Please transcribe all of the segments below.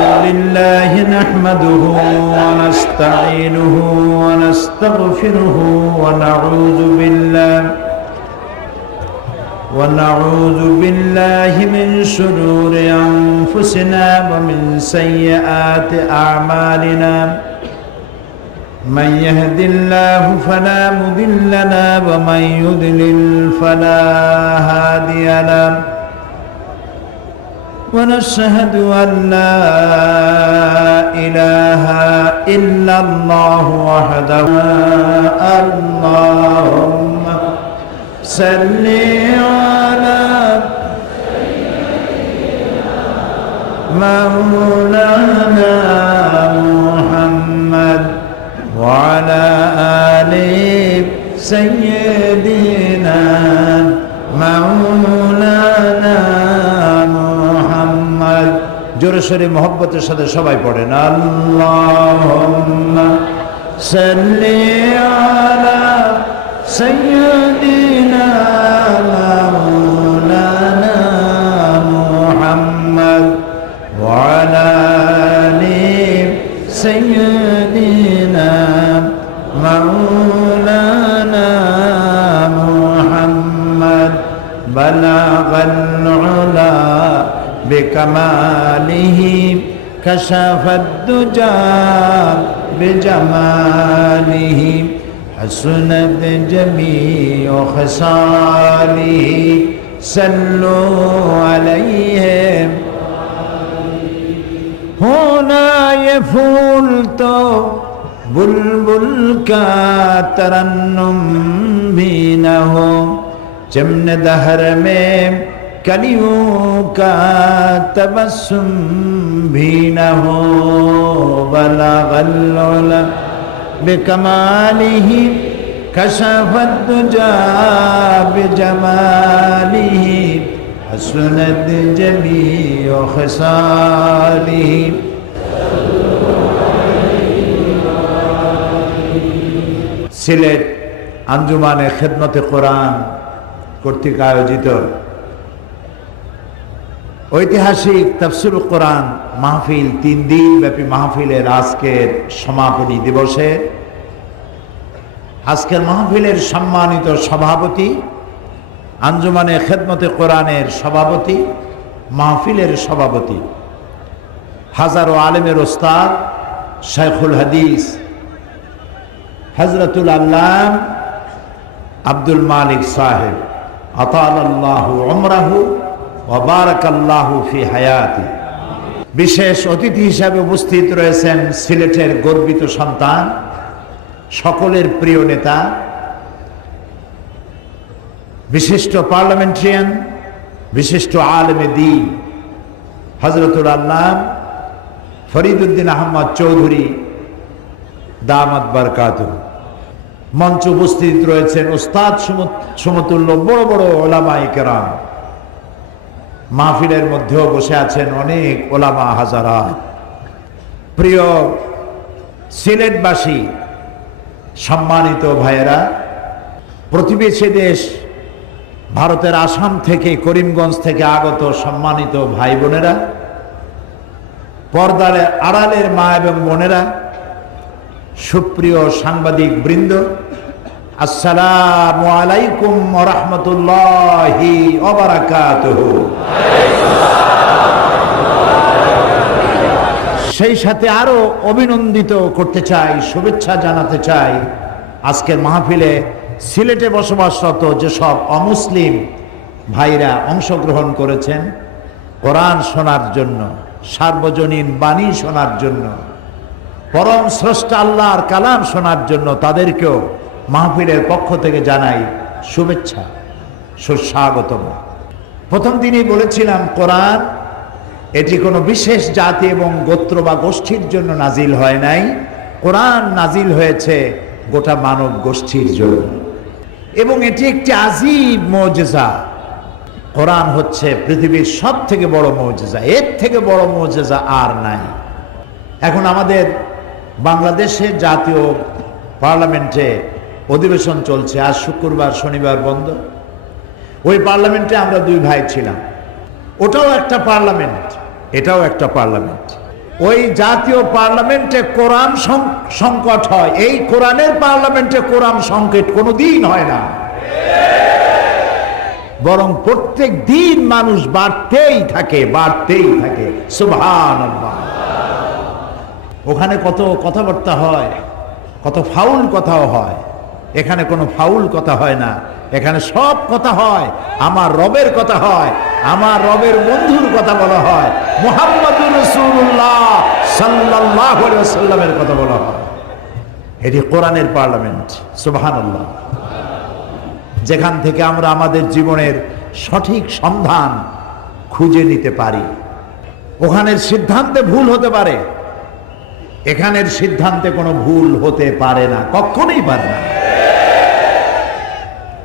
لله نحمده ونستعينه ونستغفره ونعوذ بالله من شرور أنفسنا ومن سيئات أعمالنا من يهد الله فلا مضل له ومن يضلل فلا هادي له ونشهد أن لا إله إلا الله وحده اللهم صل على مولانا محمد وعلى آل سيدنا مولانا محمد জোরে সোরে মোহব্বতের সাথে সবাই পড়েন আল্লাহুম্মা সাল্লি আলা সাইয়্যিদিনা মাওলানা মুহাম্মদ ওয়া আলা আলি সাইয়্যিদিনা মাওলানা মুহাম্মদ বালাগাল উলা بكماله كشف الدجى بجماله حسنت جميع خصاله صلوا عليه होना ये फूल तो बुलबुल का तरन्नुम भी न हो चमन दहर में कलियों का तबस्सुम भी न हो बलगल उला बिकमालिही कशफत दुजा बिजमालिही हसनत जमीउ खसालिही। সিলেট আঞ্জুমানে খেদমতে কোরআন কর্তৃক আয়োজিত ঐতিহাসিক তাফসীরুল কোরআন মাহফিল 3 দিন ব্যাপী মাহফিলের আজকের সমাপনী দিবসে আজকের মাহফিলের সম্মানিত সভাপতি, আঞ্জুমানে খেদমতে কোরআনের সভাপতি, মাহফিলের সভাপতি, হাজারো আলেমের ওস্তাদ শাইখুল হাদিস হযরতুল আল্লাম আব্দুল মালিক সাহেব আতালাল্লাহু উমরাহু ওয়া বারাকাল্লাহু ফি হায়াতি। বিশেষ অতিথি হিসাবে উপস্থিত রয়েছেন সিলেটের গর্বিত সন্তান, সকলের প্রিয় নেতা, বিশিষ্ট পার্লামেন্টারিয়ান, বিশিষ্ট আলেমে দ্বীন হযরতুল আল্লাম ফরিদউদ্দিন আহমদ চৌধুরী দামাত বারকাতুহু। মঞ্চে উপস্থিত রয়েছেন উস্তাদ সমতুল্য বড় বড় উলামায়ে কেরাম। মাহফিলের মধ্যেও বসে আছেন অনেক ওলামা হাজারাত। প্রিয় সিলেটবাসী, সম্মানিত ভাইয়েরা, প্রতিবেশী দেশ ভারতের আসাম থেকে, করিমগঞ্জ থেকে আগত সম্মানিত ভাই বোনেরা, পর্দার আড়ালের মা এবং বোনেরা, সুপ্রিয় সাংবাদিক বৃন্দ, আসসালামু আলাইকুম ওয়া রাহমাতুল্লাহি ওয়া বারাকাতুহু। সেই সাথে আরো অভিনন্দিত করতে চাই, শুভেচ্ছা জানাতে চাই আজকের মাহফিলে সিলেটে বসবাসরত যেসব অমুসলিম ভাইরা অংশগ্রহণ করেছেন কোরআন শোনার জন্য, সার্বজনীন বাণী শোনার জন্য, পরম স্রষ্টা আল্লাহর কালাম শোনার জন্য তাদেরকেও মাহফিলের পক্ষ থেকে জানাই শুভেচ্ছা, সুস্বাগতম। প্রথম দিনই বলেছিলাম কোরআন এটি কোনো বিশেষ জাতি এবং গোত্র বা গোষ্ঠীর জন্য নাজিল হয় নাই। কোরআন নাজিল হয়েছে গোটা মানব গোষ্ঠীর জন্য এবং এটি একটি আজীব মুজিজা। কোরআন হচ্ছে পৃথিবীর সব থেকে বড় মুজিজা, এর থেকে বড় মুজিজা আর নাই। এখন আমাদের বাংলাদেশের জাতীয় পার্লামেন্টে অধিবেশন চলছে, আজ শুক্রবার শনিবার বন্ধ। ওই পার্লামেন্টে আমরা দুই ভাই ছিলাম, ওটাও একটা পার্লামেন্ট, এটাও একটা পার্লামেন্ট। ওই জাতীয় পার্লামেন্টে কোরআন সংকট হয়, এই কোরআনের পার্লামেন্টে কোরআন সংকট কোনোদিন হয় না, বরং প্রত্যেক দিন মানুষ বাড়তেই থাকে। সুবহানাল্লাহ। ওখানে কত কথাবার্তা হয়, কত ফাউল কথাও হয়, এখানে কোনো ফাউল কথা হয় না। এখানে সব কথা হয় আমার রবের কথা হয়, আমার রবের বন্ধুর কথা বলা হয়, মুহাম্মদুর রাসূলুল্লাহ সাল্লাল্লাহু আলাইহি ওয়াসাল্লামের কথা বলা হয়। এটি কোরআনের পার্লামেন্ট। সুবহানাল্লাহ। যেখান থেকে আমরা আমাদের জীবনের সঠিক সন্ধান খুঁজে নিতে পারি। ওখানের সিদ্ধান্তে ভুল হতে পারে, এখানের সিদ্ধান্তে কোনো ভুল হতে পারে না, কখনোই পারে না।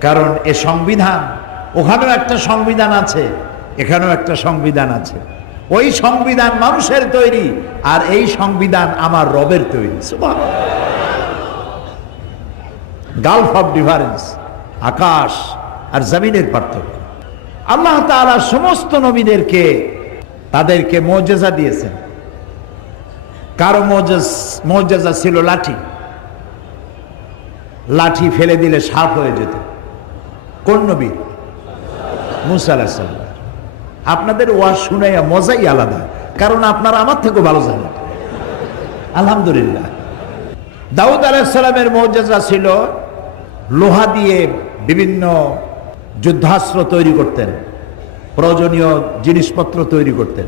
কারণ এ সংবিধান, ওখানেও একটা সংবিধান আছে, এখানেও একটা সংবিধান আছে। ওই সংবিধান মানুষের তৈরি, আর এই সংবিধান আমার রবের তৈরি। গালফ অফ ডিফারেন্স, আকাশ আর জমিনের পার্থক্য। আল্লাহ তাআলা সমস্ত নবীদেরকে তাদেরকে মুজিজা দিয়েছেন। কারো মুজিজা ছিল লাঠি, লাঠি ফেলে দিলে সাপ হয়ে যেত। কোন নবী? মুসা আলাইহিস সালাম। আপনাদের ওয়াজ শুনে মজাই আলাদা, কারণ আপনারা আমার থেকেও ভালো জানেন, আলহামদুলিল্লাহ। দাউদ আলাইহিস সালামের মুজিজা ছিল লোহা দিয়ে বিভিন্ন যুদ্ধাস্ত্র তৈরি করতেন, প্রয়োজনীয় জিনিসপত্র তৈরি করতেন,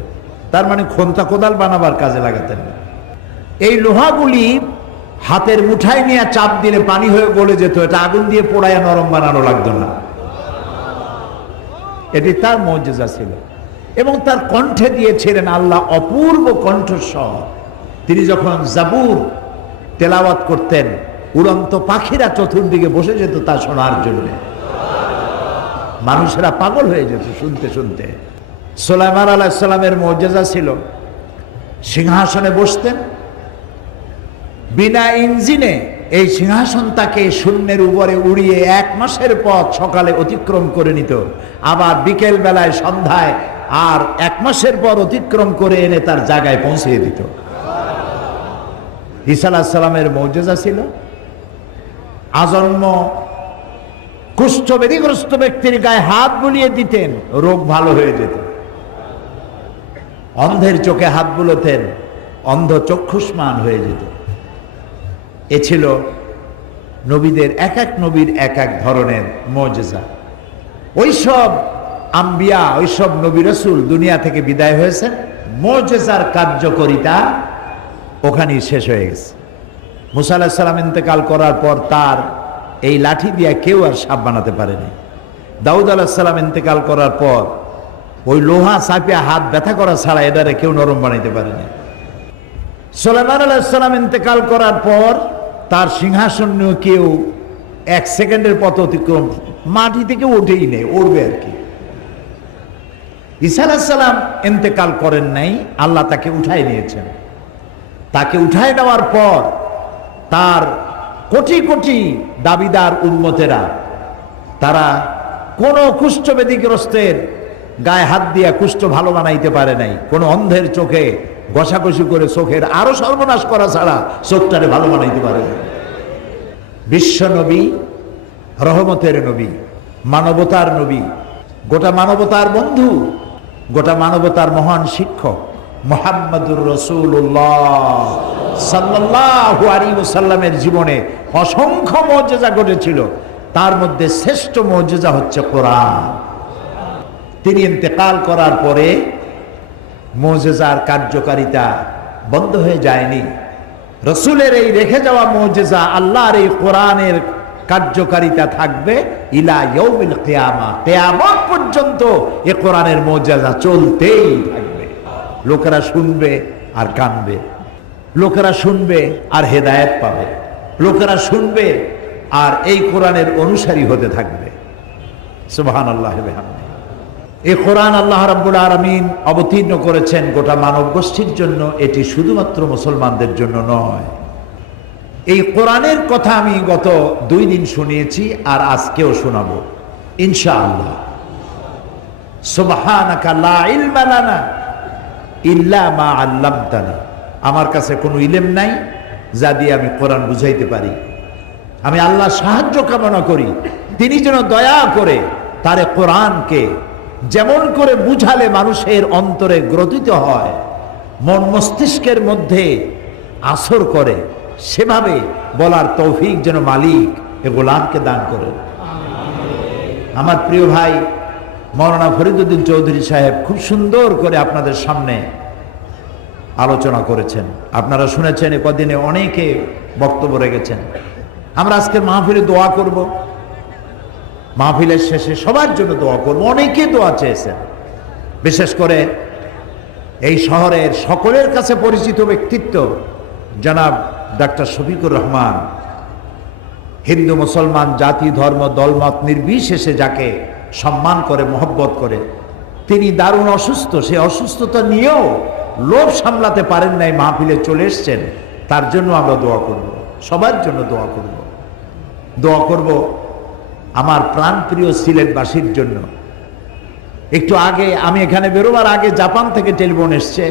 তার মানে খন্তা কোদাল বানাবার কাজে লাগাতেন। এই লোহাগুলি হাতের মুঠায় নিয়ে চাপ দিলে পানি হয়ে গলে যেত, এটা আগুন দিয়ে পোড়ায় নরম বানানো লাগতো না। এটি তার মুজিজা ছিল। এবং তার কণ্ঠে দিয়েছিলেন আল্লাহ অপূর্ব কণ্ঠস্বর। তিনি যখন জাবুর তেলাওয়াত করতেন, উড়ন্ত পাখিরা চতুর্দিকে বসে যেত তা শোনার জন্য, মানুষেরা পাগল হয়ে যেত শুনতে শুনতে। সুলাইমান আলাইহিস সালামের মুজিজা ছিল সিংহাসনে বসতেন, বিনা ইঞ্জিনে এই সিংহাসন তাকে শূন্যের উপরে উড়িয়ে 1 মাসের পথ সকালে অতিক্রম করে নিত, আবার বিকেল বেলায় সন্ধ্যায় আর 1 মাসের পর অতিক্রম করে এনে তার জায়গায় পৌঁছে দিত। ঈসা আলাইহিস সালামের মুজিজা ছিল আজন্ম কুষ্ঠব্যাধিগ্রস্ত ব্যক্তির গায়ে হাত বুলিয়ে দিতেন, রোগ ভালো হয়ে যেত। অন্ধের চোখে হাত বুলোতেন, অন্ধ চক্ষুষ্মান হয়ে যেত। এ ছিল নবীদের, এক এক নবীর এক এক ধরনের মুজিজা। ওইসব আম্বিয়া, ওইসব নবী রাসূল দুনিয়া থেকে বিদায় হয়েছেন, মুজিজার কার্যকারিতা ওখানেই শেষ হয়ে গেছে। মুসা আলাইহিস সালাম ইন্তেকাল করার পর তার এই লাঠি দিয়ে কেউ আর সাপ বানাতে পারেনি। দাউদ আলাইহিস সালাম ইন্তেকাল করার পর ওই লোহা চাপিয়া হাত ব্যথা করা ছাড়া এটারে কেউ নরম বানাইতে পারেনি। সুলাইমান আলাইহিস সালাম ইন্তেকাল করার পর তার সিংহাসন নিয়ে কেউ 1 সেকেন্ডের পথ অতিক্রম, মাটি থেকে উঠেই নেই, উঠবে আর কি। ঈসা আলাইহিস সালাম ইন্তেকাল করেন নাই, আল্লাহ তাকে উঠায় নিয়েছেন। তাকে উঠায় নেওয়ার পর তার কোটি কোটি দাবিদার উম্মতেরা, তারা কোন কুষ্ঠব্যাধিগ্রস্তের গায়ে হাত দিয়া কুষ্ঠ ভালো বানাইতে পারে নাই, কোন অন্ধের চোখে ঘষাঘষি করে চোখের আরো সর্বনাশ করা ছাড়া চোখটারে ভালো বানাইতে পারে না। বিশ্ব নবী, রহমতের নবী, মানবতার নবী, গোটা মানবতার বন্ধু, গোটা মানবতার মহান শিক্ষক মুহাম্মদুর রাসূলুল্লাহ সাল্লাল্লাহু আলাইহি ওয়াসাল্লামের জীবনে অসংখ্য মুজিজা ঘটেছিল, তার মধ্যে শ্রেষ্ঠ মুজিজা হচ্ছে কোরআন। তিনি ইন্তেকাল করার পরে মুজিজার কার্যকারিতা বন্ধ হয়ে যায়নি। রসুলের এই রেখে যাওয়া মুজিজা, আল্লাহর এই কোরআনের কার্যকারিতা থাকবে ইলা ইয়াউমিল কিয়ামা, কিয়ামত পর্যন্ত এই কোরআনের মুজিজা চলতেই থাকবে। লোকেরা শুনবে আর কানবে, লোকেরা শুনবে আর হেদায়েত পাবে, লোকেরা শুনবে আর এই কোরআনের অনুসারী হতে থাকবে। সুবহানাল্লাহি ওয়া বিহামদিহি। এই কোরআন আল্লাহ রাব্বুল আলামিন অবতীর্ণ করেছেন গোটা মানব গোষ্ঠীর জন্য, এটি শুধুমাত্র মুসলমানদের জন্য নয়। এই কোরআনের কথা আমি গত 2 দিন শুনিয়েছি আর আজকেও শোনাবো ইনশাআল্লাহ। সুবহানাকা লা ইলমা লানা ইল্লা মা আল্লামতানা আমার কাছে কোনো ইলম নাই যা দিয়ে আমি কোরআন বুঝাইতে পারি। আমি আল্লাহ সাহায্য কামনা করি, তিনি যেন দয়া করে তারে কোরআনকে যেমন করে বুঝালে মানুষের অন্তরে গ্রথিত হয়, মন মস্তিষ্কের মধ্যে আসর করে, সেভাবে বলার তৌফিক যেন মালিক এ গোলামকে দান করেন। আমার প্রিয় ভাই মৌলানা ফরিদউদ্দিন চৌধুরী সাহেব খুব সুন্দর করে আপনাদের সামনে আলোচনা করেছেন। আপনারা শুনেছেন, এ কদিনে অনেকে বক্তব্য রেখেছেন। আমরা আজকে মাহফিলে দোয়া করব, মাহফিলের শেষে সবার জন্য দোয়া করব। অনেকে দোয়া চেয়েছেন, বিশেষ করে এই শহরের সকলের কাছে পরিচিত ব্যক্তিত্ব জনাব ডাক্তার শফিকুর রহমান, হিন্দু মুসলমান জাতি ধর্ম দলমত নির্বিশেষে যাকে সম্মান করে মহব্বত করে, তিনি দারুণ অসুস্থ। সেই অসুস্থতা নিয়েও লোভ সামলাতে পারেন নাই, মাহফিলে চলে এসছেন। তার জন্য আমরা দোয়া করব, সবার জন্য দোয়া করব। দোয়া করব আমার প্রাণপ্রিয় সিলেটবাসীর জন্য। একটু আগে আমি এখানে বেরোবার আগে জাপান থেকে টেলিফোন এসছে,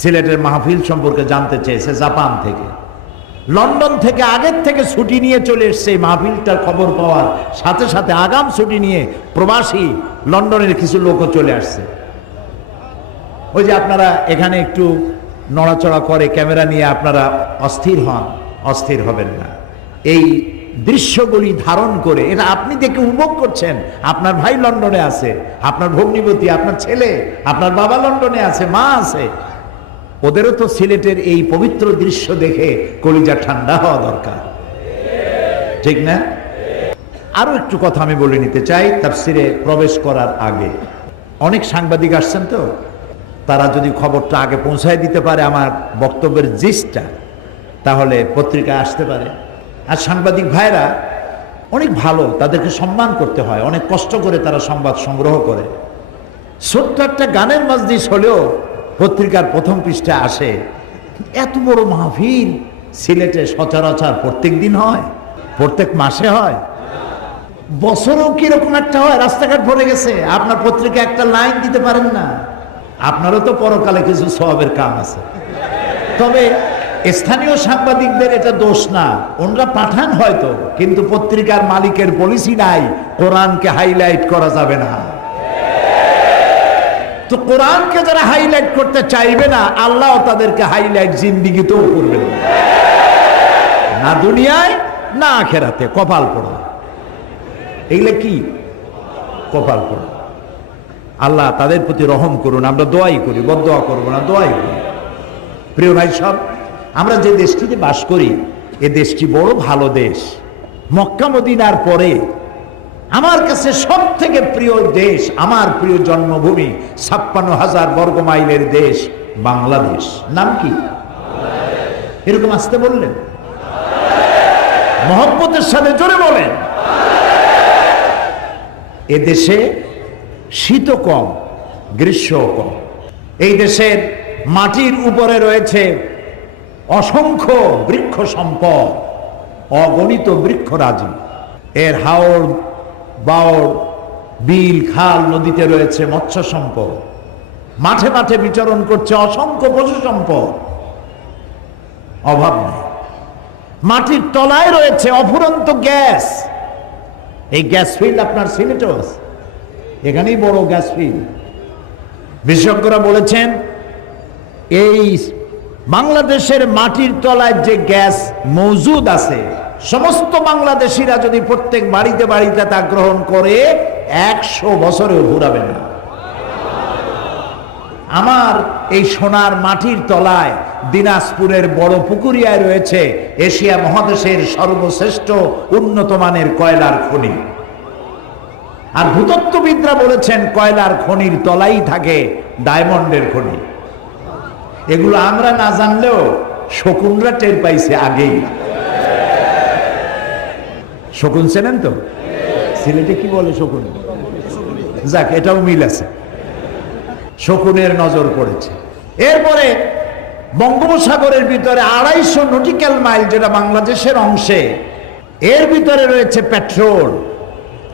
সিলেটের মাহফিল সম্পর্কে জানতে চেয়েছে জাপান থেকে। লন্ডন থেকে আগের থেকে ছুটি নিয়ে চলে এসছে এই মাহফিলটার খবর পাওয়ার সাথে সাথে আগাম ছুটি নিয়ে প্রবাসী লন্ডনের কিছু লোকও চলে আসছে। ওই যে আপনারা এখানে একটু নড়াচড়া করে ক্যামেরা নিয়ে আপনারা অস্থির হন, অস্থির হবেন না। এই দৃশ্যগুলি ধারণ করে এটা আপনি দেখে উপভোগ করছেন। আপনার ভাই লন্ডনে আছে, আপনার ভগ্নিপতি, আপনার ছেলে, আপনার বাবা লন্ডনে আছে, মা আছে। ওদেরও তো সিলেটের এই পবিত্র দৃশ্য দেখে কলিজা ঠান্ডা হওয়া দরকার, ঠিক না? আরো একটু কথা আমি বলে নিতে চাই তাফসিরে প্রবেশ করার আগে। অনেক সাংবাদিক আসছেন, তো তারা যদি খবরটা আগে পৌঁছায় দিতে পারে আমার বক্তব্যের জিস্টটা, তাহলে পত্রিকায় আসতে পারে। আর সাংবাদিক ভাইরা অনেক ভালো, তাদেরকে সম্মান করতে হয়, অনেক কষ্ট করে তারা সংবাদ সংগ্রহ করে। ছোট্ট একটা গানের মাজলিস হলেও পত্রিকার প্রথম পৃষ্ঠায় আসে। এত বড় মাহফিল সিলেটে সচরাচর প্রত্যেক দিন হয়, প্রত্যেক মাসে হয়, বছরেও কিরকম একটা হয়। রাস্তাঘাট ভরে গেছে, আপনার পত্রিকা একটা লাইন দিতে পারেন না। আপনারও তো পরকালে কিছু সওয়াবের কাম আছে। তবে স্থানীয় সাংবাদিকদের এটা দোষ না, ওনারা পাঠান হয়তো, কিন্তু পত্রিকার মালিকের পলিসি নাই কোরআনকে হাইলাইট করা যাবে না। তো কোরআনকে যারা হাইলাইট করতে চাইবে না, আল্লাহ তাদেরকে হাইলাইট জিন্দিগিতেও করবেন না, দুনিয়ায় না আখেরাতে। কপাল পোড়া, এগুলো কি কপাল পোড়া। আল্লাহ তাদের প্রতি রহম করুন। আমরা দোয়াই করি, বদদোয়া করবো না, দোয়াই করি। প্রিয় ভাই সব, আমরা যে দেশটিতে বাস করি এ দেশটি বড় ভালো দেশ। মক্কা মদিনার পরে আমার কাছে সব থেকে প্রিয় দেশ, আমার প্রিয় জন্মভূমি, 56,000 বর্গ মাইলের দেশ বাংলাদেশ। নাম কি? এরকম আসতে বললেন, মহব্বতের সাথে জোরে বলেন। এ দেশে শীত কম, গ্রীষ্ম কম। এই দেশের মাটির উপরে রয়েছে অসংখ্য বৃক্ষ সম্পদ, অগণিত বৃক্ষরাজি। এর হাওড় বাওড় বিল খাল নদীতে রয়েছে মৎস্য সম্পদ, মাঠে মাঠে বিচরণ করছে অসংখ্য পশু সম্পদ, অভাব নেই। মাটির তলায় রয়েছে অফুরন্ত গ্যাস। এই গ্যাস ফিল্ড আপনার সিলেটেও আছে, এখানেই বড় গ্যাস ফিল্ড। বিশেষজ্ঞরা বলেছেন এই বাংলাদেশের মাটির তলায় যে গ্যাস মজুদ আছে, সমস্ত বাংলাদেশিরা যদি প্রত্যেক বাড়িতে বাড়িতে তা গ্রহণ করে 100 বছরেও ঘুরাবে না। আমার এই সোনার মাটির তলায় দিনাজপুরের বড় পুকুরিয়ায় রয়েছে এশিয়া মহাদেশের সর্বশ্রেষ্ঠ উন্নত মানের কয়লার খনি। আর ভূতত্ত্ববিদরা বলেছেন কয়লার খনির তলাই থাকে ডায়মন্ডের খনি। এগুলো আমরা না জানলেও শকুনরা টের পাইছে আগেই। শকুন চেনেন তো? সিলেটে কি বলে শকুন? যাক, এটাও মিল আছে। শকুনের নজর পড়েছে। এরপরে বঙ্গোপসাগরের ভিতরে 250 নটিক্যাল মাইল, যেটা বাংলাদেশের অংশে, এর ভিতরে রয়েছে পেট্রোল।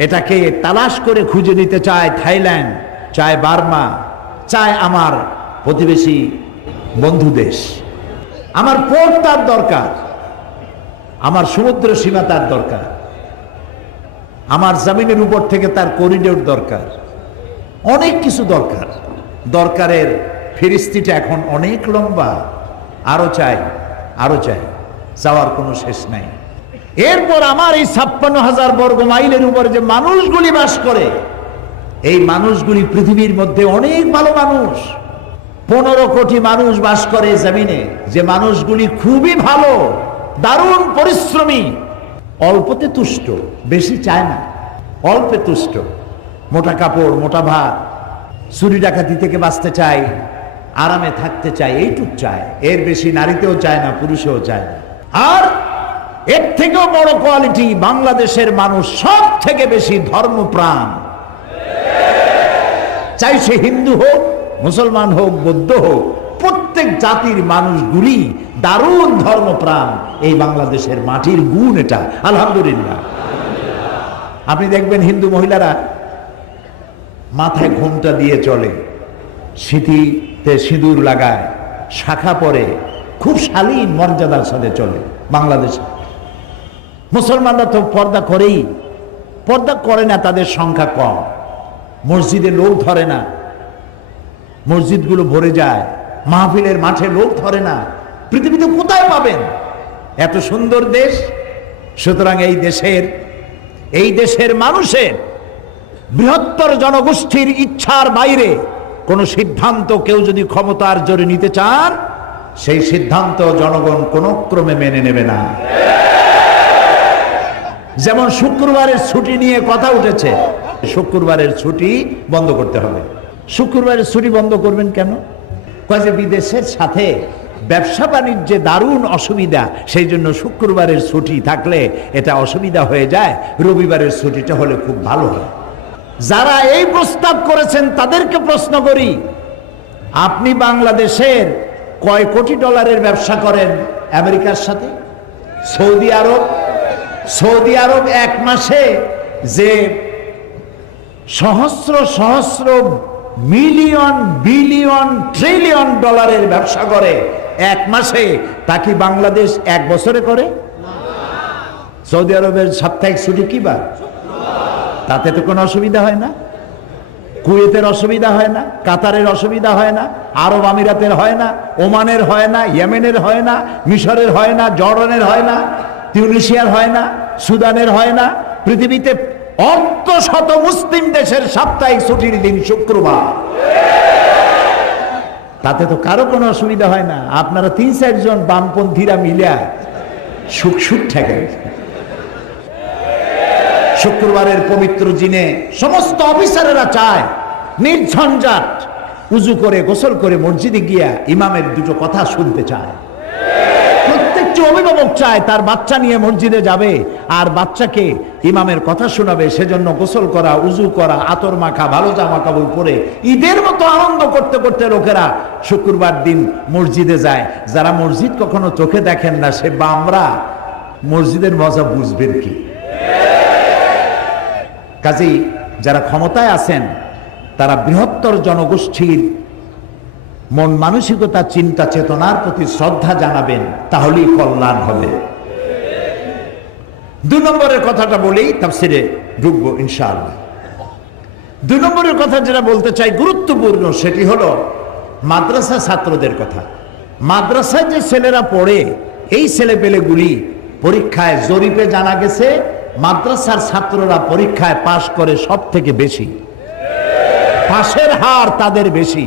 এটাকে তালাশ করে খুঁজে নিতে চায় থাইল্যান্ড, চায় বার্মা, চায় আমার প্রতিবেশী বন্ধু দেশ। আমার পোর্ট তার দরকার, আমার সমুদ্র সীমা তার দরকার, আমার জমিনের উপর থেকে তার করিডোর দরকার, অনেক কিছু দরকার। দরকারের ফিরিস্তিটা এখন অনেক লম্বা, আরো চাই, আরো চাই, চাওয়ার কোনো শেষ নাই। এরপর আমার এই 56,000 বর্গ মাইলের উপর যে মানুষগুলি বাস করে, এই মানুষগুলি পৃথিবীর মধ্যে অনেক ভালো মানুষ। 15 কোটি মানুষ বাস করে জমিনে, যে মানুষগুলি খুবই ভালো, দারুণ পরিশ্রমী, অল্পতে তুষ্ট, বেশি চায় না, অল্পে তুষ্ট। মোটা কাপড়, মোটা ভাত, চুরি ডাকাতি থেকে বাঁচতে চায়, আরামে থাকতে চায়, এইটুক চায়, এর বেশি নারীতেও চায় না, পুরুষেও চায় না। আর এর থেকেও বড় কোয়ালিটি, বাংলাদেশের মানুষ সব থেকে বেশি ধর্মপ্রাণ। চাই সে হিন্দু হোক, মুসলমান হোক, বৌদ্ধ হোক, প্রত্যেক জাতির মানুষগুলি দারুণ ধর্মপ্রাণ। এই বাংলাদেশের মাটির গুণ এটা, আলহামদুলিল্লাহ। আপনি দেখবেন হিন্দু মহিলারা মাথায় ঘোমটা দিয়ে চলে, সিঁথিতে সিঁদুর লাগায়, শাখা পরে, খুব শালীন মর্যাদার সাথে চলে বাংলাদেশে। মুসলমানরা তো পর্দা করেই, পর্দা করে না, তাদের সংখ্যা কম। মসজিদে লোক ধরে না, মসজিদগুলো ভরে যায়, মাহফিলের মাঠে লোক ধরে না। পৃথিবীতে কোথায় পাবেন এত সুন্দর দেশ? সুতরাং এই দেশের মানুষের বৃহত্তর জনগোষ্ঠীর ইচ্ছার বাইরে কোন সিদ্ধান্ত কেউ যদি ক্ষমতার জোরে নিতে চান, সেই সিদ্ধান্ত জনগণ কোন ক্রমে মেনে নেবে না। যেমন শুক্রবারের ছুটি নিয়ে কথা উঠেছে, শুক্রবারের ছুটি বন্ধ করতে হবে। শুক্রবারের ছুটি বন্ধ করবেন কেন? কাজে বিদেশের সাথে ব্যবসা বাণিজ্যে দারুণ অসুবিধা, সেই জন্য শুক্রবারের ছুটি থাকলে এটা অসুবিধা হয়ে যায়, রবিবারের ছুটিটা হলে খুব ভালো হয়। যারা এই প্রস্তাব করেছেন তাদেরকে প্রশ্ন করি, আপনি বাংলাদেশের কয় কোটি ডলারের ব্যবসা করেন আমেরিকার সাথে? সৌদি আরব এক মাসে যে সহস্র সহস্র মিলিয়ন বিলিয়ন ট্রিলিয়ন ডলারের ব্যবসা করে এক মাসে, তা কি বাংলাদেশ এক বছরে করে? সৌদি আরবের সাপ্তাহিক ছুটি কি বার? তাতে তো কোনো অসুবিধা হয় না। কুয়েতের অসুবিধা হয় না, কাতারের অসুবিধা হয় না, আরব আমিরাতের হয় না, ওমানের হয় না, ইয়েমেনের হয় না, মিশরের হয় না, জর্ডানের হয় না, তিউনিসিয়ার হয় না, সুদানের হয় না। পৃথিবীতে অর্ধশত মুসলিম দেশের সাপ্তাহিক ছুটির দিন শুক্রবার, তাতে তো কারো কোনো অসুবিধা হয় না। আপনারা 3-4 জন বামপন্থীরা মিলে সুখ ঠেকেন। শুক্রবারের পবিত্র দিনে সমস্ত অফিসারেরা চায় নির্ঝঞ্ঝাট উজু করে গোসল করে মসজিদে গিয়া ইমামের দুটো কথা শুনতে চায়। প্রত্যেকটি অভিভাবক চায় তার বাচ্চা নিয়ে মসজিদে যাবে আর বাচ্চাকে ইমামের কথা শোনাবে, সেজন্য গোসল করা, উজু করা, আতর মাখা, ভালো জামা কাপড় পরে ঈদের মতো আনন্দ করতে করতে লোকেরা শুক্রবার দিন মসজিদে যায়। যারা মসজিদ কখনো চোখে দেখেন না, সে বামরা মসজিদের মজা বুঝবেন কি? কাজেই যারা ক্ষমতায় আছেন তারা বৃহত্তর জনগোষ্ঠীর মন মানসিকতা, চিন্তা চেতনার প্রতি শ্রদ্ধা জানাবেন, তাহলেই কল্যাণ হবে। 2 নম্বরের কথাটা বলেই তাফসিরে ঢুকবো ইনশাআল্লাহ। 2 নম্বরের কথা যেটা বলতে চাই গুরুত্বপূর্ণ, সেটি হলো মাদ্রাসা ছাত্রদের কথা। মাদ্রাসায় যে ছেলেরা পড়ে, এই ছেলেপেলেগুলি পরীক্ষায় জরিপে জানা গেছে মাদ্রাসার ছাত্ররা পরীক্ষায় পাশ করে সব থেকে বেশি, পাশের হার তাদের বেশি।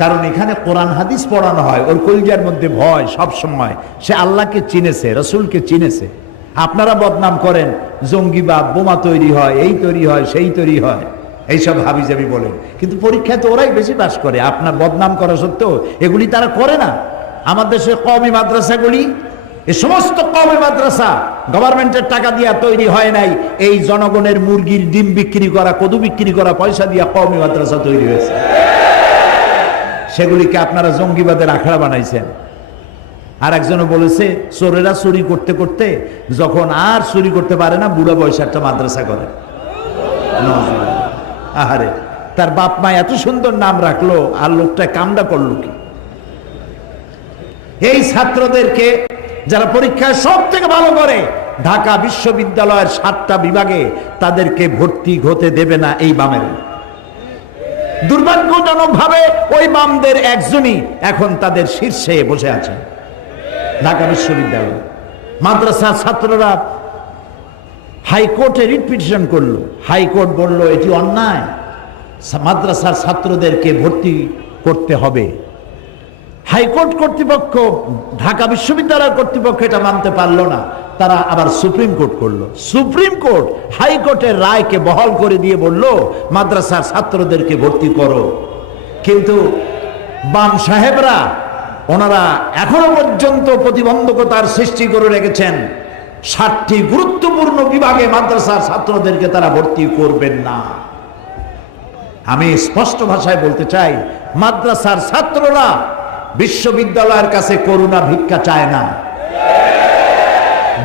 কারণ এখানে কোরআন হাদিস পড়ানো হয়, ওর কলিজার মধ্যে ভয় সব সময়, সে আল্লাহকে চিনেছে, রসুলকে চিনেছে। আপনারা বদনাম করেন, জঙ্গিবাদ, বোমা তৈরি হয়, এই তৈরি হয়, সেই তৈরি হয়, এইসব হাবিজাবি বলেন, কিন্তু পরীক্ষায় তো ওরাই বেশি পাশ করে। আপনার বদনাম করা সত্ত্বেও এগুলি তারা করে না। আমাদের দেশের কওমি মাদ্রাসাগুলি, এই সমস্ত কওমি মাদ্রাসা গভর্নমেন্টের টাকা দিয়া তৈরি হয় নাই, এই জনগণের মুরগির ডিম বিক্রি করা, কদু বিক্রি করা পয়সা দিয়া কওমি মাদ্রাসা তৈরি হয়েছে। সেগুলিকে আপনারা জঙ্গিবাদের আখড়া বানাইছেন। আর একজনও বলেছে চোরেরা চুরি করতে করতে যখন আর চুরি করতে পারে না, বুড়া বয়সে একটা মাদ্রাসা করে। আহারে, তার বাপ মা এত সুন্দর নাম রাখলো আর লোকটা কামটা করলো কি? এই ছাত্রদেরকে যারা পরীক্ষায় সব থেকে ভালো করে ঢাকা বিশ্ববিদ্যালয়ের 7টা বিভাগে তাদেরকে ভর্তি হতে দেবে না এই বামের। দুর্ভাগ্যজনক ভাবে ওই বামদের একজনই এখন তাদের শীর্ষে বসে আছে ঢাকা বিশ্ববিদ্যালয়। মাদ্রাসার ছাত্ররা হাইকোর্টে রিট পিটিশন করলো, হাইকোর্ট বলল এটি অন্যায়, মাদ্রাসার ছাত্রদেরকে ভর্তি করতে হবে। হাইকোর্ট কর্তৃপক্ষ, ঢাকা বিশ্ববিদ্যালয় কর্তৃপক্ষ এটা মানতে পারলো না, তারা আবার সুপ্রিম কোর্ট করলো। সুপ্রিম কোর্ট হাইকোর্টের রায়কে বহাল করে দিয়ে বলল মাদ্রাসার ছাত্রদেরকে ভর্তি করো। কিন্তু বাম সাহেবরা ওনারা এখনো পর্যন্ত প্রতিবন্ধকতার সৃষ্টি করে রেখেছেন। 7টি গুরুত্বপূর্ণ বিভাগে মাদ্রাসার ছাত্রদেরকে তারা ভর্তি করবেন না। আমি স্পষ্ট ভাষায় বলতে চাই, মাদ্রাসার ছাত্ররা বিশ্ববিদ্যালয়ের কাছে করুণা ভিক্ষা চায় না।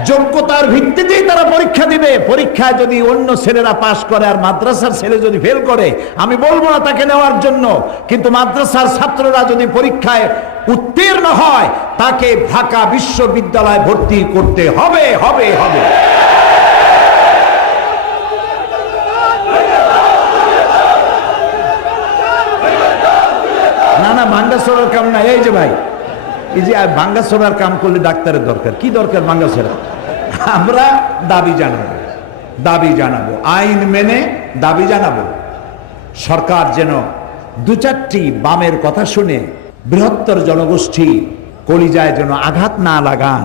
যোগ্যতার ভিত্তিতেই তারা পরীক্ষা দিবে। পরীক্ষায় যদি অন্য ছেলেরা পাশ করে আর মাদ্রাসার ছেলে যদি ফেল করে, আমি বলবো না তাকে নেওয়ার জন্য, কিন্তু মাদ্রাসার ছাত্ররা যদি পরীক্ষায় উত্তীর্ণ হয় তাকে ঢাকা বিশ্ববিদ্যালয়ে ভর্তি করতে হবে হবে হবে। না না, ভাঙ্গা ছোড়ার কাম না। এই যে ভাই, এই যে ভাঙ্গা ছোড়ার কাম করলে ডাক্তারের দরকার, কি দরকার ভাঙ্গা ছোড়া? আমরা দাবি জানাবো, দাবি জানাবো, আইন মেনে দাবি জানাবো। সরকার যেন 2-4টি বামের কথা শুনে বৃহত্তর জনগোষ্ঠী কলিজায় যেন আঘাত না লাগান,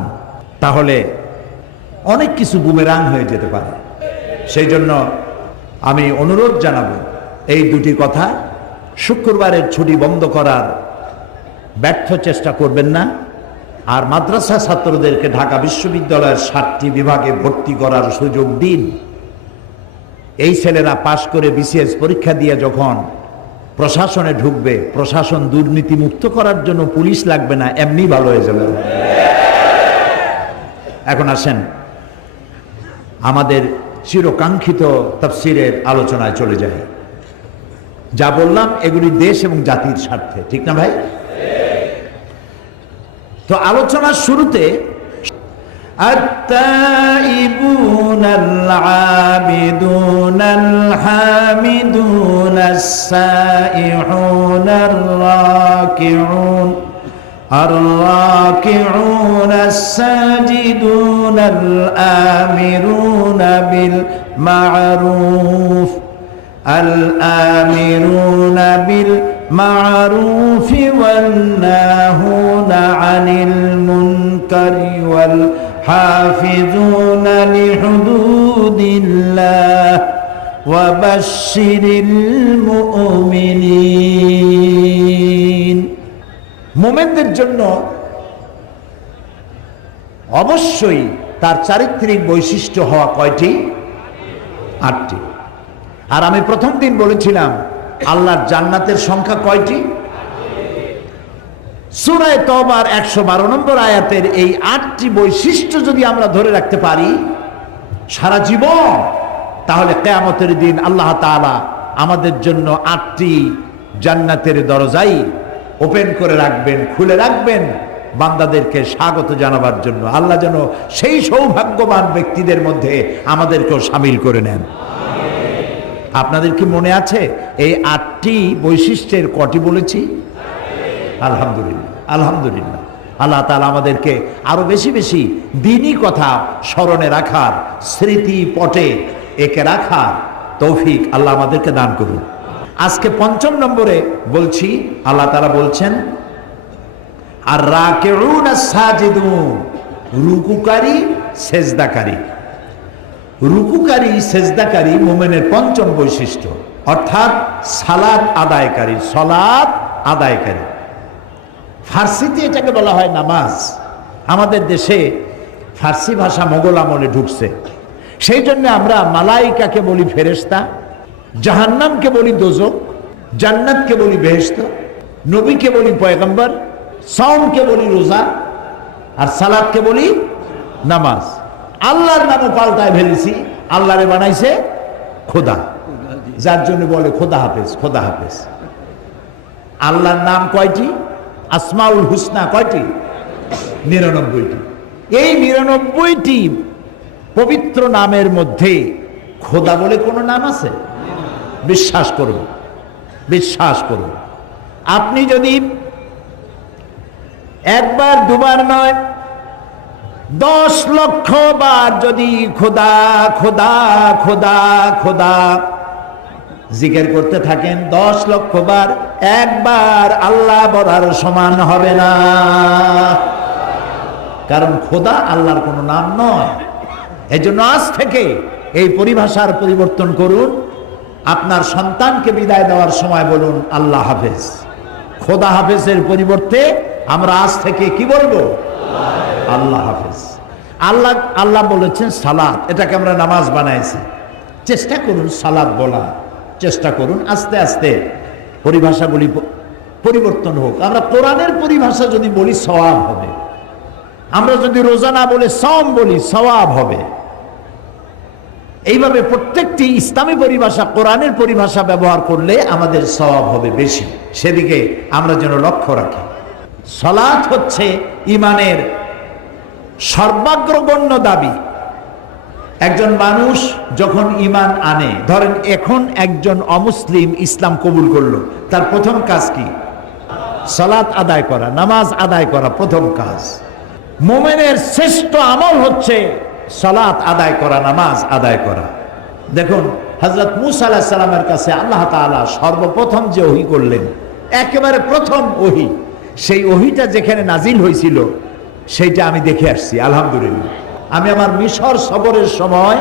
তাহলে অনেক কিছু বুমেরাং হয়ে যেতে পারে। সেই জন্য আমি অনুরোধ জানাবো, এই 2টি কথা, শুক্রবারের ছুটি বন্ধ করার ব্যর্থ চেষ্টা করবেন না, আর মাদ্রাসা ছাত্রদেরকে ঢাকা বিশ্ববিদ্যালয়ের 7টি বিভাগে ভর্তি করার সুযোগ দিন। এই ছেলেরা পাশ করে বিসিএস পরীক্ষা দিয়ে যখন প্রশাসনে ঢুকবে, প্রশাসন দুর্নীতি মুক্ত করার জন্য পুলিশ লাগবে না, এমনি ভালো হয়ে যাবে। এখন আসেন আমাদের চিরকাঙ্ক্ষিত তাফসীরের আলোচনায় চলে যাই। যা বললাম এগুলি দেশ এবং জাতির স্বার্থে, ঠিক না ভাই? তো আলোচনার শুরুতে التائبون العابدون الحامدون السائحون الراكعون الساجدون الآمرون بالمعروف والناهون عن المنكر والحافظون لحدود الله وبشر المؤمنين। মুমিনদের জন্য অবশ্যই তার চারিত্রিক বৈশিষ্ট্য হওয়া কয়টি? 8টি। আর আমি প্রথম দিন বলেছিলাম আল্লাহর জান্নাতের সংখ্যা কয়টি? সূরা তওবার 112 নম্বর আয়াতের এই 8টি বৈশিষ্ট্য যদি আমরা ধরে রাখতে পারি সারা জীবন, তাহলে কিয়ামতের দিন আল্লাহ তাআলা আমাদের জন্য 8টি জান্নাতের দরজাই ওপেন করে রাখবেন, খুলে রাখবেন বান্দাদেরকে স্বাগত জানাবার জন্য। আল্লাহ যেন সেই সৌভাগ্যবান ব্যক্তিদের মধ্যে আমাদেরকেও শামিল করে নেন। আপনাদের কি মনে আছে এই 8টি বৈশিষ্ট্যের কটি বলেছি? আলহামদুলিল্লাহ, আলহামদুলিল্লাহ। আল্লাহ তাআলা আমাদেরকে আরো বেশি বেশি দ্বীনি কথা স্মরণে রাখার, স্মৃতি পটে একে রাখার তৌফিক আল্লাহ আমাদেরকে দান করুন। আজকে 5 নম্বরে বলছি, আল্লাহ তাআলা বলছেন আর রাকিউন আস-সাজিদুন, রুকুকারী সেজদাকারী। রুকুকারী সেজদাকারী মুমিনের 5ম বৈশিষ্ট্য, অর্থাৎ সালাত আদায়কারী, সালাত আদায়কারী। ফার্সিতে এটাকে বলা হয় নামাজ। আমাদের দেশে ফার্সি ভাষা মোগল আমলে ঢুকছে, সেই জন্য আমরা মালাইকাকে বলি ফেরেশতা, জাহান্নামকে বলি দোজখ, জান্নাতকে বলি বেহেশত, নবীকে বলি পয়গম্বর, সাওমকে বলি রোজা, আর সালাতকে বলি নামাজ। আল্লাহর নামও পাল্টায় ফেলেছি, আল্লাহরে বানাইছে খোদা, যার জন্য বলে খোদা হাফেজ, খোদা হাফেজ। আল্লাহর নাম কয়টি? আসমাউল হুসনা কয়টি? 99টি। এই 99টি পবিত্র নামের মধ্যে খোদা বলে কোনো নাম আছে? বিশ্বাস করুন, বিশ্বাস করুন। আপনি যদি একবার দুবার নয় 10 লক্ষ বার যদি খোদা খোদা খোদা খোদা জিকির করতে থাকেন 10 লক্ষ বার, একবার আল্লাহ বলার সমান হবে না। কারণ খোদা আল্লাহর কোনো নাম নয়। এই জন্য আজ থেকে এই পরিভাষার পরিবর্তন করুন। আপনার সন্তানকে বিদায় দেওয়ার সময় বলুন আল্লাহ হাফেজ। খোদা হাফেজের পরিবর্তে আমরা আজ থেকে কি বলবো? আল্লাহ হাফেজ। আল্লাহ আল্লাহ বলেছেন সালাত, এটাকে আমরা নামাজ বানাইছি। চেষ্টা করুন সালাত বলা, চেষ্টা করুন আস্তে আস্তে পরিভাষাগুলি পরিবর্তন হোক। আমরা কোরআনের পরিভাষা যদি বলি সওয়াব হবে, আমরা যদি রোজা না বলে সওম বলি সওয়াব হবে। এইভাবে প্রত্যেকটি ইসলামী পরিভাষা কোরআনের পরিভাষা ব্যবহার করলে আমাদের সওয়াব হবে বেশি। সেদিকে আমরা যেন লক্ষ্য রাখি। সালাত হচ্ছে ঈমানের সর্বাগ্রগণ্য দাবি। একজন মানুষ যখন ঈমান আনে, ধরেন এখন একজন অমুসলিম ইসলাম কবুল করলো, তার প্রথম কাজ কি? সালাত আদায় করা, নামাজ আদায় করা প্রথম কাজ। মুমিনের শ্রেষ্ঠ আমল হচ্ছে সালাত আদায় করা, নামাজ আদায় করা। দেখুন হযরত মূসা আলাইহিস সালামের কাছে আল্লাহ তাআলা সর্বপ্রথম যে ওহী করলেন, একেবারে প্রথম ওহী, সেই ওহীটা যেখানে নাজিল হয়েছিল সেইটা আমি দেখে আসছি আলহামদুলিল্লাহ। আমি আমার মিশর সফরের সময়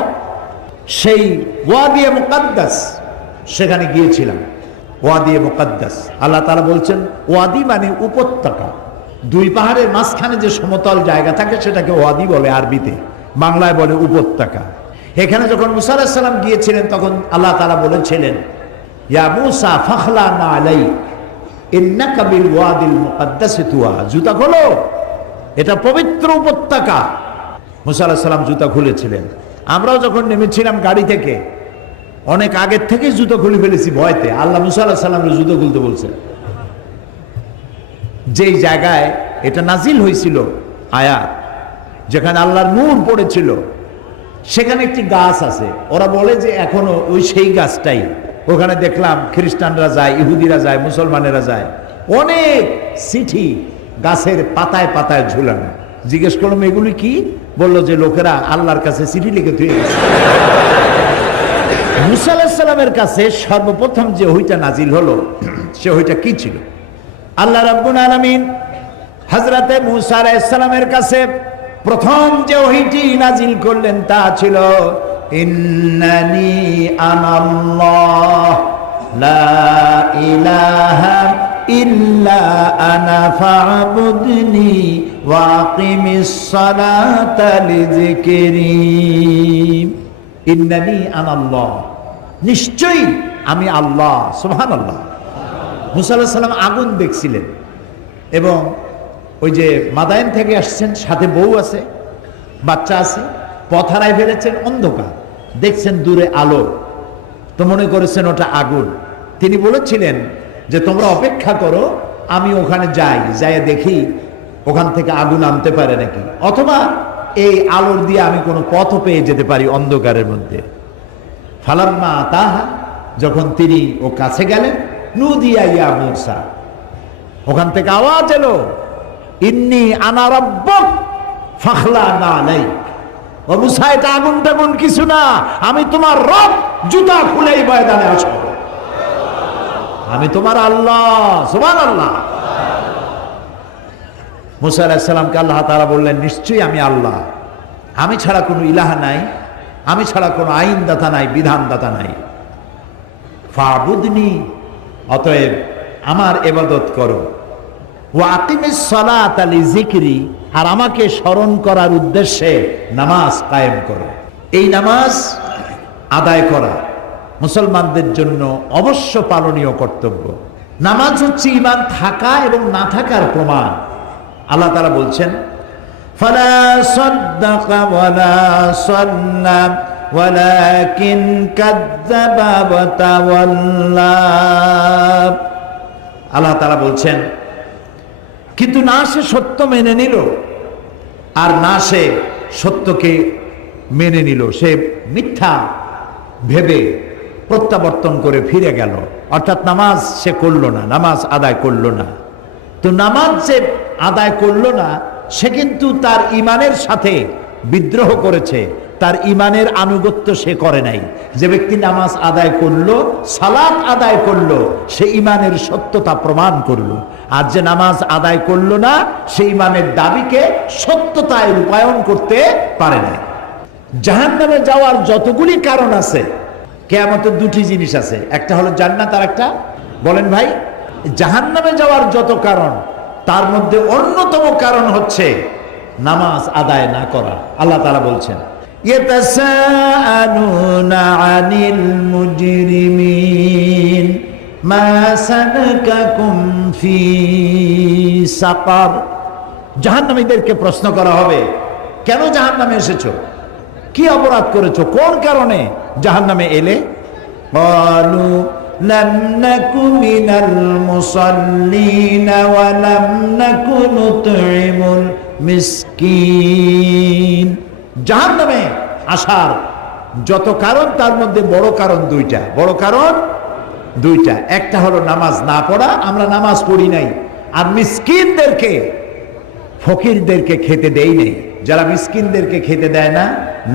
সেই ওয়াদি মুকাদ্দাস সেখানে গিয়েছিলাম। ওয়াদি মুকাদ্দাস, আল্লাহ তাআলা বলছেন ওয়াদি মানে উপত্যকা। দুই পাহাড়ের মাঝখানে যে সমতল জায়গা থাকে সেটাকে ওয়াদি বলে আরবিতে, বাংলায় বলে উপত্যকা। এখানে যখন মূসা আলাইহিস সালাম গিয়েছিলেন তখন আল্লাহ তাআলা বলেছিলেন ইয়া মূসা ফাখলানা আলাই ইন্নাকা বিল ওয়াদিল মুকাদ্দাসি তুয়া, জুতা খোলো, এটা পবিত্র উপত্যকা। মূসা আলাইহিস সালাম জুতা খুলেছিলেন। আমরাও যখন নেমেছিলাম গাড়ি থেকে অনেক আগের থেকে জুতো খুলে ফেলেছি ভয়তে। আল্লাহ মূসা আলাইহিস সালামের জুতো খুলতে বলছেন। যেই জায়গায় এটা নাজিল হয়েছিল আয়াত, যেখানে আল্লাহর নূর পড়েছিল, সেখানে একটি গাছ আছে। ওরা বলে যে এখনো ওই সেই গাছটাই। ওখানে দেখলাম খ্রিস্টানরা যায়, ইহুদিরা যায়, মুসলমানেরা যায়, অনেক চিঠি গাছের পাতায় পাতায় ঝুলানো। জিজ্ঞেস করলাম এগুলি কি? বললো যে লোকেরা আল্লাহর কাছে চিঠি লিখে তুই। মূসা আলাইহিস সালামের কাছে সর্বপ্রথম যে ওহীটা নাজিল হলো সে ওহীটা কি ছিল? আল্লাহ রাব্বুল আলামিন হযরতে মূসা আলাইহিস সালামের কাছে প্রথম যে ওহীটি নাজিল করলেন তা ছিল ইন্নানি আনাল্লাহ লা ইলাহা ইল্লা আনা ফা'বুদনি ওয়া আকিমিস সালাতা লিযিকরি। ইন্নানি আনাল্লাহ, নিশ্চয়ই আমি আল্লাহ। সুবহানাল্লাহ। মূসা আলাইহিস সালাম আগুন দেখছিলেন এবং ওই যে মাদায়েন থেকে আসছেন, সাথে বউ আছে, বাচ্চা আছে, পথ হারায় ফেলেছেন, অন্ধকার, দেখছেন দূরে আলো, তো মনে করেছেন ওটা আগুন। তিনি বলেছিলেন যে তোমরা অপেক্ষা করো, আমি ওখানে যাই, যাই দেখি ওখান থেকে আগুন আনতে পারে নাকি, অথবা এই আলোর দিয়ে আমি কোনো পথও পেয়ে যেতে পারি অন্ধকারের মধ্যে। ফালাম্মা আতাহা, যখন তিনি ও কাছে গেলেন, নুদিয়া ইয়া মূসা, ওখান থেকে আওয়াজ এলো ইন্নী আনা রাব্বুক ফাখলানা আলাইক। ও মূসা, এটা আগুন টাগুন কিছু না, আমি তোমার রব, জুতা খুলেই ময়দানে আসো, আমি তোমার আল্লাহ। সুবহানাল্লাহ। মূসা আলাইহিস সালামকে আল্লাহ তাআলা বললেন নিশ্চয়ই আমি আল্লাহ, আমি ছাড়া কোনো ইলাহ নাই, আমি ছাড়া কোনো আইনদাতা নাই, বিধানদাতা নাই। ফা'বুদনি, অতএব আমার ইবাদত করো। ওয়া আকিমিস সালাতা লিযিকরি, আর আমাকে স্মরণ করার উদ্দেশ্যে নামাজ কায়েম করো। এই নামাজ আদায় করা মুসলমানদের জন্য অবশ্য পালনীয় কর্তব্য। নামাজ হচ্ছে ঈমান থাকা এবং না থাকার প্রমাণ। আল্লাহ তাআলা বলছেন ফালা সাদ্দাকা ওয়ালা সাল্লা ওয়ালাকিন কাযযাবা ওয়া তাওয়াল্লা। আল্লাহ তাআলা বলছেন কিন্তু না সে সত্য মেনে নিল আর না সে সত্যকে মেনে নিল, সে মিথ্যা ভেবে প্রত্যাবর্তন করে ফিরে গেল, অর্থাৎ নামাজ সে করলো না, নামাজ আদায় করলো না। তো নামাজ যে আদায় করলো না সে কিন্তু তার ইমানের সাথে বিদ্রোহ করেছে, তার ইমানের আনুগত্য সে করে নাই। যে ব্যক্তি নামাজ আদায় করলো, সালাত আদায় করলো, সে ইমানের সত্যতা প্রমাণ করলো। আর যে নামাজ আদায় করলো না সে ইমানের দাবিকে সত্যতায় রূপায়ণ করতে পারে না। জাহান্নামে যাওয়ার যতগুলি কারণ আছে, কিয়ামতের দুটি জিনিস আছে, একটা হলো জান্নাত আর একটা, বলেন ভাই, জাহান্নামে যাওয়ার যত কারণ তার মধ্যে অন্যতম কারণ হচ্ছে নামাজ আদায় না করা। আল্লাহ তাআলা বলছেন, ইয়াতাসাআলুনা আনিল মুজরিমিন মা সালাকাকুম ফি সাকার। জাহান্নামীদেরকে প্রশ্ন করা হবে, কেন জাহান্নামে এসেছো, কি অপরাধ করেছো, কোন কারণে জাহান্নামে এলে? ক্বালু লাম নাকু মিনাল মুসাল্লিন ওয়া লাম নাকু নুতঈমুল মিসকিন। জাহান্নামে আসার যত কারণ তার মধ্যে বড় কারণ দুইটা, বড় কারণ দুইটা। একটা হলো নামাজ না পড়া, আমরা নামাজ পড়ি নাই, আর মিসকিনদেরকে, ফকিরদেরকে খেতে দেই নেই। যারা মিসকিনদেরকে খেতে দেয় না,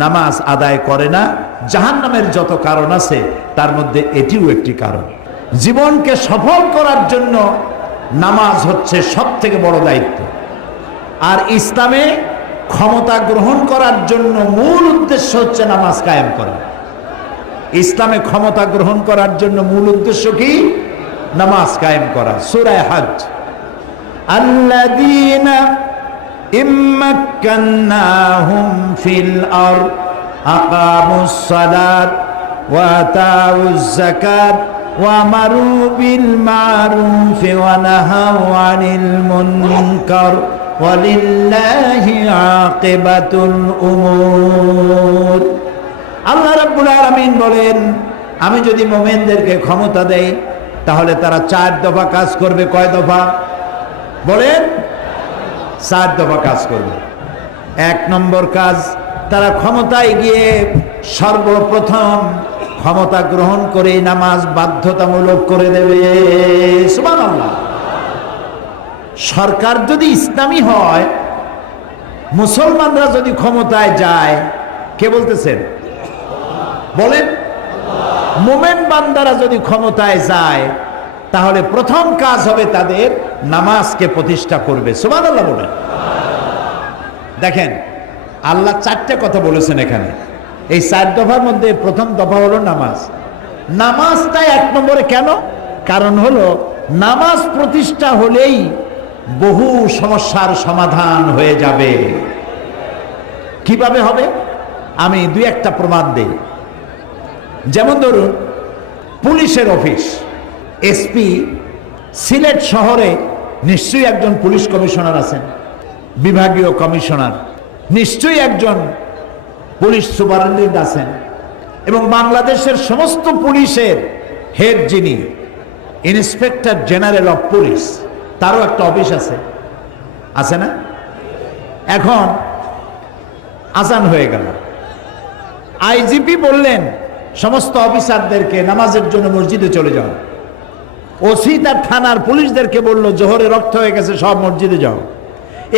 নামাজ আদায় করে না, জাহান্নামের যত কারণ আছে তার মধ্যে এটিও একটি কারণ। জীবনকে সফল করার জন্য নামাজ হচ্ছে সবথেকে বড় দায়িত্ব। আর ইসলামে ক্ষমতা গ্রহণ করার জন্য মূল উদ্দেশ্য হচ্ছে নামাজ কায়েম করা। ইসলামে ক্ষমতা গ্রহণ করার জন্য মূল উদ্দেশ্য কি? নামাজ কায়েম করা। সূরা হজ, আল্লাযীনা ইম্মাক্কান্নাহুম ফিল আরদ আকামুস সালাত ওয়া আতাউজ যাকাত ওয়া আমারু বিল মা'রুফ ওয়া নাহাউ আনিল মুনকার ওয়ালিল্লাহি আকিবাতুল উমুর। আল্লাহ রাব্বুল আলামিন বলেন, আমি যদি মুমিনদেরকে ক্ষমতা দেই তাহলে তারা 4 দফা কাজ করবে। কয় দফা বলেন? 4 দফা কাজ করবে। 1 নম্বর কাজ, তারা ক্ষমতায় গিয়ে সর্বপ্রথম ক্ষমতা গ্রহণ করে নামাজ বাধ্যতামূলক করে দেবে। সুবহানাল্লাহ। সরকার যদি ইসলামী হয়, মুসলমানরা যদি ক্ষমতায় যায়, কে বলতেছেন বলেন? মুমিন বান্দারা যদি ক্ষমতায় যায় তাহলে প্রথম কাজ হবে তাদের নামাজকে প্রতিষ্ঠা করবে। সুবহানাল্লাহ বলেন। দেখেন, আল্লাহ 4টে কথা বলেছেন এখানে। এই 4 দফার মধ্যে প্রথম দফা হলো নামাজ। নামাজটা 1 নম্বরে কেন? কারণ হলো নামাজ প্রতিষ্ঠা হলেই বহু সমস্যার সমাধান হয়ে যাবে। কিভাবে হবে? আমি 2-1টা প্রমাণ দেই। যেমন ধরুন, পুলিশের অফিস, এসপি, সিলেট শহরে নিশ্চয়ই একজন পুলিশ কমিশনার আছেন, বিভাগীয় কমিশনার, নিশ্চয়ই একজন পুলিশ সুপারিনটেন্ডেন্ট আছেন, এবং বাংলাদেশের সমস্ত পুলিশের হেড যিনি ইন্সপেক্টর জেনারেল অফ পুলিশ, তারও একটা অফিস আছে, আছে না? এখন আজান হয়ে গেল, আইজিপি বললেন সমস্ত অফিসারদেরকে নামাজের জন্য মসজিদে চলে যাও। ওসি তার থানার পুলিশদেরকে বলল জোহরে রক্ত হয়ে গেছে, সব মসজিদে যাও।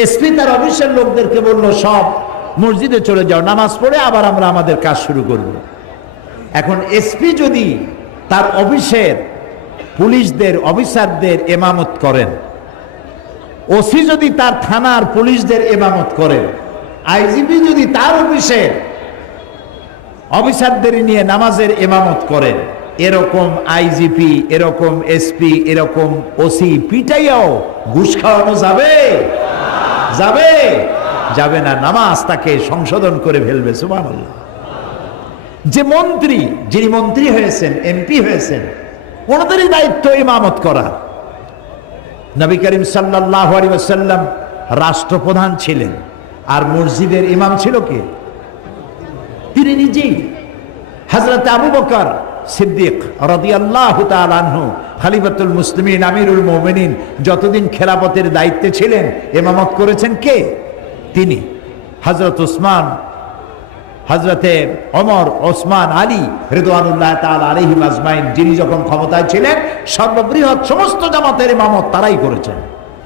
এসপি তার অফিসের লোকদেরকে বলল সব মসজিদে চলে যাও, নামাজ পড়ে আবার আমরা আমাদের কাজ শুরু করব। এখন এসপি যদি তার অফিসের পুলিশদের, অফিসারদের ইমামত করেন, ওসি যদি তার থানার পুলিশদের ইমামত করেন, আইজিপি যদি তার অফিসের অফিসারদের নিয়ে নামাজের ইমামত করেন, এরকম আইজিপি, এরকম এসপি, এরকম ওসি পিটাইয়াও ঘুষ খাওয়ানো যাবে? যাবে? যাবে না। নামাজ তাকে সংশোধন করে ফেলবে। সুবহানাল্লাহ। যে মন্ত্রী, যিনি মন্ত্রী হয়েছেন, এমপি হয়েছেন, ওনাদেরই দায়িত্ব ইমামত করা। নবী করিম সাল্লাল্লাহু আলাইহি ওয়াসাল্লাম রাষ্ট্রপ্রধান ছিলেন, আর মসজিদের ইমাম ছিল কে? তিনি নিজেই। হযরত আবু বকর সিদ্দিক রাদিয়াল্লাহু তাআলা আনহু খলিফাতুল মুসলিমিন আমিরুল মুমিনিন যতদিন খেলাফতের দায়িত্বে ছিলেন ইমামত করেছেন কে? তিনি। হযরত উসমান, হযরতে ওমর, ওসমান, আলী রিদওয়ানুল্লাহ তাআলা আলাইহিম আজমাইন যিনি যখন ক্ষমতায় ছিলেন সর্ববৃহৎ সমস্ত জামাতের ইমামত তারাই করেছেন।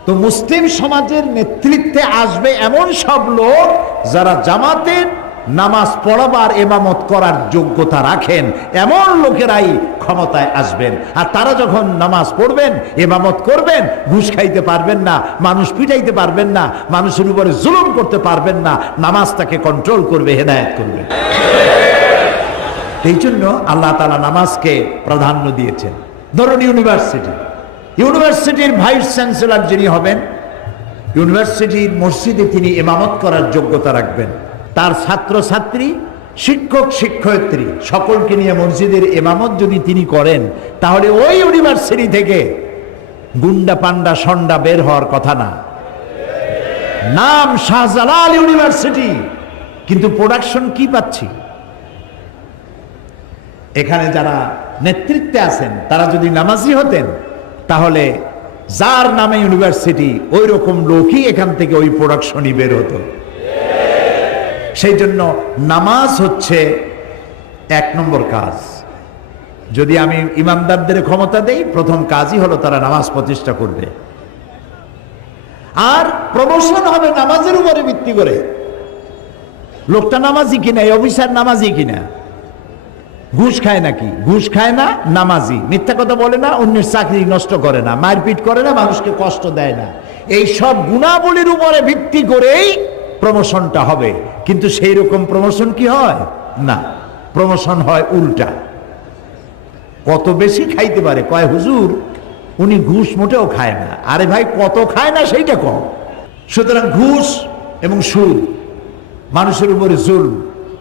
তো মুসলিম সমাজের নেতৃত্বে আসবে এমন সব লোক যারা জামাতের নামাজ পড়াবার ইমামত করার যোগ্যতা রাখেন, এমন লোকেরাই ক্ষমতায় আসবেন। আর তারা যখন নামাজ পড়বেন, ইমামত করবেন, ঘুষ খাইতে পারবেন না, মানুষ পিটাইতে পারবেন না, মানুষের উপরে জুলুম করতে পারবেন না, নামাজটাকে কন্ট্রোল করবে, হেদায়েত করবে। এই জন্য আল্লাহ তাআলা নামাজকে প্রাধান্য দিয়েছেন। ধরুন ইউনিভার্সিটির ভাইস চ্যান্সেলর যিনি হবেন, ইউনিভার্সিটির মসজিদে তিনি ইমামত করার যোগ্যতা রাখবেন। তার ছাত্র ছাত্রী, শিক্ষক শিক্ষয়িত্রী সকলকে নিয়ে মসজিদের ইমামত যদি তিনি করেন, তাহলে ওই ইউনিভার্সিটি থেকে গুন্ডা পান্ডা সন্ডা বের হওয়ার কথা না। নাম শাহজালাল ইউনিভার্সিটি, কিন্তু প্রোডাকশন কি পাচ্ছি? এখানে যারা নেতৃত্বে আছেন তারা যদি নামাজি হতেন, তাহলে যার নামে ইউনিভার্সিটি ওই রকম লোকই এখান থেকে ওই প্রোডাকশনই বের হতো। সেই জন্য নামাজ হচ্ছে 1 নম্বর কাজ। যদি আমি ইমামদারদের ক্ষমতা দেই, প্রথম কাজই হলো তারা নামাজ প্রতিষ্ঠা করবে। আর প্রমোশন হবে নামাজের উপরে ভিত্তি করে। লোকটা নামাজি কিনা, এই অফিসার নামাজি কিনা, ঘুষ খায় নাকি, ঘুষ খায় না, নামাজি, মিথ্যা কথা বলে না, অন্যের চাকরি নষ্ট করে না, মারপিট করে না, মানুষকে কষ্ট দেয় না, এই সব গুণাবলীর উপরে ভিত্তি করেই প্রমোশনটা হবে। কিন্তু সেই রকম প্রমোশন কি হয় না, প্রমোশন হয় উল্টা। কত বেশি খাইতে পারে, কয় হুজুর উনি ঘুষ মোটেও খায় না। আরে ভাই, কত খায় না সেইটা কম। সুতরাং ঘুষ এবং সুদ, মানুষের উপরে জুলম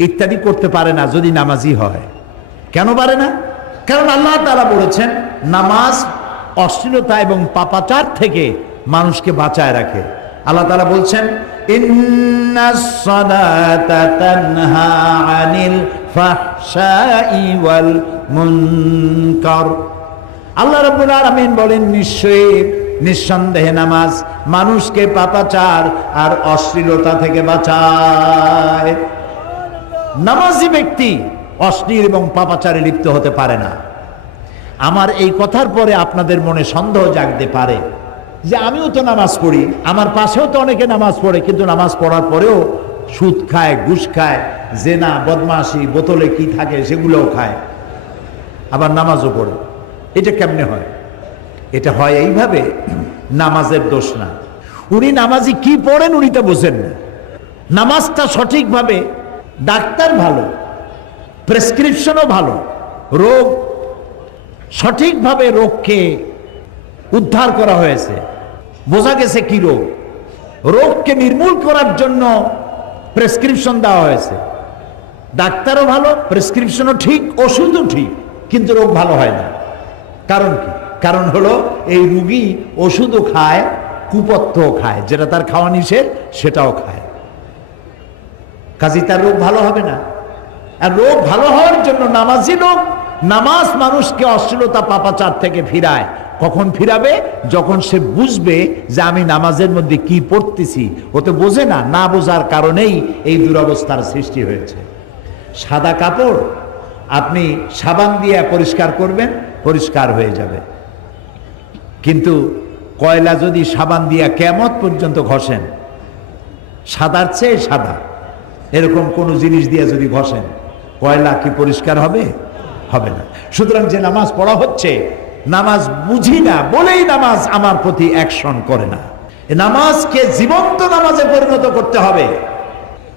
ইত্যাদি করতে পারে না যদি নামাজি হয়। কেন পারে না? কারণ আল্লাহ তাআলা বলেছেন নামাজ অশ্লীলতা এবং পাপাচার থেকে মানুষকে বাঁচায় রাখে। আল্লাহ তাআলা বলছেন ইন্নাস সালাতা তানহা আনিল ফাহশাই ওয়াল মুনকার। আল্লাহ রাব্বুল আলামিন বলেন নিশ্চয়ই, নিঃসন্দেহে নামাজ মানুষকে পাপাচার আর অশ্লীলতা থেকে বাঁচায়। নামাজি ব্যক্তি অশ্লীল এবং পাপাচারে লিপ্ত হতে পারে না। আমার এই কথার পরে আপনাদের মনে সন্দেহ জাগতে পারে যে আমিও তো নামাজ পড়ি, আমার পাশেও তো অনেকে নামাজ পড়ে, কিন্তু নামাজ পড়ার পরেও সুদ খায়, ঘুষ খায়, জেনা, বদমাশি, বোতলে কি থাকে সেগুলোও খায়, আবার নামাজও পড়ে। এটা কেমনে হয়? এটা হয় এইভাবে, নামাজের দোষ না। উনি নামাজি কি পড়েন উনি তো বোঝেন না। নামাজটা সঠিকভাবে, ডাক্তার ভালো, প্রেসক্রিপশনও ভালো, রোগ সঠিকভাবে রোগকে উদ্ধার করা হয়েছে, বোঝা গেছে কি রোগ, রোগকে নির্মূল করার জন্য প্রেসক্রিপশন দেওয়া হয়েছে। ডাক্তারও ভালো, প্রেসক্রিপশনও ঠিক, ওষুধও ঠিক, কিন্তু রোগ ভালো হয় না। কারণ কি? কারণ হলো এই রোগী ওষুধও খায়, কুপথ্যও খায়, যেটা তার খাওয়া নিষেধ সেটাও খায়, কাজেই তার রোগ ভালো হবে না। আর রোগ ভালো হওয়ার জন্য নামাজি লোক, নামাজ মানুষকে অশ্লীলতা পাপাচার থেকে ফিরায়। কখন ফিরাবে? যখন সে বুঝবে যে আমি নামাজের মধ্যে কি পড়তেছি। ও তো বোঝে না, না বোঝার কারণেই এই দুরবস্থার সৃষ্টি হয়েছে। সাদা কাপড় আপনি সাবান দিয়ে পরিষ্কার করবেন, পরিষ্কার হয়ে যাবে, কিন্তু কয়লা যদি সাবান দিয়া কিয়ামত পর্যন্ত ঘষেন, সাদার চেয়ে সাদা এরকম কোন জিনিস দিয়ে যদি ঘষেন, কয়লা কি পরিষ্কার হবে? হবে না। সুতরাং যে নামাজ পড়া হচ্ছে, নামাজ বুঝি না বলেই নামাজ আমার প্রতি অ্যাকশন করে না। নামাজকে জীবন্ত নামাজে পরিণত করতে হবে।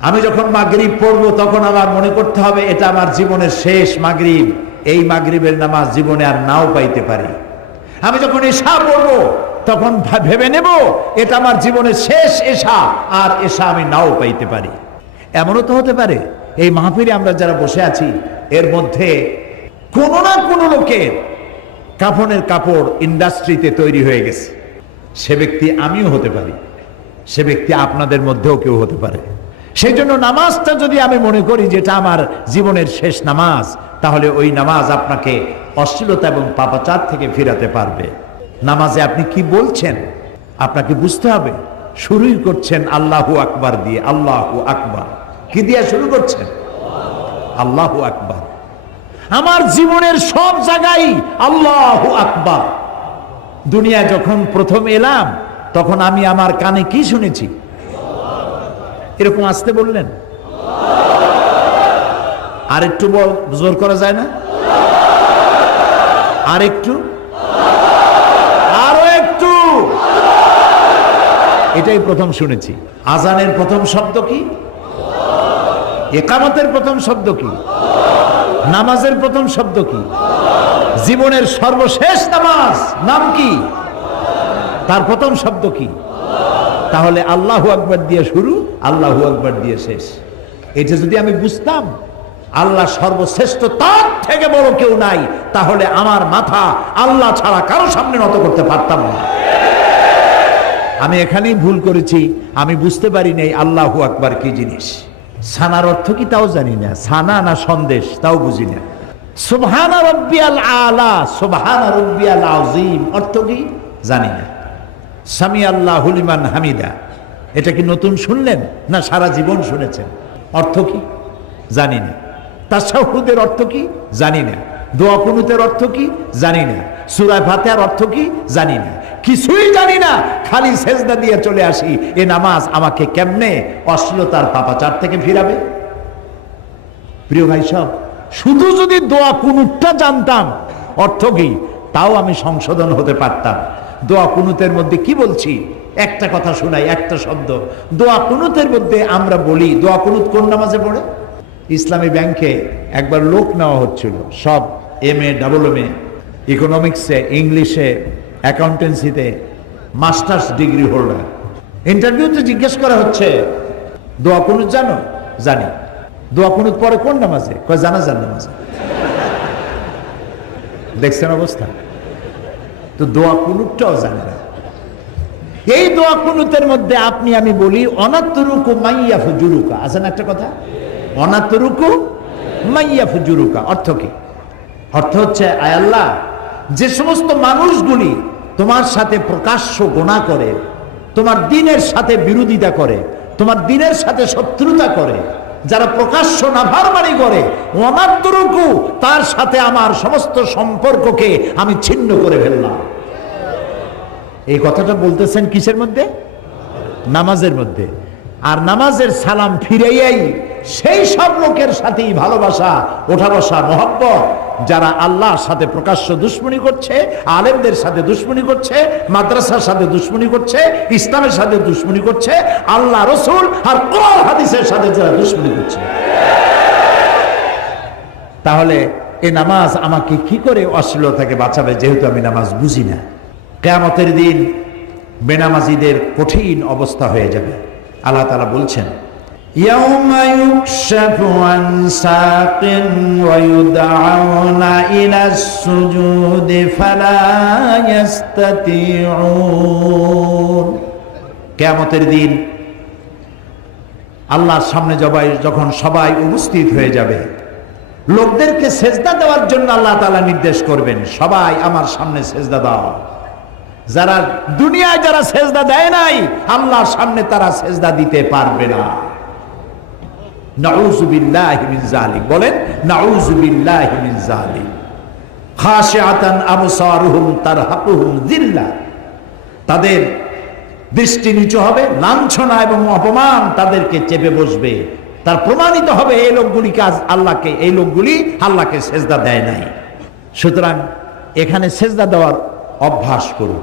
আমি যখন মাগরিব পড়বো তখন আমার মনে করতে হবে এটা আমার জীবনের শেষ মাগরিব, এই মাগরিবের নামাজ জীবনে আর নাও পাইতে পারি। আমি যখন এশা পড়বো তখন ভেবে নেব এটা আমার জীবনের শেষ এশা, আর এশা আমি নাও পাইতে পারি। এমনও তো হতে পারে এই মাহফিলে আমরা যারা বসে আছি এর মধ্যে কোনো না কোনো লোকের কাফনের কাপড় ইন্ডাস্ট্রিতে তৈরি হয়ে গেছে। সে ব্যক্তি আমিও হতে পারি, সে ব্যক্তি আপনাদের মধ্যেও কেউ হতে পারে। সেই জন্য নামাজটা যদি আমি মনে করি যেটা আমার জীবনের শেষ নামাজ, তাহলে ওই নামাজ আপনাকে অশ্লীলতা এবং পাপাচার থেকে ফিরাতে পারবে। নামাজে আপনি কি বলছেন আপনাকে বুঝতে হবে। শুরুই করছেন আল্লাহু আকবার দিয়ে। আল্লাহু আকবার কি দিয়ে শুরু করছেন? আল্লাহু আকবার। আমার জীবনের সব জায়গায় আল্লাহু আকবার। দুনিয়া যখন প্রথম এলাম তখন আমি আমার কানে কি শুনেছি? এরকম আসতে বললেন, আর একটু জোর করা যায় না? আর একটু, আরো একটু। এটাই প্রথম শুনেছি। আজানের প্রথম শব্দ কি? ইকামতের প্রথম শব্দ কি? নামাজের প্রথম শব্দ কি? জীবনের সর্বশেষ নামাজ নাম কি? তার প্রথম শব্দ কি? তাহলে আল্লাহু আকবার দিয়ে শুরু, আল্লাহু আকবার দিয়ে শেষ। এটা যদি আমি বুঝতাম আল্লাহ সর্বশ্রেষ্ঠ, তার থেকে বড় কেউ নাই, তাহলে আমার মাথা আল্লাহ ছাড়া কারো সামনে নত করতে পারতাম না। আমি এখানেই ভুল করেছি, আমি বুঝতে পারি নাই আল্লাহু আকবার কি জিনিস। সানার অর্থ কি তাও জানি না, সানা না সন্দেশ তাও বুঝি না। সুবহানা রাব্বিয়াল আলা, সুবহানা রাব্বিয়াল আযীম অর্থ কি জানি না। সামি আল্লাহু লিমান হামিদা, এটা কি নতুন শুনলেন না সারা জীবন শুনেছেন? অর্থ কি জানি না। তাশাহুদের অর্থ কি জানি না। দোয়া কুনুতের অর্থ কি জানি না। সূরা ফাতিহার অর্থ কি জানি না। কিছুই জানি না, খালি সেজদা দিয়ে চলে আসি। এ নামাজ আমাকে কেমনে অশ্লীলতার পাপাচার থেকে ফিরাবে? প্রিয় ভাই সব, শুধু যদি দোয়া কুনুতটা জানতাম অর্থ কি, তাও আমি সংশোধন হতে পারতাম। দোয়া কুনুতের মধ্যে কি বলছি? একটা কথা শোনাই, একটা শব্দ। দোয়া কুনুতের মধ্যে আমরা বলি, দোয়া কুনুত কোন নামাজে পড়ে? ইসলামী ব্যাংকে একবার লোক নেওয়া হচ্ছিল, সব MA, AA, ইকোনমিক্সে, ইংলিশে, অ্যাকাউন্টেন্সিতে মাস্টার্স ডিগ্রি হোল্ডার। ইন্টারভিউতে জিজ্ঞেস করা হচ্ছে, দোয়া কুনুত জানো? জানি। দোয়া কুনুত পরে কোন নামাজে? কয় জানাজার নামাজে। দেখছেন অবস্থা? তো দোয়া কুনুতটাও জানে না। এই দোয়া কুনুতের মধ্যে আপনি আমি বলি অনাত্তরুকু মাইয়া ফুজুরুকা, আছে না একটা কথা? অনাত্তরুকু মাইয়া ফুজুরুকা অর্থ কি? অর্থ হচ্ছে, আয় আল্লাহ, যে সমস্ত মানুষগুলি তোমার সাথে প্রকাশ্য গুনাহ করে, তোমার দ্বীনের সাথে বিরোধিতা করে, তোমার দ্বীনের সাথে শত্রুতা করে, যারা প্রকাশ্য নাফরমানি করে, অনাত্তরুকু, তার সাথে আমার সমস্ত সম্পর্ককে আমি ছিন্ন করে ফেললাম। এই কথাটা বলতেছেন কিসের মধ্যে? নামাজের মধ্যে। আর নামাজের সালাম ফিরাইয়াই সেই সব লোকের সাথেই ভালোবাসা, ওঠা বসা, মহব্বত, যারা আল্লাহর সাথে প্রকাশ্য দুশ্মনী করছে, আলেমদের সাথে দুশ্মনী করছে, মাদ্রাসার সাথে দুশ্মনী করছে, ইসলামের সাথে দুশ্মনী করছে, আল্লাহ রসুল আর কোরআন হাদিসের সাথে যারা দুশ্মনী করছে। তাহলে এই নামাজ আমাকে কি করে অশ্লীলতা থেকে বাঁচাবে, যেহেতু আমি নামাজ বুঝি না? কিয়ামতের দিন বেনামাজিদের কঠিন অবস্থা হয়ে যাবে। আল্লাহ তাআলা বলছেন, ইয়াউমা ইউকশাফু আন সাকিন ওয়া ইউদআউনা ইলাস সুজুদি ফালা ইস্তাতিউন। কিয়ামতের দিন আল্লাহর সামনে যখন সবাই উপস্থিত হয়ে যাবে, লোকদেরকে সেজদা দেওয়ার জন্য আল্লাহ তাআলা নির্দেশ করবেন, সবাই আমার সামনে সেজদা দাও। যারা দুনিয়ায় যারা সেজদা দেয় নাই, আল্লাহর সামনে তারা সেজদা দিতে পারবে না। নাউযু বিল্লাহি মিন যালিক, বলেন নাউযু বিল্লাহি মিন যালিক। খাশিআতান আবসারুহুম তারহাকুহুম যিল্লাহ, তাদের দৃষ্টি নিচু হবে, লাঞ্ছনা এবং অপমান তাদেরকে চেপে বসবে। তার প্রমাণিত হবে এই লোকগুলিকে এই লোকগুলি আল্লাহকে সেজদা দেয় নাই। সুতরাং এখানে সেজদা দেওয়ার অভ্যাস করুন।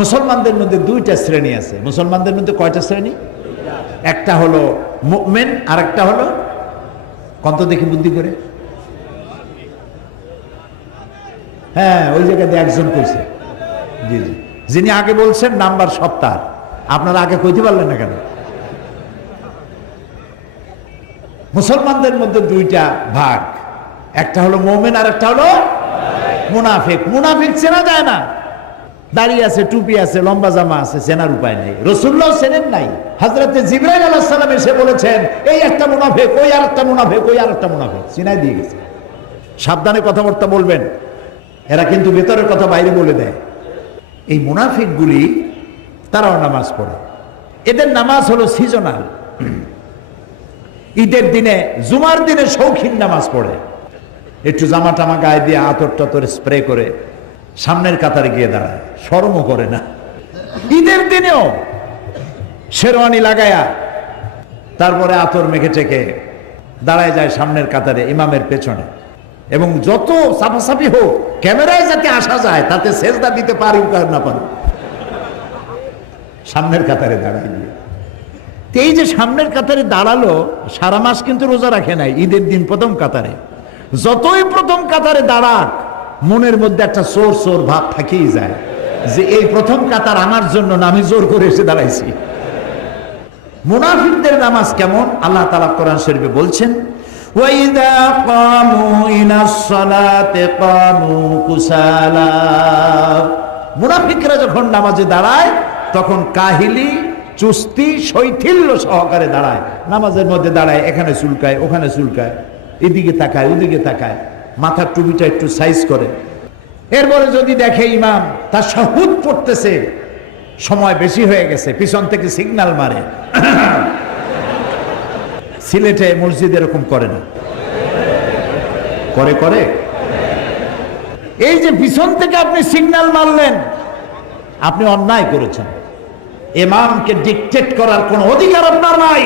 মুসলমানদের মধ্যে দুইটা শ্রেণী আছে। মুসলমানদের মধ্যে কয়টা শ্রেণী? একটা হলো মুমিন, আর একটা হলো কত দেখি বুদ্ধি করে, হ্যাঁ ওই জায়গাতে একজন কইছে, জি জি, যিনি আগে বলছেন নাম্বার সপ্তাহ, আপনারা আগে কইতে পারলেন না কেন? মুসলমানদের মধ্যে দুইটা ভাগ, একটা হলো মুমিন আর একটা হলো মুনাফিক। মুনাফিক চেনা যায় না, দাড়ি আছে, টুপি আছে, লম্বা জামা আছে, চেনার উপায় নেই। রাসূলুল্লাহ চেনেন নাই। হযরতে জিবরাইল আলাইহিস সালাম এসে বলেছেন, এই একটা মুনাফিক, ওই আরেকটা মুনাফিক, ওই আরেকটা মুনাফিক, চিনাই দিয়ে গেছে। সাবধানে কথাবার্তা বলবেন, এরা কিন্তু ভেতরের কথা বাইরে বলে দেয়। এই মুনাফিকগুলি তারাও নামাজ পড়ে। এদের নামাজ হলো সিজনাল। ঈদের দিনে, জুমার দিনে শৌখিন নামাজ পড়ে, একটু জামা টামা গায়ে দিয়ে আতর টাতর স্প্রে করে সামনের কাতারে গিয়ে দাঁড়ায়, শরমও করে না। ঈদের দিনেও শেরওয়ানি লাগায়া তারপরে আতর মেখে টেকে দাঁড়ায় যায় সামনের কাতারে ইমামের পেছনে। এবং যত সাফাসাফি হোক, ক্যামেরায় যাতে আসা যায়, তাতে সেজদা দিতে পারি আর না পারি, সামনের কাতারে দাঁড়ায় গিয়ে। এই যে সামনের কাতারে দাঁড়ালো, সারা মাস কিন্তু রোজা রাখে নাই, ঈদের দিন প্রথম কাতারে। যতই প্রথম কাতারে দাঁড়াক, মনের মধ্যে একটা চোর চোর ভাব থাকেই যায় যে এই প্রথম কাতার আমার জন্য না, আমি জোর করে এসে দাঁড়াইছি। মুনাফিকদের নামাজ কেমন? আল্লাহ তাআলা কোরআন শরীফে বলছেন, ওয়াইদা কামু ইলাস সালাতি কামু কুসালা। মুনাফিকরা যখন নামাজে দাঁড়ায় তখন কাহিলি, চুস্তি, শৈথিল্য সহকারে দাঁড়ায়। নামাজের মধ্যে দাঁড়ায়, এখানে চুলকায়, ওখানে চুলকায়, এদিকে তাকায়, ওদিকে তাকায়, মাথার টুপিটা একটু সাইজ করে। এরপরে যদি দেখে ইমাম তার শাহুদ পড়তেছে, সময় বেশি হয়ে গেছে, পিছন থেকে সিগন্যাল মারে। সিলেটে মসজিদ এরকম করে না? করে করে। এই যে পিছন থেকে আপনি সিগন্যাল মারলেন, আপনি অন্যায় করেছেন। ইমামকে ডিকটেট করার কোনো অধিকার আপনার নাই।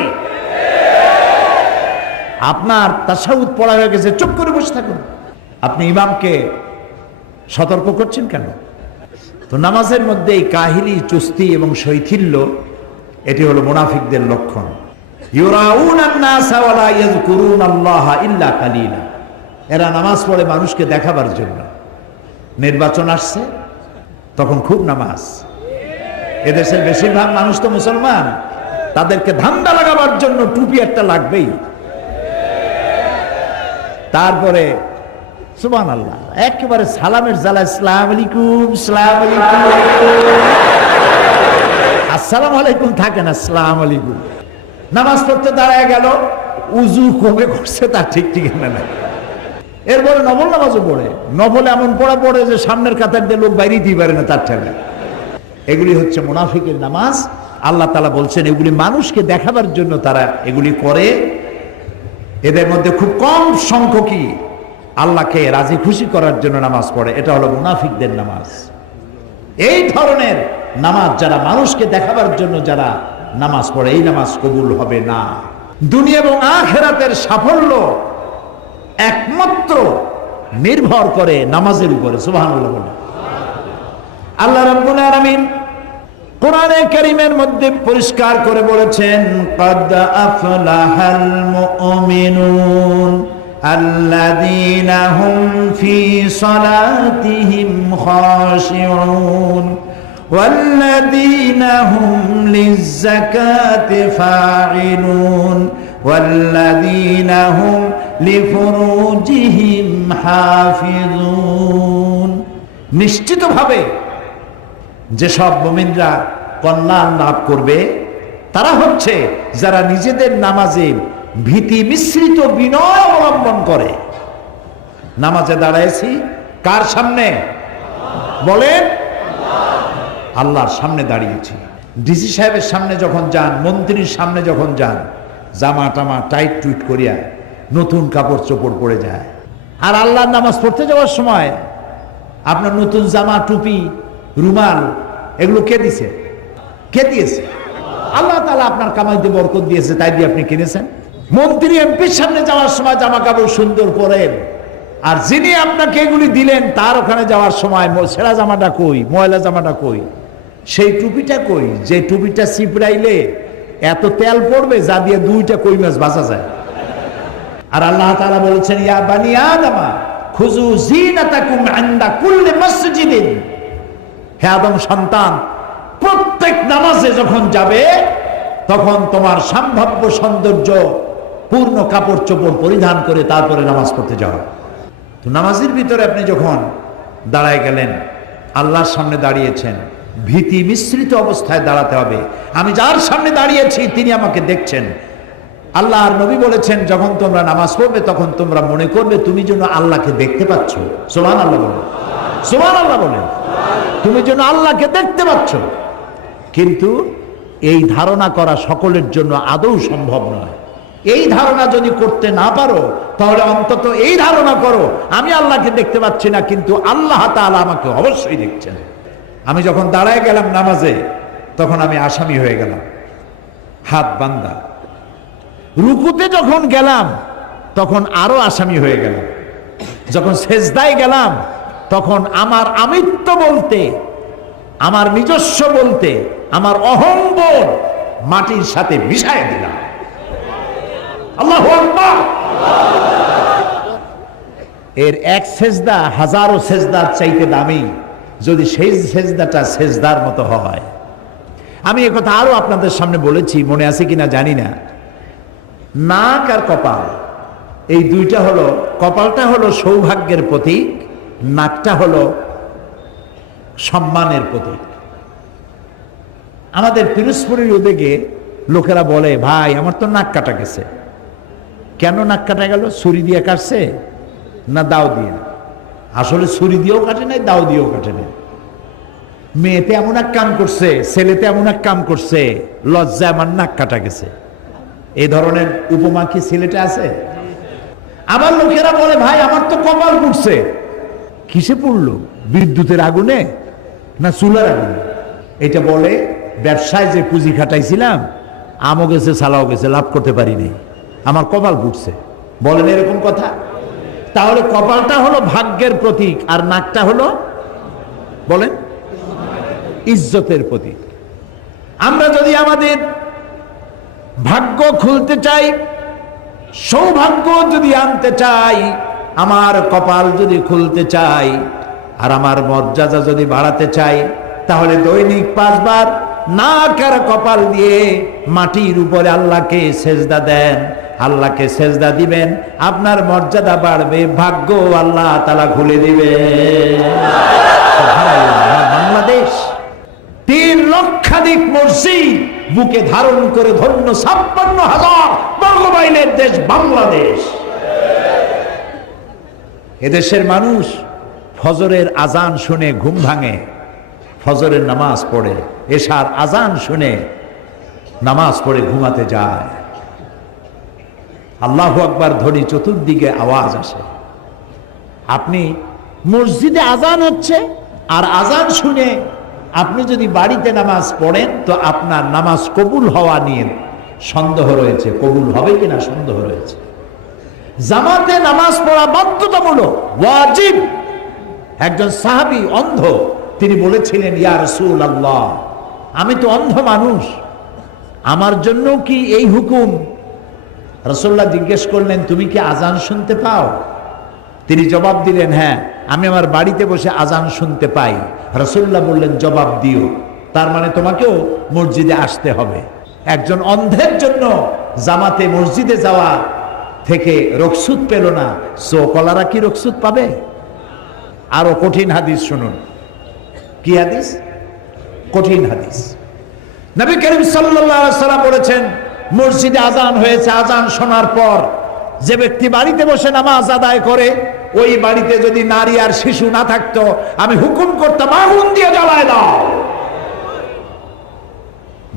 আপনার তাশাহুদ পড়া হয়ে গেছে, চুপ করে বসে থাকুন। আপনি ইমামকে সতর্ক করছেন কেন? তো নামাজের মধ্যে এই কাহিলি, চুস্তি এবং শৈথিল্য, এটি হলো মুনাফিকদের লক্ষণ। ইউরাউনান নাসা ওয়া লা ইয়াযকুরুনাল্লাহা ইল্লা কালিলা। এরা নামাজ পড়ে মানুষকে দেখাবার জন্য। নির্বাচন আসছে, তখন খুব নামাজ। এদেশের বেশিরভাগ মানুষ তো মুসলমান, তাদেরকে ধান্দা লাগাবার জন্য টুপি একটা লাগবেই। তারপরে সুবহানাল্লাহ, একেবারে সালামের জ্বালা, আসসালামু আলাইকুম, আসসালামু আলাইকুম, আসসালামু আলাইকুম থাকে না, আসসালামু আলাইকুম। নামাজ পড়তে দাঁড়ায় গেল, উজু কবে করছে তার ঠিক ঠিকানা নাই। এরপরে নফল নামাজও পড়ে, নফল এমন পড়া পড়ে যে সামনের কাতার দিয়ে লোক বাইরে দিতে পারে না তার ঠেলায়। এগুলি হচ্ছে মুনাফিকের নামাজ। আল্লাহ তাআলা বলছেন এগুলি মানুষকে দেখাবার জন্য তারা এগুলি করে। এদের মধ্যে খুব কম সংখ্যকই আল্লাহকে রাজি খুশি করার জন্য নামাজ পড়ে। এটা হলো মুনাফিকদের নামাজ। এই ধরনের নামাজ যারা মানুষকে দেখাবার জন্য যারা নামাজ পড়ে, এই নামাজ কবুল হবে না। দুনিয়া এবং আখিরাতের সাফল্য একমাত্র নির্ভর করে নামাজের উপরে। সুবহানাল্লাহ বলে আল্লাহ রাব্বুল আলামিন কোরআনে কারীমের মধ্যে পরিষ্কার করে বলেছেন, ক্বাদ আফলাহাল মুমিনুন আল্লাযীনা হুম ফি সালাতিহিম খাশিউন ওয়াল্লাযীনা হুম লিয-যাকাতি ফাঈলুন ওয়াল্লাযীনা হুম লিফুরুজিহিম হাফিজুন। নিশ্চিতভাবে যেসব মুমিনরা কল্যাণ লাভ করবে তারা হচ্ছে যারা নিজেদের নামাজে ভীতি মিশ্রিত বিনয় অবলম্বন করে। নামাজে দাঁড়াইছি কার সামনে? বলেন, আল্লাহর সামনে দাঁড়িয়েছি। ডিসি সাহেবের সামনে যখন যান, মন্ত্রীর সামনে যখন যান, জামা টামা টাইট টুইট করিয়া নতুন কাপড় চোপড় পরে যায়। আর আল্লাহর নামাজ পড়তে যাওয়ার সময় আপনার নতুন জামা, টুপি, রুমাল এগুলো কে দিছে? কে দিয়েছে? আল্লাহ তাআলা আপনার কামাইতে বরকত দিয়েছে, তাই দিয়ে আপনি কিনেছেন। মন্ত্রী এমপির সামনে যাওয়ার সময় জামা কাপড় সুন্দর পরেন, আর যিনি আপনাকে এগুলি দিলেন তার ওখানে যাওয়ার সময় ছেঁড়া জামাটা কই, ময়লা জামাটা কই, সেই টুপিটা কই, যে টুপিটা চিপড়াইলে এত তেল পড়বে যা দিয়ে 2টা কই মাছ ভাজা যায়। আর আল্লাহ তাআলা বলেছেন, ইয়া বানি আদমা খুযু যিনাতাকুম ইনদা কুল্লি মসজিদিন। হে আদম সন্তান, প্রত্যেক নামাজে যখন যাবে তখন তোমার সম্ভাব্য সৌন্দর্য পূর্ণ কাপড় চোপড় পরিধান করে তারপরে নামাজ পড়তে যাও। তো নামাজের ভিতরে আপনি যখন দাঁড়ায় গেলেন, আল্লাহর সামনে দাঁড়িয়েছেন, ভীতি মিশ্রিত অবস্থায় দাঁড়াতে হবে। আমি যার সামনে দাঁড়িয়েছি তিনি আমাকে দেখছেন। আল্লাহর নবী বলেছেন, যখন তোমরা নামাজ পড়বে তখন তোমরা মনে করবে তুমি যেন আল্লাহকে দেখতে পাচ্ছ। সুবহানাল্লাহ বলেন, সুবহানাল্লাহ বলেন। তুমি যেন আল্লাহকে দেখতে পাচ্ছ। কিন্তু এই ধারণা করা সকলের জন্য আদৌ সম্ভব নয়। এই ধারণা যদি করতে না পারো তাহলে অন্তত এই ধারণা করো আমি আল্লাহকে দেখতে পাচ্ছি না, কিন্তু আল্লাহ তাআলা আমাকে অবশ্যই দেখছেন। আমি যখন দাঁড়ায় গেলাম নামাজে তখন আমি আসামি হয়ে গেলাম, হাত বান্দা। রুকুতে যখন গেলাম তখন আরো আসামি হয়ে গেলাম। যখন সেজদায় গেলাম তখন আমার আমিত্ব বলতে, আমার নিজস্ব বলতে, আমার অহংবোধ মাটির সাথে মিশায় দিলাম। আল্লাহু আকবার। এর এক সেজদা হাজারো সেজদার চাইতে দামি, যদি সেই সেজদাটা সেজদার মতো হয়। আমি একথা আরো আপনাদের সামনে বলেছি, মনে আছে কিনা জানি না। নাক আর কপাল এই দুইটা হলো, কপালটা হলো সৌভাগ্যের প্রতীক, নাকটা হলো সম্মানের প্রতীক। আমাদের পিরোজপুরের ওদিকে লোকেরা বলে, ভাই আমার তো নাক কাটা গেছে। কেন নাক কাটা গেল? ছুরি দিয়ে কাটছে না দাও দিয়ে? আসলে ছুরি দিয়েও কাটে নাই, দাও দিয়েও কাটে নাই। মেয়েতে এমন এক কাম করছে, ছেলেতে এমন এক কাম করছে, লজ্জায় আমার নাক কাটা গেছে। এই ধরনের উপমা কি সিলেটে আছে? আবার লোকেরা বলে, ভাই আমার তো কপাল পুড়ছে। কিসে পুড়লো? বিদ্যুতের আগুনে না চুলার আগুনে? এটা বলে ব্যবসায় যে পুঁজি খাটাইছিলাম, আমও গেছে সালাও গেছে, লাভ করতে পারিনি, আমার কপাল পুড়ছে। বলেন এরকম কথা? তাহলে কপালটা হলো ভাগ্যের প্রতীক আর নাকটা হলো, বলেন, ইজ্জতের প্রতীক। আমরা যদি আমাদের ভাগ্য খুলতে চাই, সৌভাগ্য যদি আনতে চাই, আমার কপাল যদি খুলতে চাই, আর আমার মর্যাদা যদি বাড়াতে চাই, তাহলে দৈনিক 5 বার নাক আর কপাল দিয়ে মাটির উপরে আল্লাহকে সেজদা দেন। আল্লাহকে সেজদা দিবেন, আপনার মর্যাদা বাড়বে, ভাগ্য আল্লাহ তাআলা খুলে দিবে। বাংলাদেশ 3 লক্ষাধিক মসজিদ বুকে ধারণ করে ধন্য 56,000 বর্গমাইলের দেশ বাংলাদেশ। এদেশের মানুষ ফজরের আজান শুনে ঘুম ভাঙে, ফজরের নামাজ পড়ে, এশার আজান শুনে নামাজ পড়ে ঘুমাতে যায়। আল্লাহু আকবার ধ্বনি চতুর্দিকে আওয়াজ আসে। আপনি মসজিদে আজান হচ্ছে আর আজান শুনে আপনি যদি বাড়িতে নামাজ পড়েন তো আপনার নামাজ কবুল হওয়া নিয়ে সন্দেহ রয়েছে, কবুল হবে কিনা সন্দেহ রয়েছে। জামাতে নামাজ পড়া বাধ্যতামূলক, ওয়াজিব। একজন সাহাবী অন্ধ, তিনি বলেছিলেন, ইয়া রাসূলুল্লাহ, আমি তো অন্ধ মানুষ, আমার জন্য কি এই হুকুম? রাসূলুল্লাহ জিজ্ঞেস করলেন, তুমি কি আজান শুনতে পাও? তিনি জবাব দিলেন, হ্যাঁ, আমি আমার বাড়িতে বসে আজান শুনতে পাই। রাসূলুল্লাহ বললেন, জবাব দিও, তার মানে তোমাকেও মসজিদে আসতে হবে। একজন অন্ধের জন্য জামাতে মসজিদে যাওয়া থেকে রুখসত পেল না, সো কলারা কি রুখসত পাবে? আরো কঠিন হাদিস শুনুন। কি হাদিস? কঠিন হাদিস। নবী করিম সাল্লাল্লাহু আলাইহি ওয়াসাল্লাম বলেছেন, মসজিদে আজান হয়েছে, আজান শোনার পর যে ব্যক্তি বাড়িতে বসে নামাজ আদায় করে, ওই বাড়িতে যদি নারী আর শিশু না থাকতো, আমি হুকুম করতাম আগুন দিয়ে জ্বালায় দাও।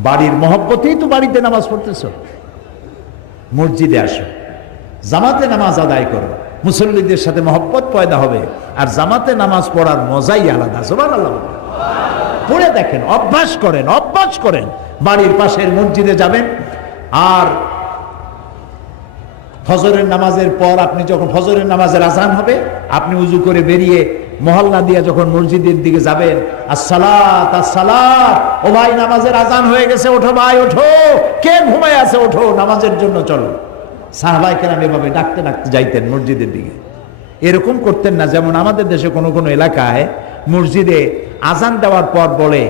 বাড়ির মহব্বতেই তো বাড়িতে নামাজ পড়তেছো, মসজিদে আসো, জামাতে নামাজ আদায় করো, মুসল্লিদের সাথে মহব্বত পয়দা হবে, আর জামাতে নামাজ পড়ার মজাই আলাদা। সুবহানাল্লাহ। পড়ে দেখেন, অভ্যাস করেন, অভ্যাস করেন। বাড়ির পাশের মসজিদে যাবেন, আর ফজরের নামাজের পর আপনি যখন ফজরের নামাজের আজান হবে, আপনি উজু করে বেরিয়ে মহল্লা দিয়ে যখন মসজিদের দিকে যাবেন, আসসালাত আসসালাত, ও ভাই নামাজের আজান হয়ে গেছে, ওঠো ভাই ওঠো, কে ঘুমায় আছে ওঠো, নামাজের জন্য চলো। সাহাবায়ে কেরাম এভাবে ডাকতে ডাকতে যাইতেন মসজিদের দিকে। এরকম করতেন না যেমন আমাদের দেশে কোনো কোনো এলাকায় মসজিদে আজান দেওয়ার পর বলে,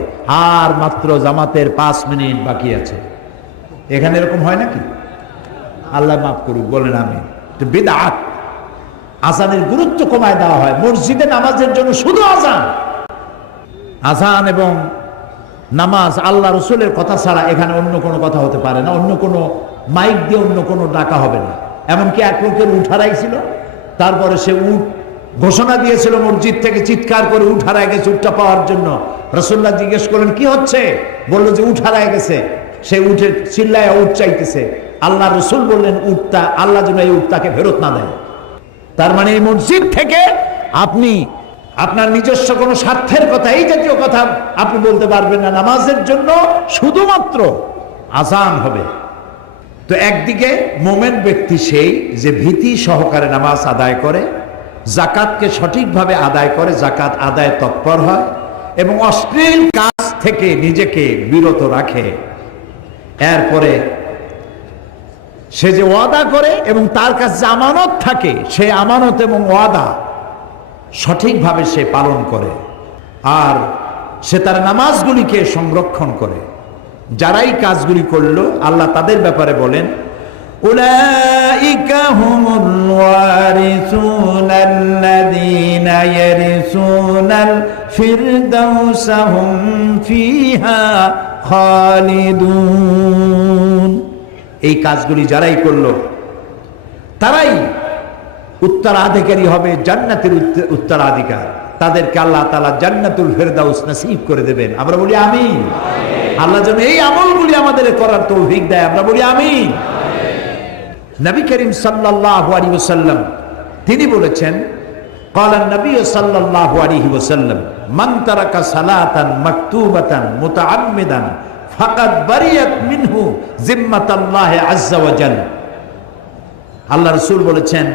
আর মাত্র জামাতের 5 মিনিট বাকি আছে। এখানে এরকম হয় নাকি? আল্লাহ মাফ করুক, বলেন আমি। বিদআত। আজানের গুরুত্ব কমায় দেওয়া হয়। মসজিদে নামাজের জন্য শুধু আজান, আযান এবং নামাজ আল্লাহ রসুলের কথা ছাড়া এখানে অন্য কোনো কথা হতে পারে না, অন্য কোনো মাইক দিয়ে অন্য কোনো ডাকা হবে না। এমনকি এক লোকের উঠ হারাইছিল, তারপরে সে উঠ ঘোষণা দিয়েছিল মসজিদ থেকে চিৎকার করে উঠ হারায় গেছে, উঠটা পাওয়ার জন্য। রাসূলুল্লাহ জিজ্ঞেস করলেন কি হচ্ছে, বললো যে উঠ হারায় গেছে। সে উঠে চিল্লায় উঠ চাইতেছে। আল্লাহ রসুল বললেন উঠটা আল্লাহ যেন এই উঠটাকে ফেরত না দেয়। তার মানে এই মসজিদ থেকে আপনি আপনার নিজস্ব কোনো স্বার্থের কথা, এই জাতীয় কথা আপনি বলতে পারবেন না। নামাজের জন্য শুধুমাত্র আযান হবে। তো একদিকে মোমেন ব্যক্তি সেই যে ভীতি সহকারে নামাজ আদায় করে, যাকাতকে সঠিকভাবে আদায় করে, যাকাত আদায় তৎপর হয় এবং অশ্লীল কাজ থেকে নিজেকে বিরত রাখে। এরপরে সে যে ওয়াদা করে এবং তার কাছে যে আমানত থাকে, সে আমানত এবং ওয়াদা সঠিকভাবে সে পালন করে, আর সে তার নামাজগুলিকে সংরক্ষণ করে। যারাই কাজগুলি করলো আল্লাহ তাদের ব্যাপারে বলেন উলাইকা হুমুল ওয়ারিসুনাল্লাযীনা ইয়ারিসুনাল ফিরদাউসা হুম ফিহা খালিদুন। এই কাজগুলি যারাই করলো তারাই উত্তরাধিকারী হবে, জান্নাতের উত্তরাধিকার। তাদেরকে আল্লাহ তাআলা জান্নাতুল ফেরদাউস নসিব করে দেবেন। আমরা বলি আমিন। আল্লাহ যেন এই আমলগুলি আমাদের করার তৌফিক দেয়, আমরা বলি আমিন। নবী করিম সাল্লাল্লাহু আলাইহি ওয়াসাল্লাম তিনি বলেছেন ক্বালা নবী সাল্লাল্লাহু আলাইহি ওয়াসাল্লাম মান তারাকা সালাতান মাকতুবাতান মুতাআম্মিদান ফাকাদ বারিয়াত মিনহু জিম্মাতুল্লাহি আযজা ওয়া জাল। আল্লাহ রাসূল বলেছেন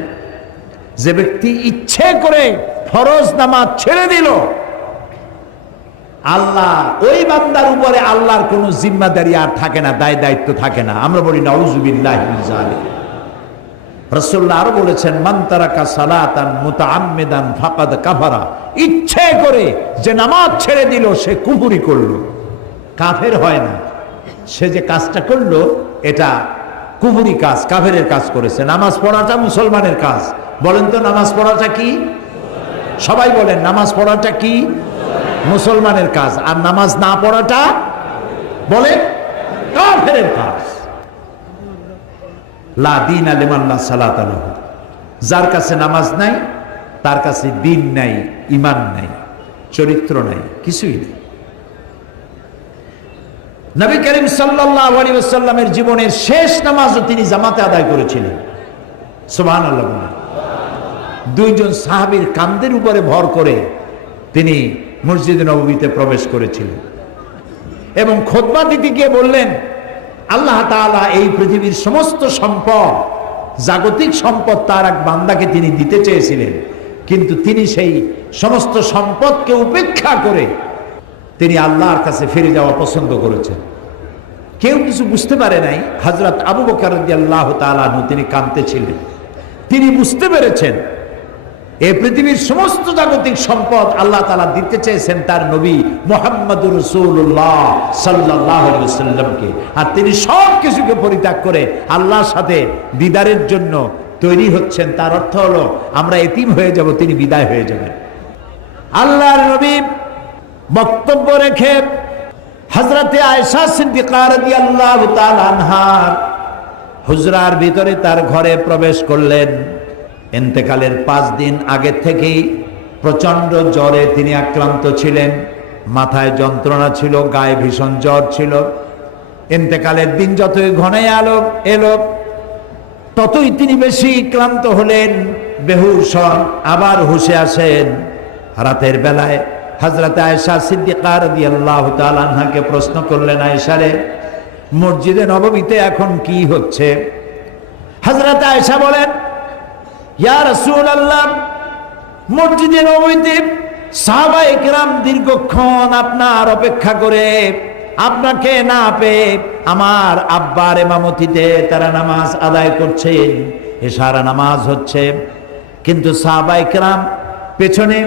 যে ব্যক্তি ইচ্ছে করে ফরজ নামাজ ছেড়ে দিল, আল্লাহ ওই বান্দার উপরে আল্লাহর কোনো জিম্মাদারি আর থাকে না, দায় দায়িত্ব থাকে না। আমরা বলি নাউযুবিল্লাহি মিন যালিক। রাসূলুল্লাহ আরো বলেছেন মান তারাকা সালাতান মুতাআম্মিদান ফাকাদ কাফারা। ইচ্ছে করে যে নামাজ ছেড়ে দিল সে কুফরি করলো, কাফের হয় না। সে যে কাজটা করলো এটা কুফরি কাজ, কাফেরের কাজ করেছে। নামাজ পড়াটা মুসলমানের কাজ। বলেন তো নামাজ পড়াটা কি? সবাই বলেন নামাজ পড়াটা কি? মুসলমানের কাজ। আর নামাজ না পড়াটা বলে কাফেরের কাজ। লা দীনা লিমান লা সালাতা লাহু। যার কাছে নামাজ নাই তার কাছে দিন নাই, ঈমান নাই, চরিত্র নাই, কিছুই নেই। নবী করিম সাল্লাল্লাহু আলাইহি ওয়াসাল্লামের জীবনের শেষ নামাজও তিনি জামাতে আদায় করেছিলেন। সুবহানাল্লাহ। দুইজন সাহাবীর কাঁধের উপরে ভর করে তিনি মসজিদে নববীতে প্রবেশ করেছিলেন এবং খুতবা দিতে গিয়ে বললেন আল্লাহ তাআলা এই পৃথিবীর সমস্ত সম্পদ, জাগতিক সম্পদ তার এক বান্দাকে তিনি দিতে চেয়েছিলেন, কিন্তু তিনি সেই সমস্ত সম্পদকে উপেক্ষা করে তিনি আল্লাহর কাছে ফিরে যাওয়া পছন্দ করেছেন। কেউ কিছু বুঝতে পারে নাই। হযরত আবু বকর রাদিয়াল্লাহু তাআলা আনহু তিনি কাঁদতেছিলেন। তিনি বুঝতে পেরেছেন এই পৃথিবীর সমস্ত জাগতিক সম্পদ আল্লাহ তাআলা দিতে চেয়েছেন তার নবী মুহাম্মদুর রাসূলুল্লাহ সাল্লাল্লাহু আলাইহি ওয়াসাল্লামকে, আর তিনি সব কিছুকে পরিত্যাগ করে আল্লাহর সাথে দিদারের জন্য তৈরি হচ্ছেন। তার অর্থ হলো আমরা এতিম হয়ে যাব, তিনি বিদায় হয়ে যাবেন। আল্লাহর নবী বক্তব্য রেখে হযরতে আয়েশা সিদ্দিকা রাদিয়াল্লাহু তাআলা আনহার হুজরার ভিতরে তার ঘরে প্রবেশ করলেন। ইন্তেকালের 5 দিন আগে থেকেই প্রচন্ড জ্বরে তিনি আক্রান্ত ছিলেন, মাথায় যন্ত্রণা ছিল, গায়ে ভীষণ জ্বর ছিল। ইন্তেকালের দিন যতই ঘনায় এলো ততই তিনি বেশি ক্লান্ত হলেন, বেহুশ হন, আবার হুঁশে আসেন। রাতের বেলায় হযরতে আয়েশা সিদ্দিকা রাদিয়াল্লাহু তাআলা আনহাকে প্রশ্ন করলেন, আয়েশা রে, মসজিদে নববীতে এখন কি হচ্ছে? হযরতে আয়েশা বলেন, ইয়া রাসূলুল্লাহ, মসজিদে নববীতে সাহাবায়ে কেরাম দীর্ঘক্ষণ আপনার অপেক্ষা করে আপনাকে না পেয়ে আমার আব্বার ইমামতিতে তারা নামাজ আদায় করছেন, এশার নামাজ হচ্ছে, কিন্তু সাহাবায়ে কেরাম পেছনে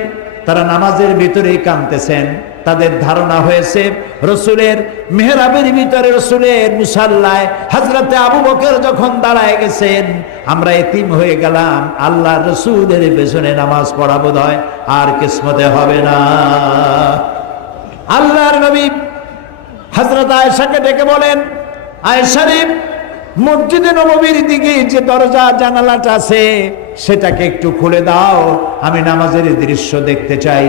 তারা নামাজের ভিতরেই কাঁদতেছেন। তাদের ধারণা হয়েছে রসুলের মেহরাবের ভিতরে, রসুলের মুসাল্লায় হযরতে আবু বকর যখন দাঁড়ায় গেছেন, আমরা এতিম হয়ে গেলাম, আল্লাহ রসুলের পেছনে নামাজ পড়া বোধহয় আর কিসমতে হবে না। আল্লাহর নবী হযরত আয়েশাকে ডেকে বলেন, আয়েশা রে, মসজিদে নববীর দিকে যে দরজা জানালাটা আছে সেটাকে একটু খুলে দাও, আমি নামাজের দৃশ্য দেখতে চাই।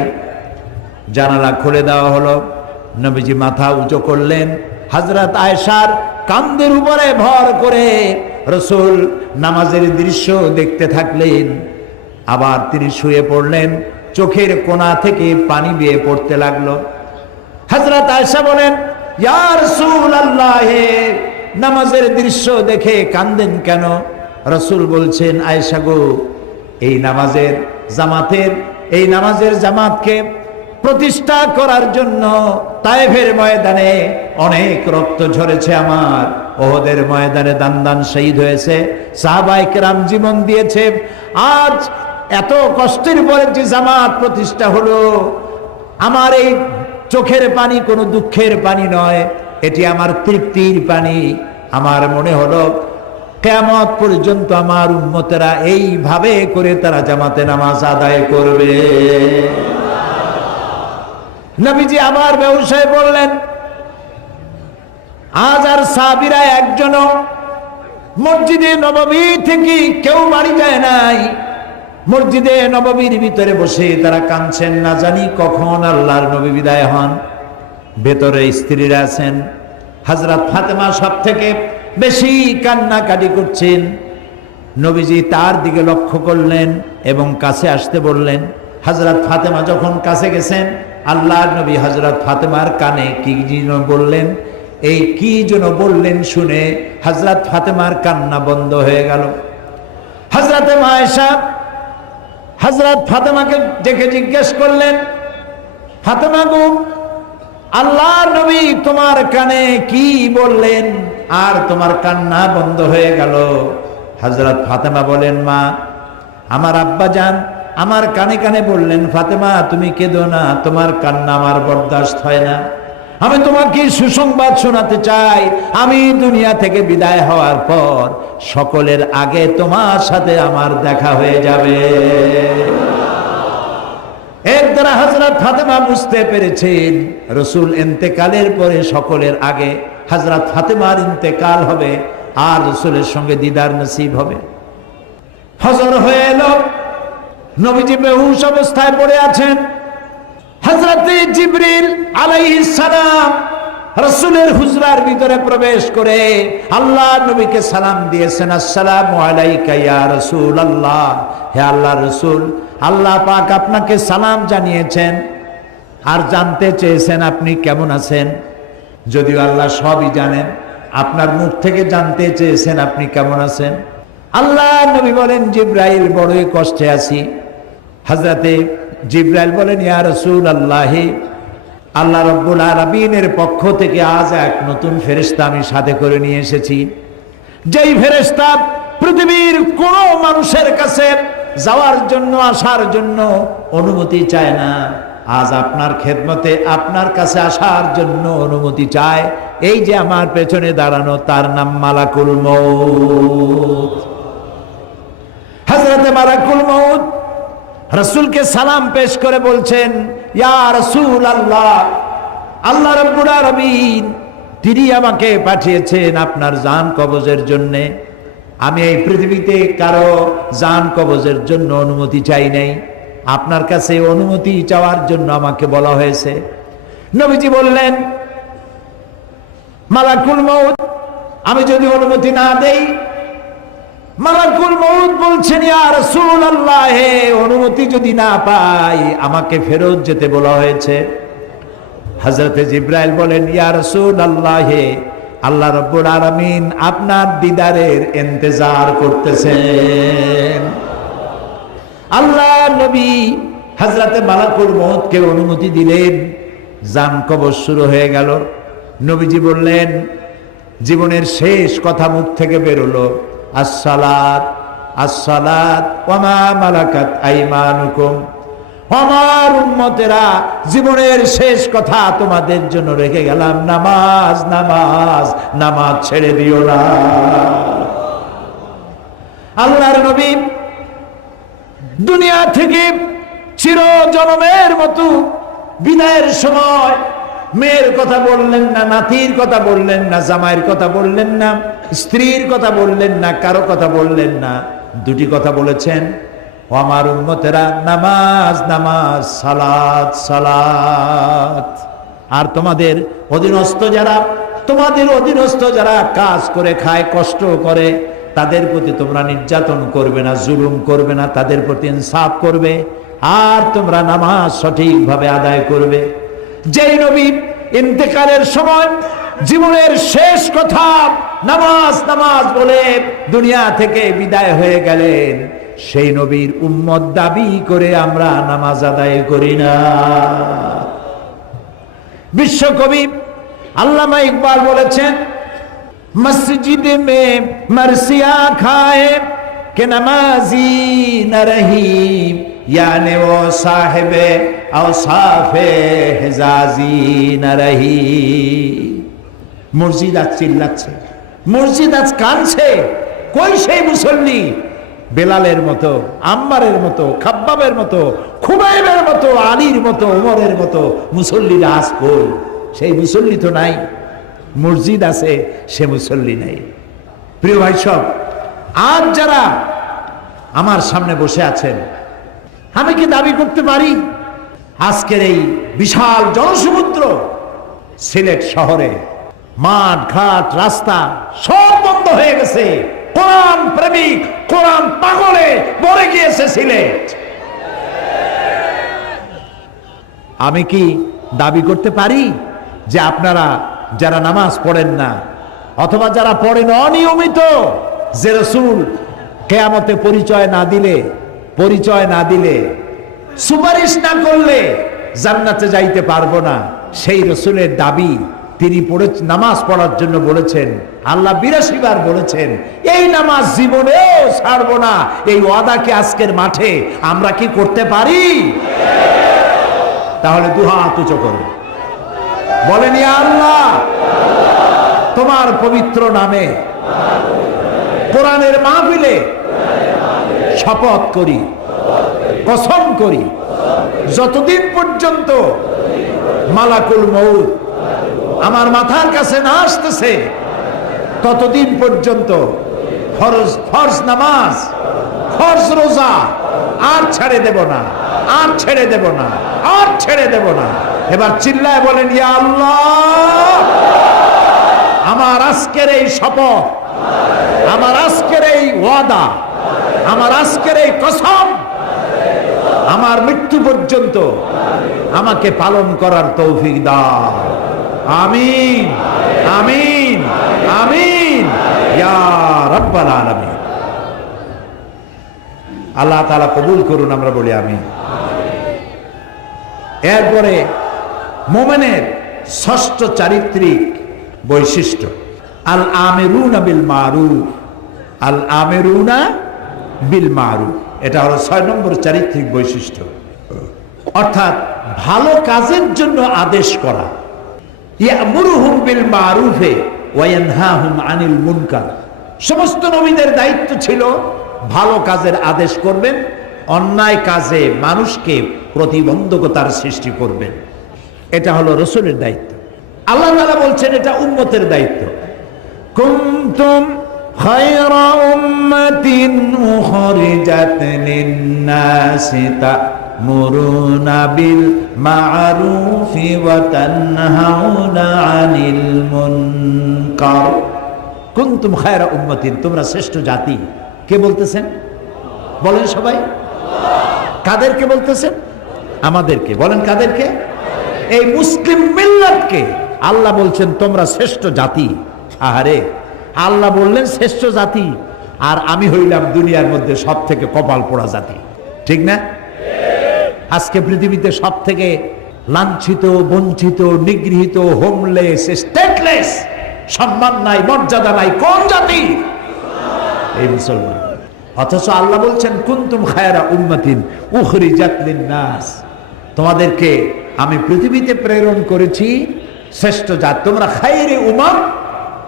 জানালা খুলে দেওয়া হলো। নবীজি মাথা উঁচু করলেন, হযরত আয়েশার কাঁধের উপরে ভর করে রাসূল নামাজের দৃশ্য দেখতে থাকলেন। আবার তিনি শুয়ে পড়লেন, চোখের কোণা থেকে পানি বেয়ে পড়তে লাগলো। হযরত আয়েশা বলেন, ইয়া রাসূলুল্লাহ, নামাজের দৃশ্য দেখে কাঁদেন কেন? রাসূল বলছেন, আয়েশা গো, এই নামাজের জামাতকে প্রতিষ্ঠা করার জন্য তায়েফের ময়দানে অনেক রক্ত ঝরেছে আমার, ওহদের ময়দানে দান শহীদ হয়েছে, সাহাবায়ে কেরাম জীবন দিয়েছে। আজ এত কষ্টের পরে যে জামাত প্রতিষ্ঠা হলো, আমার এই চোখের পানি কোনো দুঃখের পানি নয়, এটি আমার তৃপ্তির পানি। আমার মনে হলো কিয়ামত পর্যন্ত আমার উম্মতেরা এইভাবে করে তারা জামাতে নামাজ আদায় করবে। নবীজি আবার বেহুশ হয়ে পড়লেন। আজ আর সাহাবীরা একজনও মসজিদে নববী থেকে কেউ বাড়ি যায় নাই। মসজিদে নববীর ভিতরে বসে তারা কাঁদছেন, না জানি কখন আল্লাহর নবী বিদায় হন। ভেতরে স্ত্রীরা আছেন। হযরত ফাতেমা সব থেকে বেশি কান্নাকাটি করছেন। নবীজি তার দিকে লক্ষ্য করলেন এবং কাছে আসতে বললেন। হযরত ফাতেমা যখন কাছে গেছেন, আল্লাহর নবী হযরত ফাতেমার কানে কি যেন বললেন। এই কি যেন বললেন শুনে হযরত ফাতেমার কান্না বন্ধ হয়ে গেল। হযরত আয়েশা হযরত ফাতেমাকে ডেকে জিজ্ঞেস করলেন, ফাতেমা গো, আল্লাহর নবী তোমার কানে কি বললেন আর তোমার কান্না বন্ধ হয়ে গেল? হযরত ফাতেমা বলেন, মা, আমার আব্বা জান আমার কানে কানে বললেন, ফাতেমা তুমি কেঁদো না, তোমার কান্না আমার বরদাস্ত হয় না। আমি তোমাকে সুসংবাদ শোনাতে চাই, আমি দুনিয়া থেকে বিদায় হওয়ার পর সকলের আগে তোমার সাথে আমার দেখা হয়ে যাবে। এর দ্বারা হযরত ফাতেমা বুঝতে পেরেছেন রাসূল ইন্তেকালের পরে সকলের আগে হযরত ফাতেমার ইন্তেকাল হবে আর রাসূলের সঙ্গে দিদার নসিব হবে। ফজর হয়ে এলো, নবীজি বেহুশ অবস্থায় পড়ে আছেন। হযরত জিবরিল আলাইহিস সালাম রাসূলের হুজরার ভিতরে প্রবেশ করে আল্লাহর নবীকে সালাম দিয়েছেন, আসসালামু আলাইকা ইয়া রাসূলুল্লাহ, হে আল্লাহর রাসূল, আল্লাহ পাক আপনাকে সালাম জানিয়েছেন আর জানতে চেয়েছেন আপনি কেমন আছেন। যদিও আল্লাহ সবই জানেন, আপনার মুখ থেকে জানতে চেয়েছেন আপনি কেমন আছেন। আল্লাহর নবী বলেন, জিবরাইল বড়ই কষ্টে আছি। হযরতে জিবরাইল বলেন, ইয়া রাসূলুল্লাহ, আল্লাহ রাব্বুল আলামিনের পক্ষ থেকে আজ এক নতুন ফেরেশতা আমি সাথে করে নিয়ে এসেছি, যেই ফেরেশতা পৃথিবীর কোন মানুষের কাছে যাওয়ার জন্য আসার জন্য অনুমতি চায় না, আজ আপনার খেদমতে আপনার কাছে আসার জন্য অনুমতি চায়। এই যে আমার পেছনে দাঁড়ানো, তার নাম মালাকুল মউত। হযরতে মালাকুল মউত রাসূলকে সালাম পেশ করে বলছেন, ইয়া রাসূলুল্লাহ, আল্লাহ রাব্বুল আলামিন তিনি আমাকে পাঠিয়েছেন আপনার জান কবজের জন্য। আমি এই পৃথিবীতে কারো জান কবজের জন্য অনুমতি চাই নাই, আপনার কাছে অনুমতি চাওয়ার জন্য আমাকে বলা হয়েছে। নবীজি বললেন, মালাকুল মউত, আমি যদি অনুমতি না দেই? মালাকুল মউত বলছেন, ইয়া রাসূলুল্লাহ, অনুমতি যদি না পাই আমাকে ফেরত যেতে বলা হয়েছে। হযরতে জিবরাইল বলেন, ইয়া রাসূলুল্লাহ, আল্লাহ রাব্বুল আলামিন আপনার দিদারের ইন্তজার করতেছেন। আল্লাহ নবী হযরতে মালাকুল মউতকে অনুমতি দিলেন, জান কবজ শুরু হয়ে গেল। নবীজি বললেন, জীবনের শেষ কথা মুখ থেকে বেরোলো, আসসালাত আসসালাত ওয়া মা মালাকাত আইমানুকুম। আমার উম্মতেরা, জীবনের শেষ কথা তোমাদের জন্য রেখে গেলাম, নামাজ নামাজ নামাজ ছেড়ে দিও না। আল্লাহর নবী দুনিয়া থেকে চিরজনমের মতো বিদায়ের সময় মেয়ের কথা বললেন না, নাতির কথা বললেন না, জামাইয়ের কথা বললেন না, স্ত্রীর কথা বললেন না, কারো কথা বললেন না। দুটি কথা বলেছেন, ও আমার উম্মতেরা, নামাজ নামাজ, সালাত সালাত। আর তোমাদের অধীনস্থ যারা কাজ করে খায়, কষ্ট করে, তাদের প্রতি তোমরা নির্যাতন করবে না, জুলুম করবে না, তাদের প্রতি ইনসাফ করবে, আর তোমরা নামাজ সঠিকভাবে আদায় করবে। যেই নবী ইন্তেকালের সময় জীবনের শেষ কথা নামাজ নামাজ বলে দুনিয়া থেকে বিদায় হয়ে গেলেন, সেই নবীর উম্মত দাবি করে আমরা নামাজ আদায় করি না। বিশ্বকবি আল্লামা ইকবাল বলেছেন, মসজিদ মে মরসিয়া খায়ে কে নামাজি ন রহি, याने वो साहिबे औसाफे हिजाजी न रही। মসজিদ আজ চিল্লাচ্ছে, মসজিদ আজ কাঁদছে, কই সেই মুসল্লি? বেলালের মতো, আম্মারের মতো, খাব্বাবের মতো, খুবাইবের মতো, আলীর মতো, ওমরের মতো মুসল্লিরা আজ কই? সেই মুসল্লি তো নাই। মসজিদ আছে, সে মুসল্লি নাই। প্রিয় ভাই সব, আজ যারা আমার সামনে বসে আছেন, আমি কি দাবি করতে পারি আজকের এই বিশাল জনসমুদ্র সিলেট শহরে মাঠ ঘাট রাস্তা সব বন্ধ হয়ে গেছে, কোরআন প্রেমিক কোরআন পাগলে ভরে গিয়েছে সিলেট? আমি কি দাবি করতে পারি যে আপনারা যারা নামাজ পড়েন না, অথবা যারা পড়েন অনিয়মিত, যে রাসূল কিয়ামতে পরিচয় না দিলে সুপারিশ না করলে জান্নাতে যাইতে পারবো না, সেই রাসূলের দাবি তিনি নামাজ পড়ার জন্য বলেছেন। আল্লাহ 82 বার বলেছেন, এই নামাজ জীবনেও ছাড়বো না। এই ওয়াদাকে আজকের মাঠে আমরা কি করতে পারি? তাহলে দুহাত উঁচু করুন, বলেন, ইয়া আল্লাহ, তোমার পবিত্র নামে কোরআনের মাহফিলে শপথ করি, কসম করি, যতদিন পর্যন্ত মালাকুল মউত আমার মাথার কাছে না আসতেছে, ততদিন পর্যন্ত ফরজ নামাজ, ফরজ রোজা আর ছেড়ে দেব না, আর ছেড়ে দেব না, আর ছেড়ে দেব না। এবার চিল্লায় বলেন, ইয়া আল্লাহ, আমার আজকের এই শপথ, আমার আজকের এই ওয়াদা, আমার আজকের এই কসম আমার মৃত্যু পর্যন্ত আমাকে পালন করার তৌফিক দাও। আমিন আমিন আমিন ইয়া রাব্বাল আলামিন। আল্লাহ তাআলা কবুল করুন, আমরা বলি আমিন। এরপরে মুমিনের ষষ্ঠ চারিত্রিক বৈশিষ্ট্য, আল আমিরুনা বিল মারুফ, আল আমিরুনা বিল মারুফ। এটা হলো 6 নম্বর চারিত্রিক বৈশিষ্ট্য, অর্থাৎ ভালো কাজের জন্য আদেশ করা। ইয়ামুরুহুম বিল মারুফে ওয়া ইয়ানহাহুম আনিল মুনকার। সমস্ত নবীদের দায়িত্ব ছিল ভালো কাজের আদেশ করবেন, অন্যায় কাজে মানুষকে প্রতিবন্ধকতার সৃষ্টি করবেন। এটা হলো রাসূলের দায়িত্ব। আল্লাহ তাআলা বলছেন এটা উম্মতের দায়িত্ব। কুনতুম খায়রা উম্মাতিন উখরিজাত লিন-নাসি তা'মুরুনা বিল মা'রুফি ওয়া তানহাউনা আনিল মুনকার। কুনতুম খায়রা উম্মাতিন, তোমরা শ্রেষ্ঠ জাতি। কে বলতেছেন? বলেন সবাই। কাদেরকে বলতেছেন? আমাদেরকে। বলেন কাদেরকে? এই মুসলিম মিল্লাতকে আল্লাহ বলছেন তোমরা শ্রেষ্ঠ জাতি। আহারে, আল্লাহ বললেন শ্রেষ্ঠ জাতি, আর আমি হইলাম দুনিয়ার মধ্যে সব থেকে কপাল পোড়া জাতি, ঠিক না? আজকে পৃথিবীতে সব থেকে লাঞ্ছিত, বঞ্চিত, নিগৃহীত, হোমলেস, স্টেটলেস, সম্মান নাই, মর্যাদা নাই কোন জাতি? এই মুসলমান। অথচ আল্লাহ বলছেন কুনতুম খায়রা উম্মাতিন উখরিজাত লিন-নাস, তোমাদেরকে আমি পৃথিবীতে প্রেরণ করেছি শ্রেষ্ঠ জাতি। তোমরা খায়রে উমাম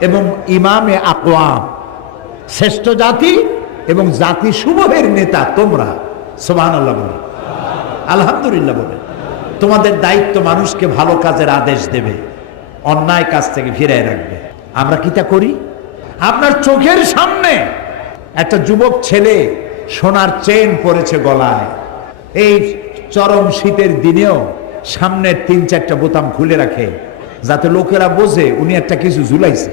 এবং ইমামে আকওয়াম, শ্রেষ্ঠ জাতি এবং জাতি সমূহের নেতা তোমরা। সুবহানাল্লাহ বলে, আলহামদুলিল্লাহ বলে। তোমাদের দায়িত্ব মানুষকে ভালো কাজের আদেশ দেবে, অন্যায় কাজ থেকে ফিরিয়ে রাখবে। আমরা কি তা করি? আপনার চোখের সামনে একটা যুবক ছেলে সোনার চেন পরেছে গলায়, এই চরম শীতের দিনেও সামনের 3-4টা বোতাম খুলে রাখে যাতে লোকেরা বোঝে উনি একটা কিছু ঝুলাইছে।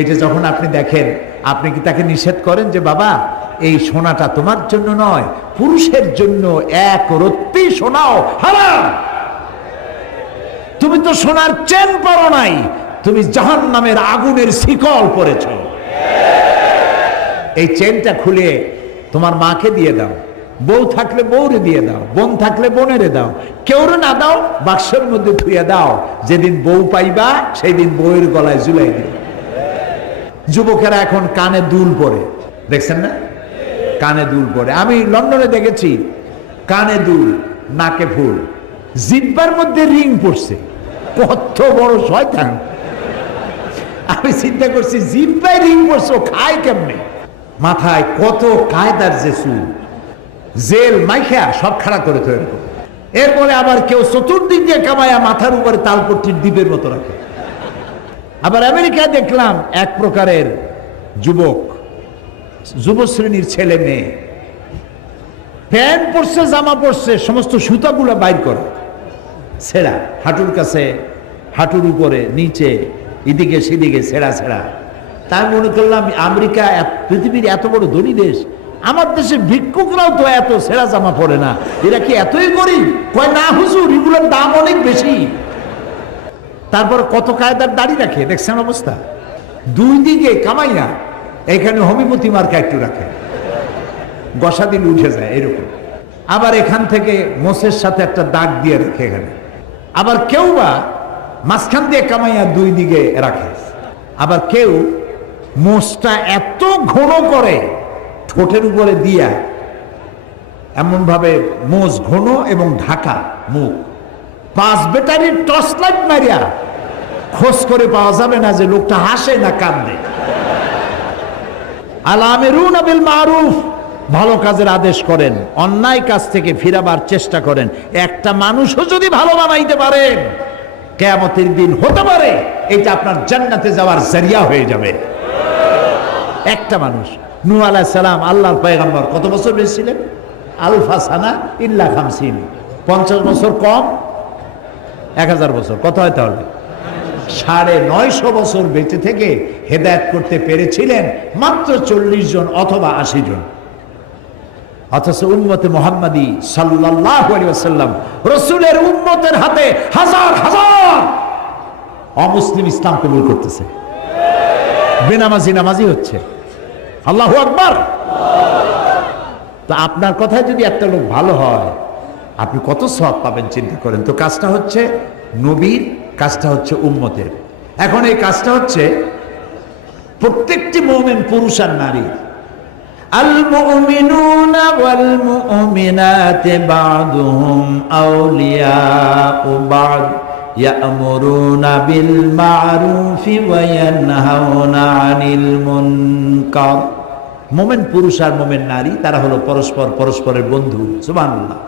এটা যখন আপনি দেখেন, আপনি কি তাকে নিষেধ করেন যে বাবা এই সোনাটা তোমার জন্য নয়, পুরুষের জন্য, এক রত্তি সোনাও হারাম, তুমি তো সোনার চেন পরো নাই, তুমি জাহান্নামের আগুনের শিকল পরেছ। এই চেনটা খুলে তোমার মাকে দিয়ে দাও, বউ থাকলে বউরে দিয়ে দাও, বোন থাকলে বোনেরে দাও, কেউরে না দাও বাক্সের মধ্যে ধুয়ে দাও, যেদিন বউ পাইবা সেই দিন বউয়ের গলায় ঝুলাই দিও। যুবকেরা এখন কানে দুল পরে, দেখছেন না? কানে দুল পরে। আমি লন্ডনে দেখেছি কানে দুল, নাকে ফুল, জিব্বার মধ্যে রিং পড়ছে। কত বড় শয়তান! আমি চিন্তা করছি জিব্বায় রিং পড়ছে, খায় কেমনে? মাথায় কত কায়দার যে চুল, জেল মাইখা সব খাড়া করে তৈরি করে। এরপরে আবার কেউ চতুর্দিক দিয়ে কামায়া মাথার উপরে তালপট্টির দ্বীপের মতো রাখে। আবার আমেরিকায় দেখলাম এক প্রকারের যুবক, যুব শ্রেণীর ছেলে মেয়ে, প্যান্ট পরছে, জামা পরছে, সমস্ত সুতাগুলো বাইর করে ছেঁড়া, হাঁটুর কাছে, হাঁটুর উপরে, নিচে, এদিকে সেদিকে ছেঁড়া ছেঁড়া। তাই মনে করলাম আমেরিকা পৃথিবীর এত বড় ধনী দেশ, আমার দেশে ভিক্ষুকরাও তো এত ছেঁড়া জামা পরে না, এরা কি এতই গরিব? কয় না হুজুর, এগুলোর দাম অনেক বেশি। তারপর কত কায়দার দাড়ি রাখে, দেখছেন অবস্থা? দুই দিকে কামাইয়া এখানে হোমিওপ্যাথি মার্কা একটু রাখে, গসা দিল উঠে যায় এরকম। আবার এখান থেকে মোষের সাথে একটা দাগ দিয়ে রাখে এখানে। আবার কেউ বা মাঝখান দিয়ে কামাইয়া দুই দিকে রাখে। আবার কেউ মোষটা এত ঘন করে ঠোঁটের উপরে দিয়া, এমন ভাবে মোষ ঘন এবং ঢাকা মুখ, 5 ব্যাটারির টর্চ লাইট মারিয়া খোঁজ করে পাওয়া যাবে না যে লোকটা হাসে না কান্দে। আল-আমিরুনা বিল মারুফ, ভালো কাজের আদেশ করেন, অন্যায় কাজ থেকে ফিরাবার চেষ্টা করেন। একটা মানুষও যদি ভালো বানাইতে পারেন, কিয়ামতের দিন হতে পারে এটা আপনার জান্নাতে যাওয়ার জারিয়া হয়ে যাবে। একটা মানুষ। নূহ আলাইহিস সালাম আল্লাহর পয়গম্বর কত বছর বেঁচে ছিলেন? আলফা সানা ইল্লা 50, 50 বছর কম 1000 বছর, কত হয় তাহলে? 950 বছর বেঁচে থেকে হেদায়েত করতে পেরেছিলেন মাত্র 40 জন অথবা 80 জন। অথচ উম্মতে মুহাম্মাদি সাল্লাল্লাহু আলাইহি ওয়াসাল্লাম, রাসূলের উম্মতের হাতে হাজার হাজার অমুসলিম ইসলাম কবুল করতেছে, বেনামাজি নামাজি হচ্ছে। আল্লাহু আকবার। তো আপনার কথায় যদি একটা লোক ভালো হয়, আপনি কত সওয়াব পাবেন চিন্তা করেন তো। কাজটা হচ্ছে নবীর, কাজটা হচ্ছে উম্মতের। এখন এই কাজটা হচ্ছে প্রত্যেকটি মুমিন, পুরুষ আর নারী। আল মুমিনুনা ওয়াল মুমিনাতু বা'দুহুম আউলিয়াউ বা'দ ইয়া'মুরুনা বিল মা'রুফি ওয়া ইয়ানহাউনা আনিল মুনকার। মুমিন পুরুষ আর মুমিন নারী, তারা হলো পরস্পরের বন্ধু। সুবহানাল্লাহ।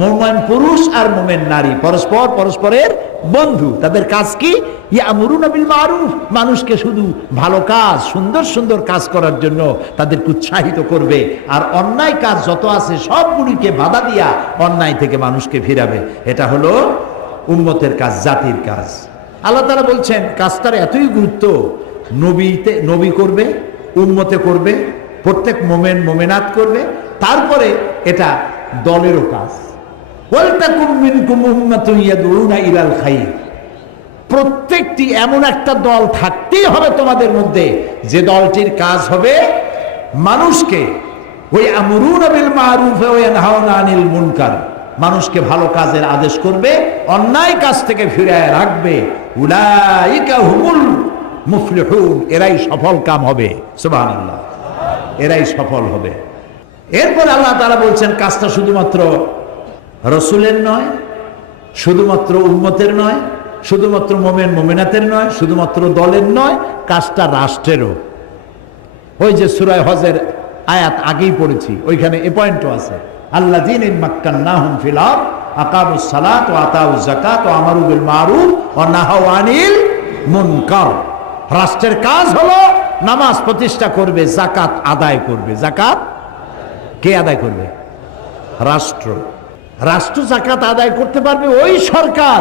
মুমিন পুরুষ আর মুমিন নারী পরস্পরের বন্ধু। তাদের কাজ কি? ইয়া'মুরুনা বিল মারুফ, মানুষকে শুধু ভালো কাজ, সুন্দর সুন্দর কাজ করার জন্য তাদেরকে উৎসাহিত করবে, আর অন্যায় কাজ যত আছে সবগুলিকে বাধা দিয়া অন্যায় থেকে মানুষকে ফিরাবে। এটা হলো উম্মতের কাজ, জাতির কাজ। আল্লাহ তাআলা বলছেন কাজটার এতই গুরুত্ব, নবী করবে, উম্মতে করবে, প্রত্যেক মুমিন মুমিনাত করবে, তারপরে এটা দলেরও কাজ। ওয়ালতাকুম মিনকুম উম্মাতুন ইয়াদউনা ইলাল খায়র, প্রত্যেকটি এমন একটা দল থাকতেই হবে তোমাদের মধ্যে যে দলটির কাজ হবে মানুষকে ওয়া'মুরুনা বিল মারুফ ওয়া ইয়ানহাউনা আনিল মুনকার, মানুষকে ভালো কাজের আদেশ করবে, অন্যায় কাজ থেকে ফিরিয়ে রাখবে। উলাইকা হুমুল মুফলিহুন, এরাই সফল কাম হবে। সুবহানাল্লাহ, এরাই সফল হবে। এরপর আল্লাহ তাআলা বলছেন কাজটা শুধুমাত্র রাসূলের নয়, শুধুমাত্র উম্মতের নয়, শুধুমাত্র মুমিন মুমিনাতের নয়, শুধুমাত্র দলের নয়, কাজটা রাষ্ট্রেরও। ওই যে সূরা হজের আয়াত আগেই পড়েছি, ওইখানে এ পয়েন্টও আছে। আল্লাযীনা মাক্কান্নাহুম ফিল আরদ আকামুস সালাত ওয়া আতাউজ যাকাত ওয়া আমারু বিল মারুফ ওয়া নাহাউ আনিল মুনকার। রাষ্ট্রের কাজ হলো নামাজ প্রতিষ্ঠা করবে, যাকাত আদায় করবে। যাকাত কে আদায় করবে? রাষ্ট্র। রাষ্ট্র যাকাত আদায় করতে পারবে ওই সরকার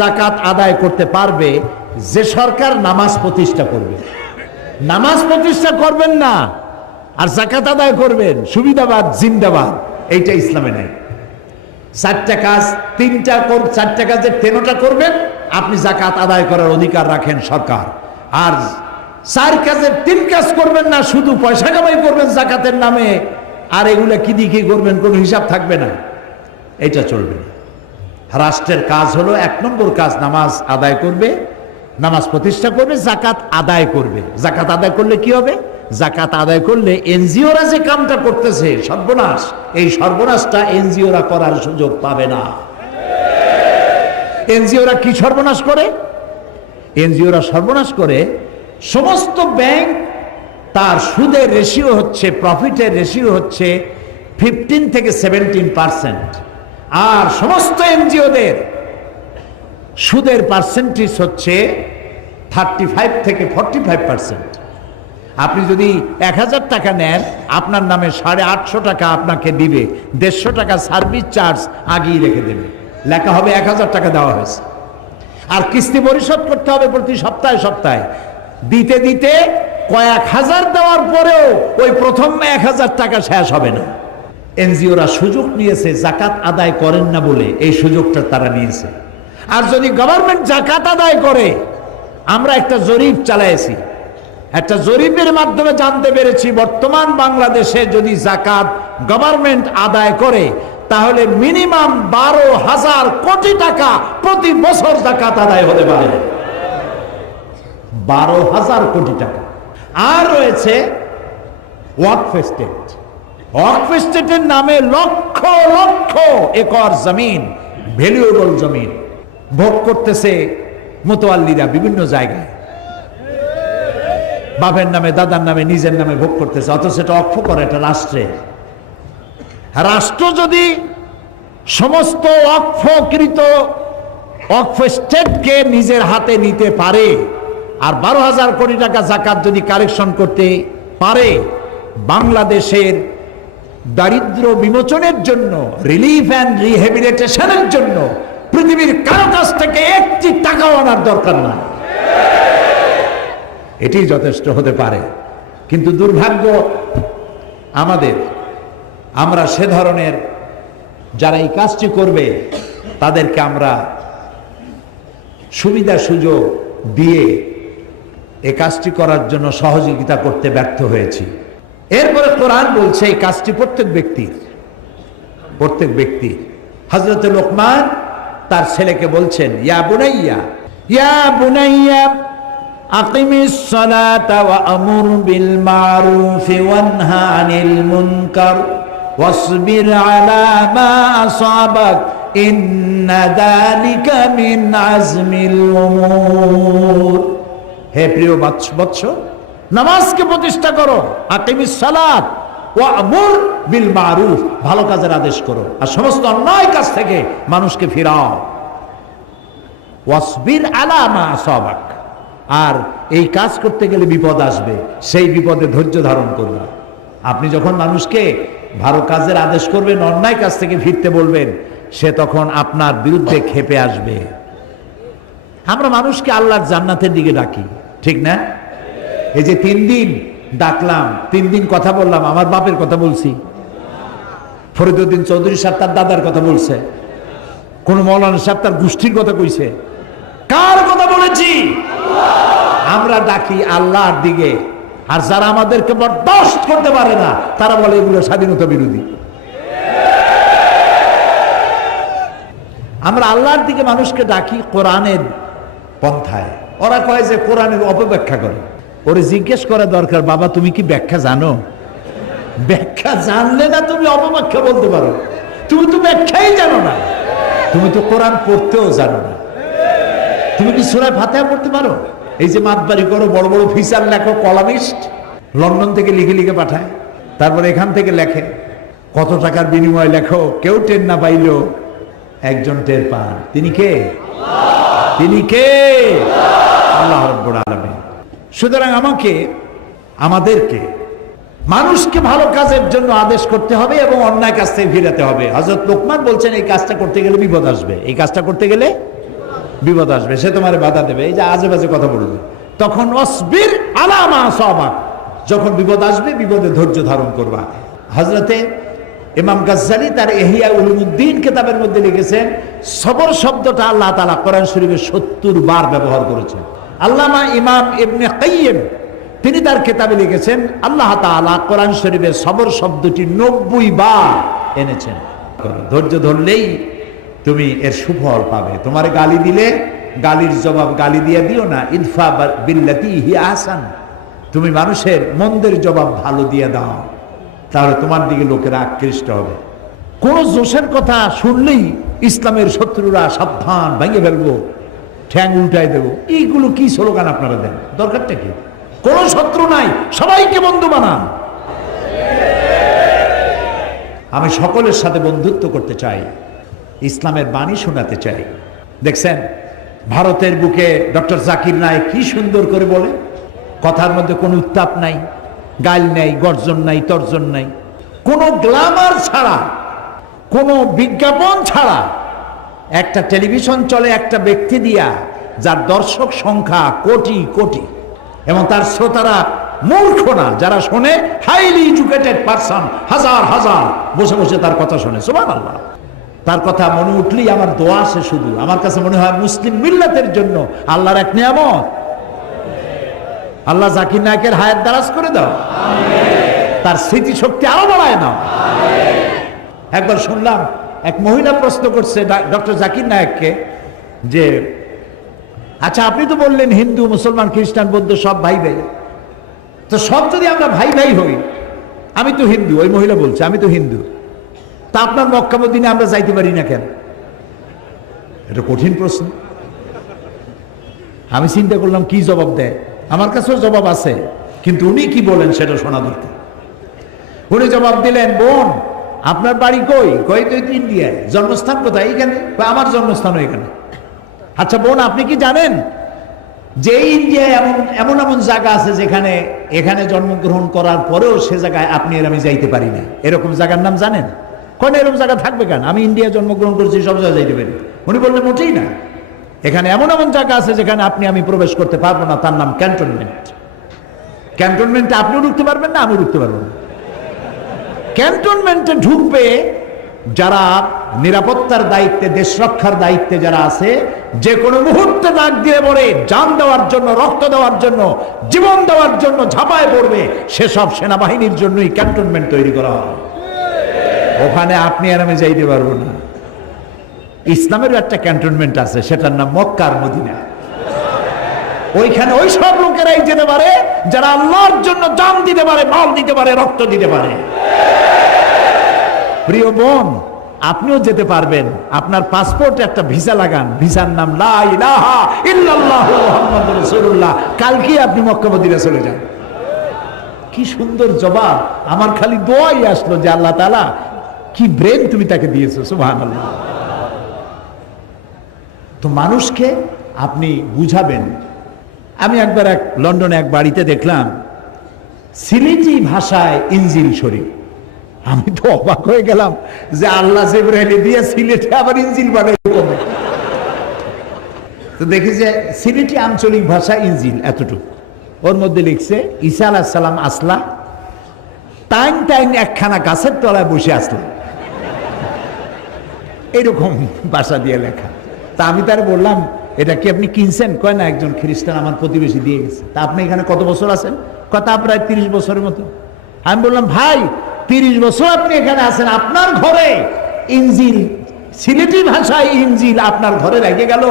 যাকাত আদায় করতে পারবে যে সরকার নামাজ প্রতিষ্ঠা করবে। নামাজ প্রতিষ্ঠা করবেন না আর যাকাত আদায় করবেন, সুবিধাবাদ জিন্দাবাদ, এইটা ইসলামে নাই। চারটা কাজ চারটা কাজের 3টা করবেন, আপনি যাকাত আদায় করার অধিকার রাখেন সরকার। আর 4 কাজের 3 কাজ করবেন না, শুধু পয়সা কামাই করবেন যাকাতের নামে, আর এগুলা কি দিয়ে কি করবেন কোনো হিসাব থাকবে না, এটা চলবে না। রাষ্ট্রের কাজ হলো 1 নম্বর কাজ নামাজ আদায় করবে, নামাজ প্রতিষ্ঠা করবে, যাকাত আদায় করবে। যাকাত আদায় করলে কি হবে? যাকাত আদায় করলে এনজিওরা যে কামটা করতেছে সর্বনাশ, এই সর্বনাশটা এনজিওরা করার সুযোগ পাবে না। এনজিওরা কি সর্বনাশ করে? এনজিওরা সর্বনাশ করে সমস্ত ব্যাংক তার সুদের রেশিও হচ্ছে, প্রফিটের রেশিও হচ্ছে 15 থেকে 17%, আর সমস্ত এনজিওদের সুদের পার্সেন্টেজ হচ্ছে 35 থেকে 45%। আপনি যদি 1000 টাকা নেন, আপনার নামে 850 টাকা আপনাকে দিবে, 150 টাকা সার্ভিস চার্জ আগেই রেখে দেবে, লেখা হবে 1000 টাকা দেওয়া হয়েছে। আর কিস্তি পরিশোধ করতে হবে প্রতি সপ্তাহে সপ্তাহে, দিতে দিতে কয়েক হাজার দেওয়ার পরেও ওই প্রথম 1000 টাকা শেষ হবে না। এনজিওরা সুযোগ নিয়েছে, যাকাত আদায় করেন না বলে এই সুযোগটা তারা নিয়েছে। আর যদি গভর্নমেন্ট যাকাত আদায় করে, আমরা একটা জরিপ চালাইছি, একটা জরিপের মাধ্যমে জানতে পেরেছি বর্তমান বাংলাদেশে যদি যাকাত গভর্নমেন্ট আদায় করে তাহলে মিনিমাম 12,000 কোটি টাকা প্রতি বছর যাকাত আদায় হতে পারে। 12,000 কোটি টাকা। আর রয়েছে ওয়াকফ এস্টেট। ওয়াকফ এস্টেটের নামে লক্ষ লক্ষ একর জমিন, ভ্যালুয়েবল জমিন ভোগ করতেছে মোতোয়াল্লিরা বিভিন্ন জায়গায়, বাপের নামে দাদার নামে নিজের নামে ভোগ করতেছে, অথচ সেটা ওয়াকফ করে এটা রাষ্ট্রের। রাষ্ট্র যদি সমস্ত ওয়াকফকৃত ওয়াকফ স্টেটকে নিজের হাতে নিতে পারে আর 12,000 কোটি টাকা যাকাত যদি কালেকশন করতে পারে, বাংলাদেশের দারিদ্র বিমোচনের জন্য, রিলিফ অ্যান্ড রিহ্যাবিলিটেশনের জন্য পৃথিবীর কারো কাছ থেকে 1টি টাকাও আনার দরকার না, এটি যথেষ্ট হতে পারে। কিন্তু দুর্ভাগ্য আমাদের, আমরা সে ধরনের যারা এই কাজটি করবে তাদেরকে আমরা সুবিধা সুযোগ দিয়ে এই কাজটি করার জন্য সহযোগিতা করতে ব্যর্থ হয়েছি। এরপরে কোরআন বলছে এই কাজটি প্রত্যেক ব্যক্তির। হযরত লোকমান তার ছেলেকে বলছেন, ইয়া বুনাইয়া আকিমিস সালাতা ওয়া আমুর বিল মারুফি ওয়ানহা আনিল মুনকার ওয়াসবির আলা মা আসাবাক ইন্না যালিকা মিন আজমিল উমুর। হে প্রিয় বৎস, নামাজকে প্রতিষ্ঠা করো, আকিমিস সালাত ওয়া আমুর বিল মারুফ, ভালো কাজের আদেশ করো আর সমস্ত অন্যায় কাজ থেকে মানুষকে ফিরাও। ওয়াসবির আলা মা আসাবাক, আর এই কাজ করতে গেলে বিপদ আসবে, সেই বিপদে ধৈর্য ধারণ করবে। আপনি যখন মানুষকে ভালো কাজের আদেশ করবেন, অন্যায় কাজ থেকে ফিরতে বলবেন, সে তখন আপনার বিরুদ্ধে ক্ষেপে আসবে। আমরা মানুষকে আল্লাহর জান্নাতের দিকে ডাকি, ঠিক না? এই যে 3 দিন ডাকলাম, 3 দিন কথা বললাম, আমার বাপের কথা বলছি, ফরিদউদ্দিন চৌধুরী সাহেব তার দাদার কথা বলছে, কোন মৌলানা সাহেব তার গোষ্ঠীর কথা কইছে, কার কথা বলেছি? আমরা ডাকি আল্লাহর দিকে। আর যারা আমাদেরকে বরদাস্ত করতে পারে না তারা বলে এগুলো স্বাধীনতা বিরোধী। আমরা আল্লাহর দিকে মানুষকে ডাকি কোরআনের পন্থায়। ওরা কয় যে কোরআনের অপব্যাখ্যা করে। ওরে জিজ্ঞেস করা দরকার, বাবা তুমি কি ব্যাখ্যা জানো? ব্যাখ্যা জানলে না তুমি অপব্যাখ্যা বলতে পারো। তুমি তো ব্যাখ্যাই জানো না, তুমি তো কোরআন পড়তেও জানো না। তুমি কি সূরা ফাতিহা পড়তে পারো? এই যে মাতবাড়ি করো, বড় বড় ফিচার লেখো, কলামিস্ট লন্ডন থেকে লিখে লিখে পাঠায়, তারপরে এখান থেকে লেখে। কত টাকার বিনিময় লেখো, কেউ টের না পাইল, একজন টের পান। তিনি কে? তিনি কে? আল্লাহ রাব্বুল আলামিন। সুতরাং আমাদেরকে মানুষকে ভালো কাজের জন্য আদেশ করতে হবে এবং অন্যায় কাজ থেকে ফিরাতে হবে। হযরত লোকমান বলছেন এই কাজটা করতে গেলে বিপদ আসবে, এই কাজটা করতে গেলে বিপদ আসবে, সে তোমার বাধা দেবে, এই যে আজে বাজে কথা বলবে। তখন অসবির আলা মা আসাবাক, যখন বিপদ আসবে বিপদে ধৈর্য ধারণ করবা। হযরতে ইমাম গাজ্জালি তার ইহয়া উলুমুদ্দিন কিতাবের মধ্যে লিখেছেন, সবর শব্দটা আল্লাহ তাআলা কোরআন শরীফে 70 বার ব্যবহার করেছেন। আল্লামা ইমাম ইবনে কাইয়িম তিনি তার কিতাবে লিখেছেন, আল্লাহ তাআলা কোরআন শরীফে সবর শব্দটি 90 বার এনেছেন। ধৈর্য ধরলেই তুমি এর সুফল পাবে। তোমার গালি দিলে গালির জবাব গালি দিয়ে দিও না, ইদফা বিল্লাতি হিয়া আহসান, তুমি মানুষের মন্দের জবাব ভালো দিয়ে দাও, তাহলে তোমার দিকে লোকেরা আকৃষ্ট হবে। কোন জোশের কথা শুনলেই ইসলামের শত্রুরা সাবধান, ভেঙে ফেলবো, ঠ্যাং উল্টাই দেবো, এইগুলো কি স্লোগান আপনারা দেন? দরকারটা কি? কোন শত্রু নাই, সবাইকে বন্ধু বানান। আমি সকলের সাথে বন্ধুত্ব করতে চাই, ইসলামের বাণী শোনাতে চাই। দেখছেন ভারতের বুকে ডক্টর জাকির নায়েক কি সুন্দর করে বলে, কথার মধ্যে কোনো উত্তাপ নাই, গাল নাই, গর্জন নাই, তর্জন নাই, কোনো গ্ল্যামার ছাড়া, কোনো বিজ্ঞাপন ছাড়া একটা টেলিভিশন চলে একটা ব্যক্তি দিয়া, যার দর্শক সংখ্যা কোটি কোটি, এবং তার শ্রোতারা মূর্খ না, যারা শোনে হাইলি এডুকেটেড পারসন, হাজার হাজার বসে বসে তার কথা শোনে। সুবহানাল্লাহ। তার কথা মনে উঠলেই আমার দোয়া আসে শুধু। আমার কাছে মনে হয় মুসলিম মিল্লাতের জন্য আল্লাহর এক নিয়ামত। আল্লাহ জাকির নায়েকের হায়াত দারাজ করে দাও, তার স্মৃতি শক্তি আরো বাড়ায় দাও। একবার শুনলাম এক মহিলা প্রশ্ন করছে ডক্টর জাকির নায়েককে যে, আচ্ছা আপনি তো বললেন হিন্দু মুসলমান খ্রিস্টান বৌদ্ধ সব ভাই ভাই, তো সব যদি আমরা ভাই ভাই হই, আমি তো হিন্দু, ওই মহিলা বলছে আমি তো হিন্দু, তা আপনার মক্কা মদিনা আমরা যাইতে পারি না কেন? এটা কঠিন প্রশ্ন। আমি চিন্তা করলাম কি জবাব দেয়। আমার কাছেও জবাব আছে, কিন্তু উনি কি বলেন সেটা শোনা দরকার। উনি জবাব দিলেন, বোন আপনার বাড়ি কই? কই তো ইন্ডিয়ায়। জন্মস্থান কোথায়? এখানে। আমার জন্মস্থানও এখানে। আচ্ছা বোন আপনি কি জানেন যে ইন্ডিয়ায় এমন এমন জায়গা আছে যেখানে এখানে জন্মগ্রহণ করার পরেও সে জায়গায় আপনি আর আমি যাইতে পারি না, এরকম জায়গার নাম জানেন? কোন এরকম জায়গা থাকবে কেন? আমি ইন্ডিয়া জন্মগ্রহণ করেছি, সব জায়গায় যাইতে পারি। উনি বললেন মোটেই না, এখানে এমন এমন জায়গা আছে যেখানে আপনি আমি প্রবেশ করতে পারবো না, তার নাম ক্যান্টনমেন্ট। ক্যান্টনমেন্টে আপনিও ঢুকতে পারবেন না, আমিও ঢুকতে পারবো না। ক্যান্টনমেন্টে ঢুকবে যারা নিরাপত্তার দায়িত্বে, দেশ রক্ষার দায়িত্বে যারা আছে, যে কোনো মুহূর্তে ডাক দিয়ে পড়ে জান দেওয়ার জন্য, রক্ত দেওয়ার জন্য, জীবন দেওয়ার জন্য ঝাঁপায় পড়বে, সেসব সেনাবাহিনীর জন্যই ক্যান্টনমেন্ট তৈরি করা হয়। ওখানে আপনি আর আমি যাইতে পারবো না। ইসলামেরও একটা ক্যান্টনমেন্ট আছে, সেটার নাম মক্কার মদিনা। ওইখানে ওই সব লোকেরাই যেতে পারে যারা আল্লাহর জন্য জান দিতে পারে, মাল দিতে পারে, রক্ত দিতে পারে। প্রিয় বোন আপনিও যেতে পারবেন, আপনার পাসপোর্টে একটা ভিসা লাগান, ভিসার নাম লা ইলাহা ইল্লাল্লাহু মুহাম্মাদুর রাসূলুল্লাহ, কালকে আপনি মক্কা মদিনা চলে যান। কি সুন্দর জবাব! আমার খালি দোয়াই আসলো যে আল্লাহ তাআলা কি ব্রেন তুমি তাকে দিয়েছো, সুবহানাল্লাহ। তো মানুষকে আপনি বুঝাবেন। আমি একবার লন্ডনে এক বাড়িতে দেখলাম সিলেটি ভাষায় ইনজিল শরীফ। আমি তো অবাক হয়ে গেলাম যে আল্লাহ জিবরাইল দিয়ে সিলেটে আবার ইনজিল বানাইলো। তো দেখি যে সিলেটি আঞ্চলিক ভাষা ইনজিল এতটুকু, ওর মধ্যে লিখছে ঈসা আলাইহিস সালাম আসলা, টাইম টাইম একখানা গাছের তলায় বসে আসলা, এরকম ভাষা দিয়ে লেখা। তা আমি তার বললাম এটা কি আপনি কিনছেন? কয় না, একজন খ্রিস্টান আমার প্রতিবেশী দিয়ে গেছে। তা আপনি এখানে কত বছর আছেন? কথা প্রায় 30 বছরের মতো। আমি বললাম ভাই 30 বছর আপনি এখানে আছেন, আপনার ঘরে ইনজিল, সিলেটি ভাষায় ইনজিল আপনার ঘরে রেখে গেল,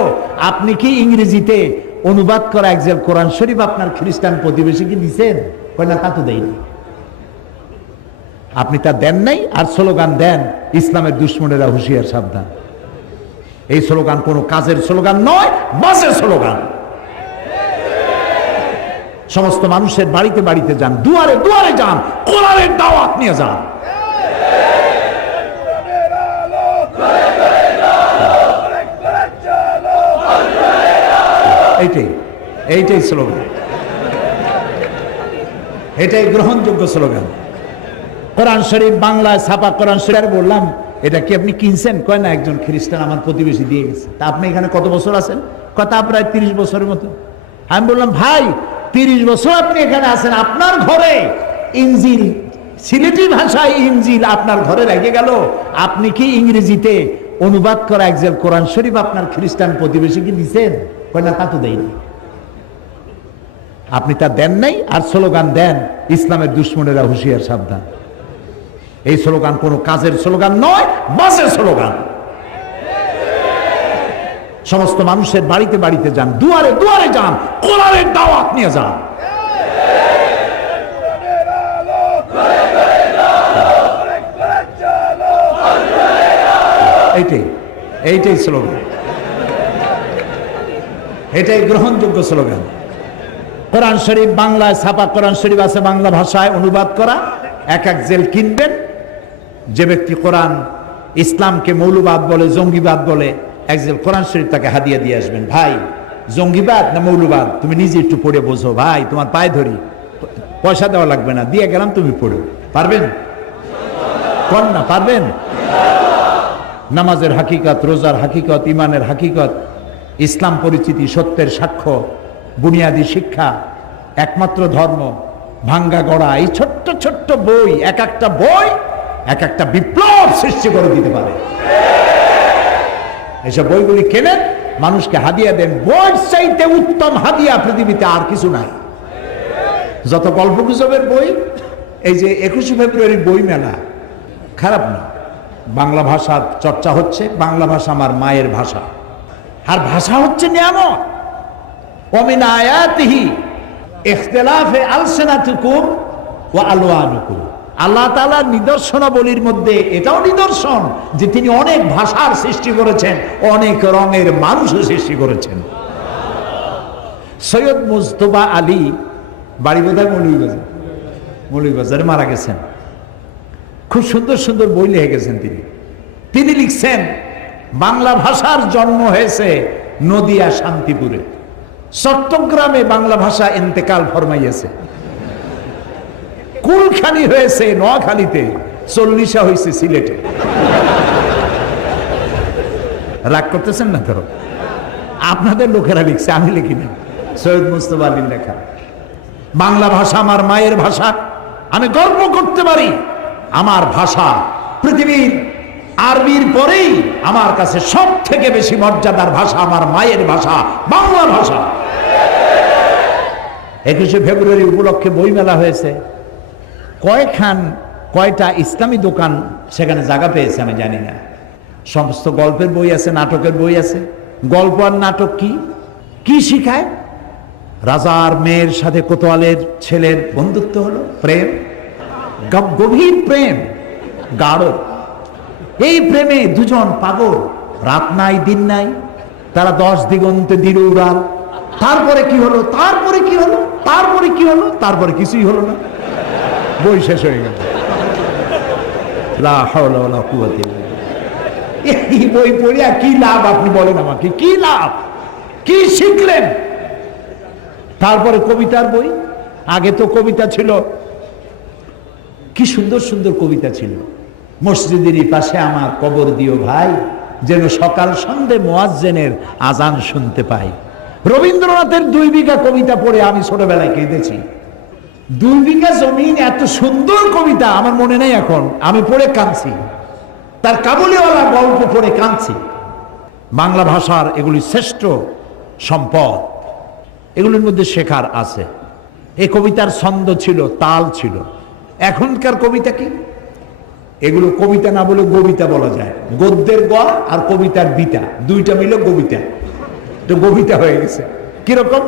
আপনি কি ইংরেজিতে অনুবাদ করা একজন কোরআন শরীফ আপনার খ্রিস্টান প্রতিবেশীকে দিচ্ছেন? কয় না, তা তো দেয়নি। আপনি তা দেন নাই, আর স্লোগান দেন ইসলামের দুশ্মনেরা হুঁশিয়ার সাবধান। এই স্লোগান কোনো কাজের স্লোগান নয়, বাজে স্লোগান। সমস্ত মানুষের বাড়িতে বাড়িতে যান, দুয়ারে দুয়ারে যান, কোরআনের দাওয়াত নিয়ে যান। এইটাই স্লোগান, এটাই গ্রহণযোগ্য স্লোগান। কোরআন শরীফ বাংলায় ছাপা কোরআন শরীফ। বললাম এটা কি আপনি কিনছেন? কয় না, একজন খ্রিস্টান আমার প্রতিবেশী দিয়ে গেছে। তা আপনি এখানে কত বছর আছেন? কথা প্রায় 30 বছরের মতো। আমি বললাম ভাই 30 বছর আপনি এখানে আছেন, আপনার ঘরে ইনজিল, সিলেটি ভাষায় ইনজিল আপনার ঘরে রেখে গেল, আপনি কি ইংরেজিতে অনুবাদ করা একজন কোরআন শরীফ আপনার খ্রিস্টান প্রতিবেশীকে দিচ্ছেন? কয় না, তা তো দেয়নি। আপনি তা দেন নাই, আর স্লোগান দেন ইসলামের দুশ্মনেরা হুঁশিয়ার সাবধান। এই স্লোগান কোনো কাজের স্লোগান নয়, বাসের স্লোগান। সমস্ত মানুষের বাড়িতে বাড়িতে যান, দুয়ারে দুয়ারে যান, কোরআনের দাওয়াত নিয়ে যান। এইটাই স্লোগান, এটাই গ্রহণযোগ্য স্লোগান। কোরআন শরীফ বাংলায় ছাপা কোরআন শরীফ আছে, বাংলা ভাষায় অনুবাদ করা। এক জেল কিনবেন। যে ব্যক্তি কোরআন ইসলামকে মৌলবাদ বলে, জঙ্গিবাদ বলে, এক জেল কোরআন শরীফ তাকে হাদিয়া দিয়ে আসবেন। ভাই জঙ্গিবাদ না মৌলবাদ তুমি নিজে একটু পড়ে বোঝো, ভাই তোমার পায়ে ধরি, পয়সা দেওয়া লাগবে না, দিয়ে গেলাম, তুমি পড়ো। পারবেন? কোন না পারবেন? নামাজের হাকিকত, রোজার হাকিকত, ইমানের হাকিকত, ইসলাম পরিচিতি, সত্যের সাক্ষ্য, বুনিয়াদী শিক্ষা, একমাত্র ধর্ম, ভাঙ্গা গড়া, এই ছোট্ট ছোট্ট বই, এক একটা বই এক একটা বিপ্লব সৃষ্টি করে দিতে পারে। এসব বইগুলি কেনেন, মানুষকে হাদিয়া দেন। বইয়ের চাইতে উত্তম হাদিয়া পৃথিবীতে আর কিছু নাই। যত গল্প গুজবের বই, এই যে 21শে ফেব্রুয়ারি বই মেলা, খারাপ না। বাংলা ভাষার চর্চা হচ্ছে, বাংলা ভাষা আমার মায়ের ভাষা, আর ভাষা হচ্ছে নিয়ামত। ওমিন আয়াতিহি ইখতিলাফে আলসিনাতিকুম ওয়া আলওয়ানুকুম। আল্লাহ তাআলার নিদর্শনাবলীর মধ্যে এটাও নিদর্শন যে তিনি অনেক ভাষার সৃষ্টি করেছেন, অনেক রঙের মানুষও সৃষ্টি করেছেন। সৈয়দ মুজতবা আলী, বাড়ি বোধহয় মৌলভীবাজারে, মারা গেছেন। খুব সুন্দর সুন্দর বই লিখে গেছেন তিনি লিখছেন বাংলা ভাষার জন্ম হয়েছে নদিয়া শান্তিপুরে, চট্টগ্রামে বাংলা ভাষা ইন্তেকাল ফরমাইয়াছে, কুলখানি হয়েছে নোয়াখালীতে, 40 হয়েছে সিলেটে। রাগ করতেছেন না তো? আপনাদের লোকেরা লিখছে, আমি লিখি না। সৈয়দ মুজতবা আলীর লেখা। বাংলা ভাষা আমার মায়ের ভাষা, আমি গর্ব করতে পারি আমার ভাষা পৃথিবীর আরবির পরেই আমার কাছে সব থেকে বেশি মর্যাদার ভাষা আমার মায়ের ভাষা, বাংলা ভাষা। 21শে ফেব্রুয়ারি উপলক্ষে বই মেলা হয়েছে। কয়টা ইসলামী দোকান সেখানে জায়গা পেয়েছে আমি জানি না। সমস্ত গল্পের বই আছে, নাটকের বই আছে। গল্প আর নাটক কি শিখায়? রাজার মেয়ের সাথে কোতোয়ালের ছেলের বন্ধুত্ব হলো, প্রেম, গভীর প্রেম, গাঢ়। এই প্রেমে দুজন পাগল, রাত নাই দিন নাই, তারা 10 দিগন্তে দিল উড়াল। তারপরে কি হলো, তারপরে কি হলো, তারপরে কি হলো, তারপরে কিছুই হলো না, বই শেষ হয়ে গেল। লা হাওলা ওয়ালা কুওয়াতা ইল্লা বিল্লাহ। এই বই পড়িয়া কি লাভ আপনি বলেন আমাকে? কি লাভ? কি শিখলেন? তারপরে কবিতার বই। আগে তো কবিতা ছিল, কি সুন্দর সুন্দর কবিতা ছিল। মসজিদেরই পাশে আমার কবর দিও ভাই, যেন সকাল সন্ধ্যে মুয়াজ্জিনের আজান শুনতে পাই। রবীন্দ্রনাথের 2 বিঘা কবিতা পড়ে আমি ছোটবেলায় কেঁদেছি। 2 বিঘা জমিন, এত সুন্দর কবিতা আমার মনে নেই এখন, আমি পড়ে কাঁদছি। তার কাবুলিওয়ালা গল্প পড়ে কাঁদছি। বাংলা ভাষার এগুলি শ্রেষ্ঠ সম্পদ, এগুলির মধ্যে শেখার আছে। এই কবিতার ছন্দ ছিল, তাল ছিল। এখনকার কবিতা কি? এগুলো কবিতা না বলে কবিতা বলা যায়। গদ্যের গ আর কবিতার বিতা, দুইটা মিলে কবিতা, তো কবিতা হয়ে গেছে। কিরকম?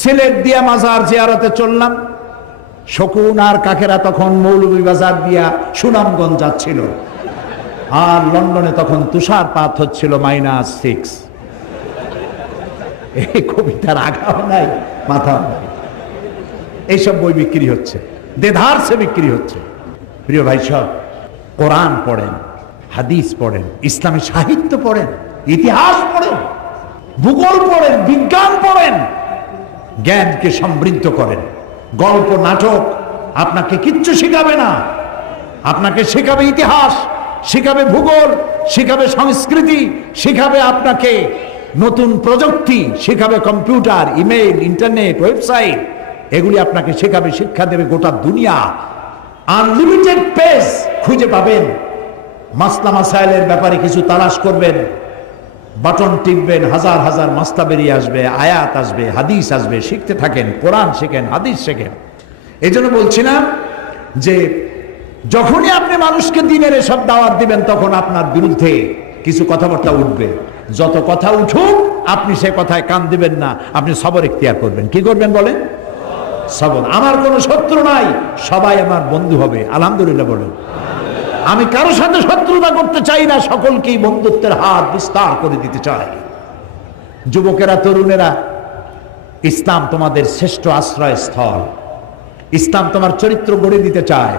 সিলেট দিয়া মাজার জিয়ারতে চললাম, শকুন আর কাকেরা তখন মৌলভীবাজার দিয়া সুনামগঞ্জ যাচ্ছিল, আর লন্ডনে তখন তুষারপাত হচ্ছিল -6। এই কবিতার আগাও নাই, মাথাও নাই। এইসব বই বিক্রি হচ্ছে, দেধারসে বিক্রি হচ্ছে। প্রিয় ভাই সব, কোরআন পড়েন, হাদিস পড়েন, ইসলামী সাহিত্য পড়েন, ইতিহাস পড়েন। ভূগোল পড়েন, বিজ্ঞান পড়েন, জ্ঞানকে সমৃদ্ধ করেন। গল্প নাটক আপনাকে কিচ্ছু শিখাবে না। আপনাকে শেখাবে ইতিহাস, শেখাবে ভূগোল, শেখাবে সংস্কৃতি, শেখাবে আপনাকে নতুন প্রযুক্তি, শেখাবে কম্পিউটার, ইমেইল, ইন্টারনেট, ওয়েবসাইট। এগুলি আপনাকে শেখাবে, শিক্ষা দেবে গোটা দুনিয়া। আনলিমিটেড পেজ খুঁজে পাবেন। মাসলা মাসাইলের ব্যাপারে কিছু তালাশ করবেন, বাটন টিপবেন, হাজার হাজার মাসলা বেরিয়ে আসবে, আয়াত আসবে, হাদিস আসবে। শিখতে থাকেন, কোরআন শেখেন, হাদিস শেখেন। এই জন্য বলছিলাম যে যখনই আপনি মানুষকে দিনের এসব দাওয়াত দিবেন, তখন আপনার বিরুদ্ধে কিছু কথাবার্তা উঠবে। যত কথা উঠুক, আপনি সে কথায় কান দিবেন না, আপনি সবর ইখতিয়ার করবেন। কি করবেন বলেন? সবর। আমার কোনো শত্রু নাই, সবাই আমার বন্ধু হবে। আলহামদুলিল্লাহ বলেন। আমি কারো সাথে শত্রুতা করতে চাই না, সকলকেই বন্ধুত্বের হাত বিস্তার করে দিতে চাই। যুবকেরা, তরুণেরা, ইসলাম তোমাদের শ্রেষ্ঠ আশ্রয়স্থল। ইসলাম তোমার চরিত্র গড়ে দিতে চায়।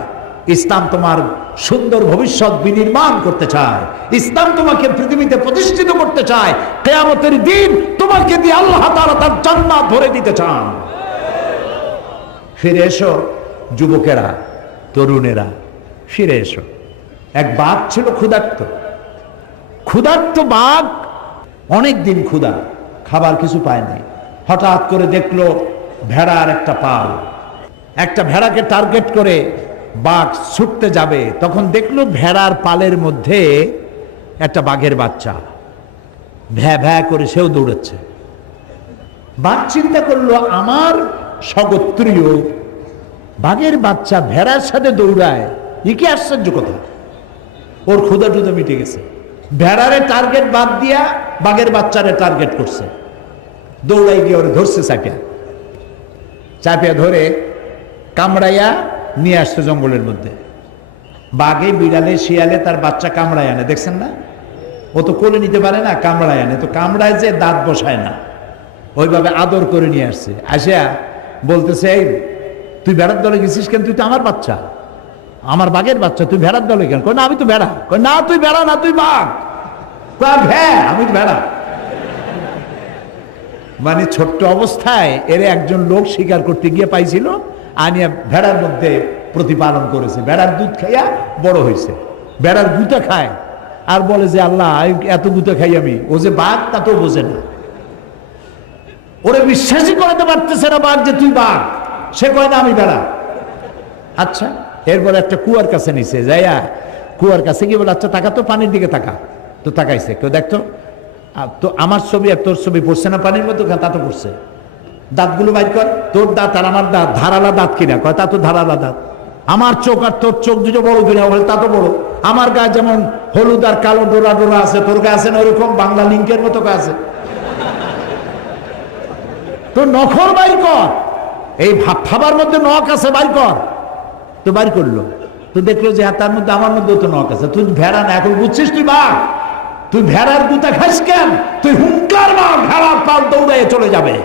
ইসলাম তোমার সুন্দর ভবিষ্যৎ বিনির্মাণ করতে চায়। ইসলাম তোমাকে পৃথিবীতে প্রতিষ্ঠিত করতে চায়। কিয়ামতের দিন তোমাকে দিয়ে আল্লাহ তাআলা তার জান্নাত ভরে দিতে চান। ফিরে এসো যুবকেরা, তরুণেরা, ফিরে এসো। এক বাঘ ছিল ক্ষুধার্ত। ক্ষুধার্ত বাঘ অনেক দিন ক্ষুধা, খাবার কিছু পায় নাই। হঠাৎ করে দেখলো ভেড়ার একটা পাল। একটা ভেড়াকে টার্গেট করে বাঘ ছুটতে যাবে, তখন দেখলো ভেড়ার পালের মধ্যে একটা বাঘের বাচ্চা। ভ্যা ভ্যা করে সেও দৌড়াচ্ছে। বাঘ চিন্তা করলো, আমার স্বগোত্রীয় বাঘের বাচ্চা ভেড়ার সাথে দৌড়ায়, এ কি আশ্চর্য কথা। ওর ক্ষুধা টুধা মিটে গেছে। ভেড়ারে টার্গেট বাদ দিয়া বাঘের বাচ্চারে টার্গেট করছে। দৌড়াই গিয়ে ওরে ধরছে, চাপিয়া ধরে কামড়াইয়া নিয়ে আসছে জঙ্গলের মধ্যে। বাঘে, বিড়ালে, শিয়ালে তার বাচ্চা কামড়ায় আনে, দেখছেন না? ও তো কোলে নিতে পারে না, কামড়ায় আনে। তো কামড়ায় যে দাঁত বসায় না, ওইভাবে আদর করে নিয়ে আসছে। আসিয়া বলতেছে, এই তুই ভেড়ার দলে গেছিস কেন? তুই তো আমার বাচ্চা, আমার বাঘের বাচ্চা, তুই ভেড়ার দলে কেন? কই না আমি তো ভেড়া। কই না তুই ভেড়া না, তুই বাঘ। হ্যাঁ আমি ভেড়া। মানে ছোট্ট অবস্থায় এর একজন লোক শিকার করতে গিয়ে পাইছিল, আনিয়া ভেড়ার মধ্যে প্রতিপালন করেছে। ভেড়ার দুধ খাইয়া বড় হয়েছে। ভেড়ার গুতা খায় আর বলে যে আল্লাহ এত গুতা খাই আমি। ও যে বাঘ তা তো বোঝে না। ওরে বিশ্বাসই করাতে পারতেছে না বাঘ যে তুই বাঘ। সে কয় না আমি ভেড়া। আচ্ছা, এরপর একটা কুয়ার কাছে নিছে, যাইয়া কুয়ার কাছে গিয়ে বলে, আচ্ছা তাকা তো, পানির দিকে তাকা। তো তাকাইছে, কেউ দেখতো তো আমার ছবি আর তোর ছবি পড়ছে না পানির মধ্যে? তা তো পড়ছে। দাঁতগুলো বাইর কর, তোর দাঁত আর আমার দাঁত ধারালা দাঁত কিনা? কয় তা তো ধারালা দাঁত। আমার চোখ আর তোর চোখ দুটো বড় কিনা? বলে তা তো বড়। আমার গায়ে যেমন হলুদ আর কালো ডোরা ডোরা আছে, তোর গায়ে আছে না ওরকম বাংলা লিঙ্কের মতো আছে। তো নখর বাইর কর, এই থাবার মধ্যে নখ আছে, বাইর কর। তো বাইর করলো, তো দেখলো যে তার মধ্যে আমার মধ্যেও তো নখ আছে। তুই ভেড়া না, এখন বুঝছিস তুই বাঘ। তুই ভেড়ার গুতা খাস কেন? তুই হুঙ্কার মার, ভেড়ার পাল দৌড়ে চলে যাবে।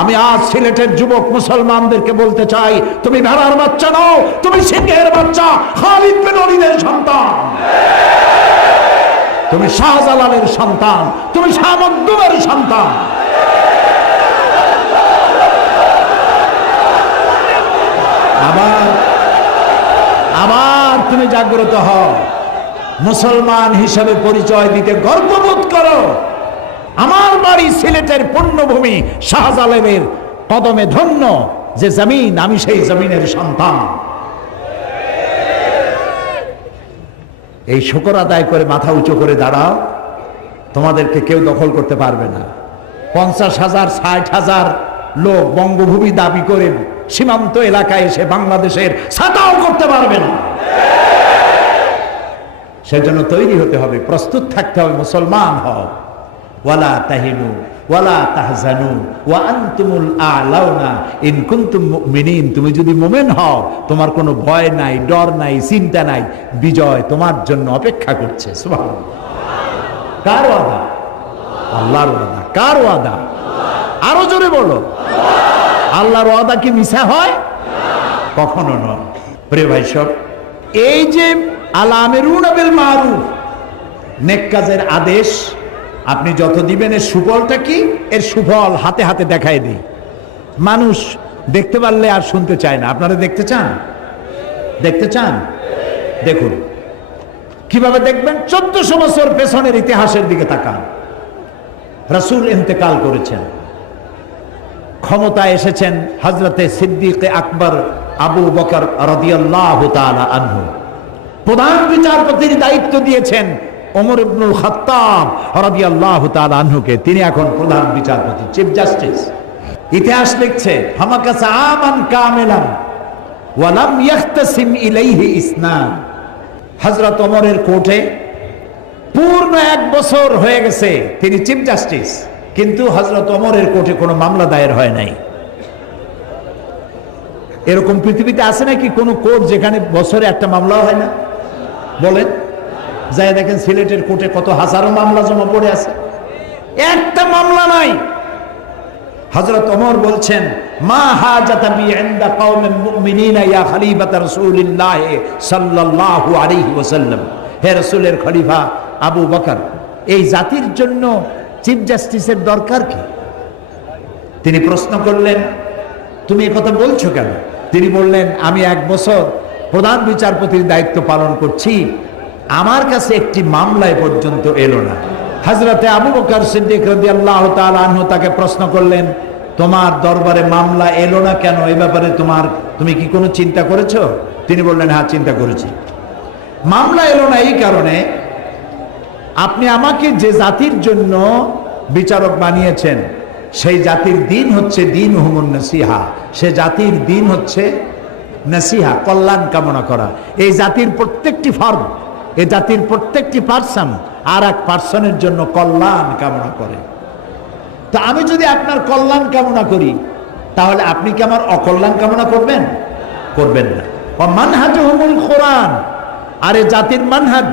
আমি আজ সিলেটের যুবক মুসলমানদেরকে বলতে চাই, তুমি ভেড়ার বাচ্চা নও, তুমি সিংহের বাচ্চা, খালিদ বিন ওলীদের সন্তান, তুমি শাহজালালের সন্তান, তুমি শাহ মখদুমের সন্তান। আবার তুমি জাগ্রত হও, মুসলমান হিসাবে পরিচয় দিতে গর্ববোধ করো। আমার বাড়ি সিলেটের পুণ্যভূমি, শাহজালালের কদমে ধন্য যে জমিন, আমি সেই জমিনের সন্তান। এই শুকর আদায় করে মাথা উঁচু করে দাঁড়াও, তোমাদেরকে কেউ দখল করতে পারবে না। 50,000 60,000 লোক বঙ্গভূমি দাবি করে সীমান্ত এলাকায় এসে বাংলাদেশের ছাতাও করতে পারবে না। সেজন্য তৈরি হতে হবে, প্রস্তুত থাকতে হবে। মুসলমান হও। ওয়ালা তাহিনু ওয়ালা তাহজানু ওয়া আনতুমুল আ'লাউনা ইন কুনতুম মুমিনিন। তুমি যদি মুমিন হও, তোমার কোনো ভয় নাই, ডর নাই, চিন্তা নাই, বিজয় তোমার জন্য অপেক্ষা করছে। সুবহানাল্লাহ। কার ওয়াদা? আল্লাহর ওয়াদা। কার ওয়াদা? আরো জোরে বলো। আল্লাহর ওয়াদা কি মিছা হয়? কখনো নয়। প্রিয় ভাই সব, এই যে আল আমিরুনা বিল মারুফ, নেক কাজের আদেশ আপনি যত দিবেন এর সুফলটা কি, এর সুফল হাতে হাতে দেখায় দিই। মানুষ দেখতে পারলে আর শুনতে চায় না। আপনারা দেখতে চান? দেখতে চান? দেখুন কিভাবে দেখবেন। 1400 বছর পেছনের ইতিহাসের দিকে তাকান। রাসূল ইন্তেকাল করেছেন, ক্ষমতায় এসেছেন হযরতে সিদ্দিক আকবর আবু বকর রাদিয়াল্লাহু তাআলা আনহু। প্রধান বিচারপতির দায়িত্ব দিয়েছেন ওমর ইবনুল খাত্তাব রাদিয়াল্লাহু তাআলা আনহুকে। তিনি এখন প্রধান বিচারপতি, চিফ জাস্টিস। ইতিহাস লিখছে হামাকাসা আমান কামিলান ওয়া লাম ইয়াখতাসিম ইলাইহি ইসনান। হযরত ওমরের কোর্টে পূর্ণ 1 বছর হয়ে গেছে, তিনি চিফ জাস্টিস, কিন্তু হযরত ওমরের কোর্টে কোনো মামলা দায়ের হয় নাই। এরকম পৃথিবীতে আছে নাকি কোনো কোর্ট যেখানে বছরে একটা মামলাও হয় না? বলেন। যাই দেখেন সিলেটের কোর্টে কত হাজারো মামলা জমা পড়ে আছে, একটা মামলা নাই। হযরত ওমর বলছেন মা হাজাতা বি ইনদা কওমিন মুমিনিনা ইয়া খলিফাত রাসূলিল্লাহ সাল্লাল্লাহু আলাইহি ওয়াসাল্লাম। হে রাসূলের খলিফা আবু বকর, এই জাতির জন্য চিফ জাস্টিসের দরকার কি? তিনি প্রশ্ন করলেন তুমি এই কথা বলছো কেন? তিনি বললেন আমি 1 বছর প্রধান বিচারপতির দায়িত্ব পালন করছি, আমার কাছে একটি মামলায় পর্যন্ত এলো না। হযরতে আবু বকর সিদ্দিক রাদিয়াল্লাহু তাআলা আনহু তাকে প্রশ্ন করলেন তোমার দরবারে মামলা এলো না কেন? এই ব্যাপারে তুমি কি কোনো চিন্তা করেছো? তিনি বললেন হ্যাঁ চিন্তা করেছি। মামলা এলো না এই কারণে আপনি আমাকে যে জাতির জন্য বিচারক বানিয়েছেন সেই জাতির দিন হচ্ছে দিন হুমুন নসিহা। সে জাতির দিন হচ্ছে নসিহা, কল্যাণ কামনা করা। এই জাতির প্রত্যেকটি ফর্ম, এই জাতির প্রত্যেকটি পার্সন আর এক পার্সনের জন্য কল্যাণ কামনা করে। তো আমি যদি আপনার কল্যাণ কামনা করি তাহলে আপনি কি আমার অকল্যাণ কামনা করবেন? করবেন না। মানহাজুহুমুল কোরআন, আর এই জাতির মানহাজ,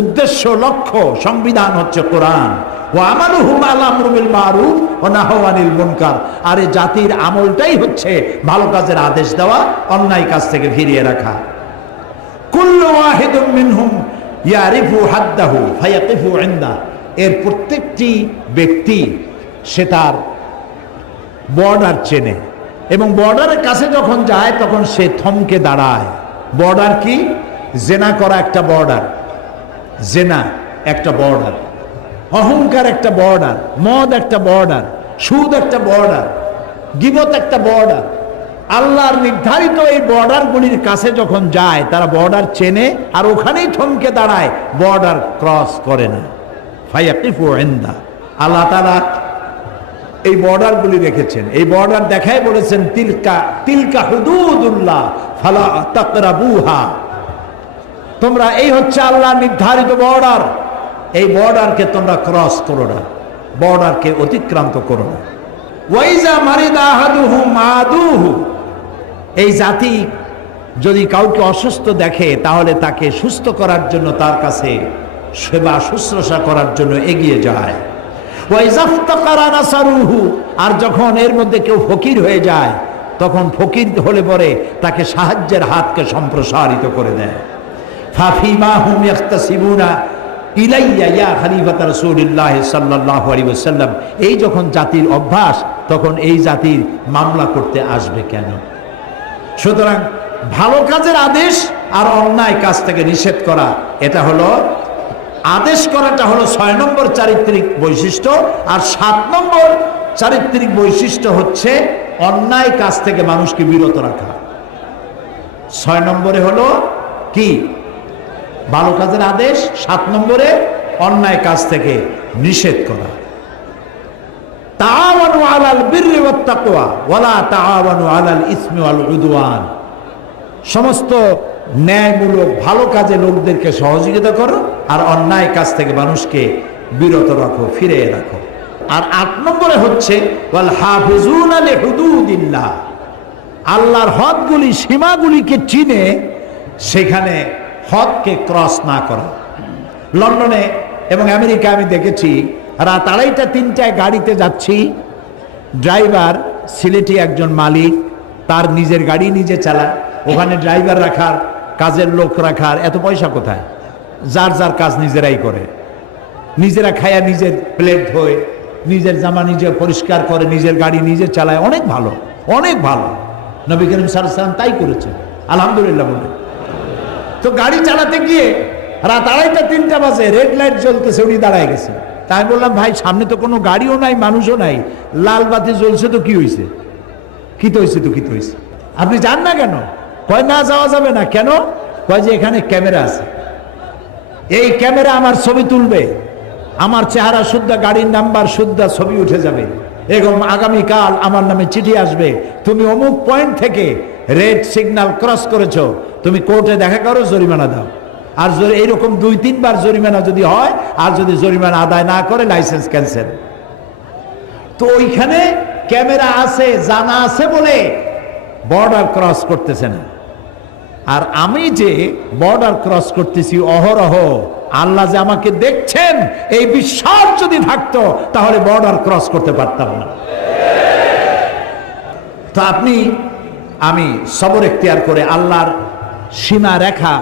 উদ্দেশ্য, লক্ষ্য, সংবিধান হচ্ছে কোরআন। ওয়া আমালুহুম আলা আমরি বিল মারুফ ওয়া নাহয়ু আনিল মুনকার, আর এই জাতির আমলটাই হচ্ছে ভালো কাজের আদেশ দেওয়া, অন্যায় কাজ থেকে ফিরিয়ে রাখা। কুল্লু ওয়াহিদুম মিনহুম ইয়ারিফু হাদ্দাহু ফায়াকিফু ইনদা, এর প্রত্যেকটি ব্যক্তি সে তার বর্ডার চেনে এবং বর্ডারের কাছে যখন যায় তখন সে থমকে দাঁড়ায়। বর্ডার কি? জেনা করা একটা বর্ডার, জেনা একটা বর্ডার, অহংকার একটা বর্ডার, মদ একটা বর্ডার, সুদ একটা বর্ডার, গীবত একটা বর্ডার। আল্লাহর নির্ধারিত এই বর্ডারগুলির কাছে যখন যায় তারা বর্ডার চেনে আর ওখানেই থমকে দাঁড়ায়, বর্ডার ক্রস করে না। ফায়াকিফু ইনদা, আল্লাহ তাআলা এই বর্ডারগুলি রেখেছেন। এই বর্ডার দেখায় বলেছেন তিলকা হুদুদুল্লাহ ফালা তাকরাবুহা, তোমরা এই হচ্ছে আল্লাহ নির্ধারিত বর্ডার, এই বর্ডারকে তোমরা ক্রস করো না, বর্ডারকে অতিক্রান্ত করো না। ওয়াইজা মারিদা আহাদুহুম আদুহু, এই জাতি যদি কাউকে অসুস্থ দেখে তাহলে তাকে সুস্থ করার জন্য তার কাছে সেবা শুশ্রূষা করার জন্য এগিয়ে যায়। ওয়াইজাফতাকারা নাসারুহু, আর যখন এর মধ্যে কেউ ফকির হয়ে যায় তখন ফকির হলে পরে তাকে সাহায্যের হাতকে সম্প্রসারিত করে দেয়। ফাফিমা হুম ইয়াখতাসিবুনা ইলাইয়া ইয়া খলিফাত রাসূলিল্লাহ সাল্লাল্লাহু আলাইহি ওয়াসাল্লাম, এই যখন জাতির অভ্যাস তখন এই জাতির মামলা করতে আসবে কেন? সুতরাং ভালো কাজের আদেশ আর অন্যায় কাজ থেকে নিষেধ করা, এটা হলো আদেশ করাটা হলো 6 নম্বর চারিত্রিক বৈশিষ্ট্য, আর 7 নম্বর চারিত্রিক বৈশিষ্ট্য হচ্ছে অন্যায় কাজ থেকে মানুষকে বিরত রাখা। 6 নম্বরে হলো কি? ভালো কাজের আদেশ, 7 নম্বরে অন্যায় কাজ থেকে নিষেধ করা। তাআওয়ানু আলাল বিররি ওয়াত তাকওয়া ওয়ালা তাআওয়ানু আলাল ইসমি ওয়াল উদওয়ান, সমস্ত ন্যায়মূলক ভালো কাজে লোকদেরকে সহযোগিতা করো আর অন্যায় কাজ থেকে মানুষকে বিরত রাখো, ফিরে রাখো। আর 8 নম্বরে হচ্ছে ওয়াল হাফিজুনা লিহুদুদিল্লাহ, আল্লাহর হদগুলি, সীমাগুলিকে চিনে সেখানে হদকে ক্রস না করা। লন্ডনে এবং আমেরিকা আমি দেখেছি রাত 2:30-3টায় গাড়িতে যাচ্ছি, ড্রাইভার সিলেটি একজন মালিক, তার নিজের গাড়ি নিজে চালায়, ওখানে ড্রাইভার রাখার, কাজের লোক রাখার এত পয়সা কোথায়? যার যার কাজ নিজেরাই করে। নিজেরা খায়া নিজের প্লেট ধোয়, নিজের জামা নিজে পরিষ্কার করে, নিজের গাড়ি নিজে চালায়, অনেক ভালো, অনেক ভালো। নবী করিম সাল্লাল্লাহু আলাইহি ওয়াসাল্লাম তাই করেছেন, আলহামদুলিল্লাহ বলে। তো গাড়ি চালাতে গিয়ে রাত 2:30-3টা বাজে, রেড লাইট জ্বলতেছে, উনি দাঁড়ায় গেছে। তাই বললাম, ভাই সামনে তো কোনো গাড়িও নাই, মানুষও নাই, লাল বাতি জ্বলছে, তো কি হয়েছে? কি তো হয়েছে? তো কি তো হয়েছে? আপনি যান না কেন? কয় না যাওয়া যাবে না। কেন? কয় যে এখানে ক্যামেরা আছে, এই ক্যামেরা আমার ছবি তুলবে, আমার চেহারা শুদ্ধ, গাড়ির নাম্বার শুদ্ধ, ছবি উঠে যাবে, এবং আগামীকাল আমার নামে চিঠি আসবে, তুমি অমুক পয়েন্ট থেকে রেড সিগন্যাল ক্রস করেছো, তুমি কোর্টে দেখা করো, জরিমানা দাও। আর এইরকম 2-3 বার জরিমানা যদি হয়, আর যদি জরিমানা আদায় না করে, লাইসেন্স ক্যান্সেল। তো ওইখানে ক্যামেরা আছে, জানা আছে বলে বর্ডার ক্রস করতেছে না। আর আমি যে বর্ডার ক্রস করতেছি অহরহ, আল্লাহ যে আমাকে দেখছেন, এই বিশ্বাস যদি থাকতো, তাহলে বর্ডার ক্রস করতে পারতাম না। তো আমি সবর এখতিয়ার করে আল্লাহর সীমা রেখা,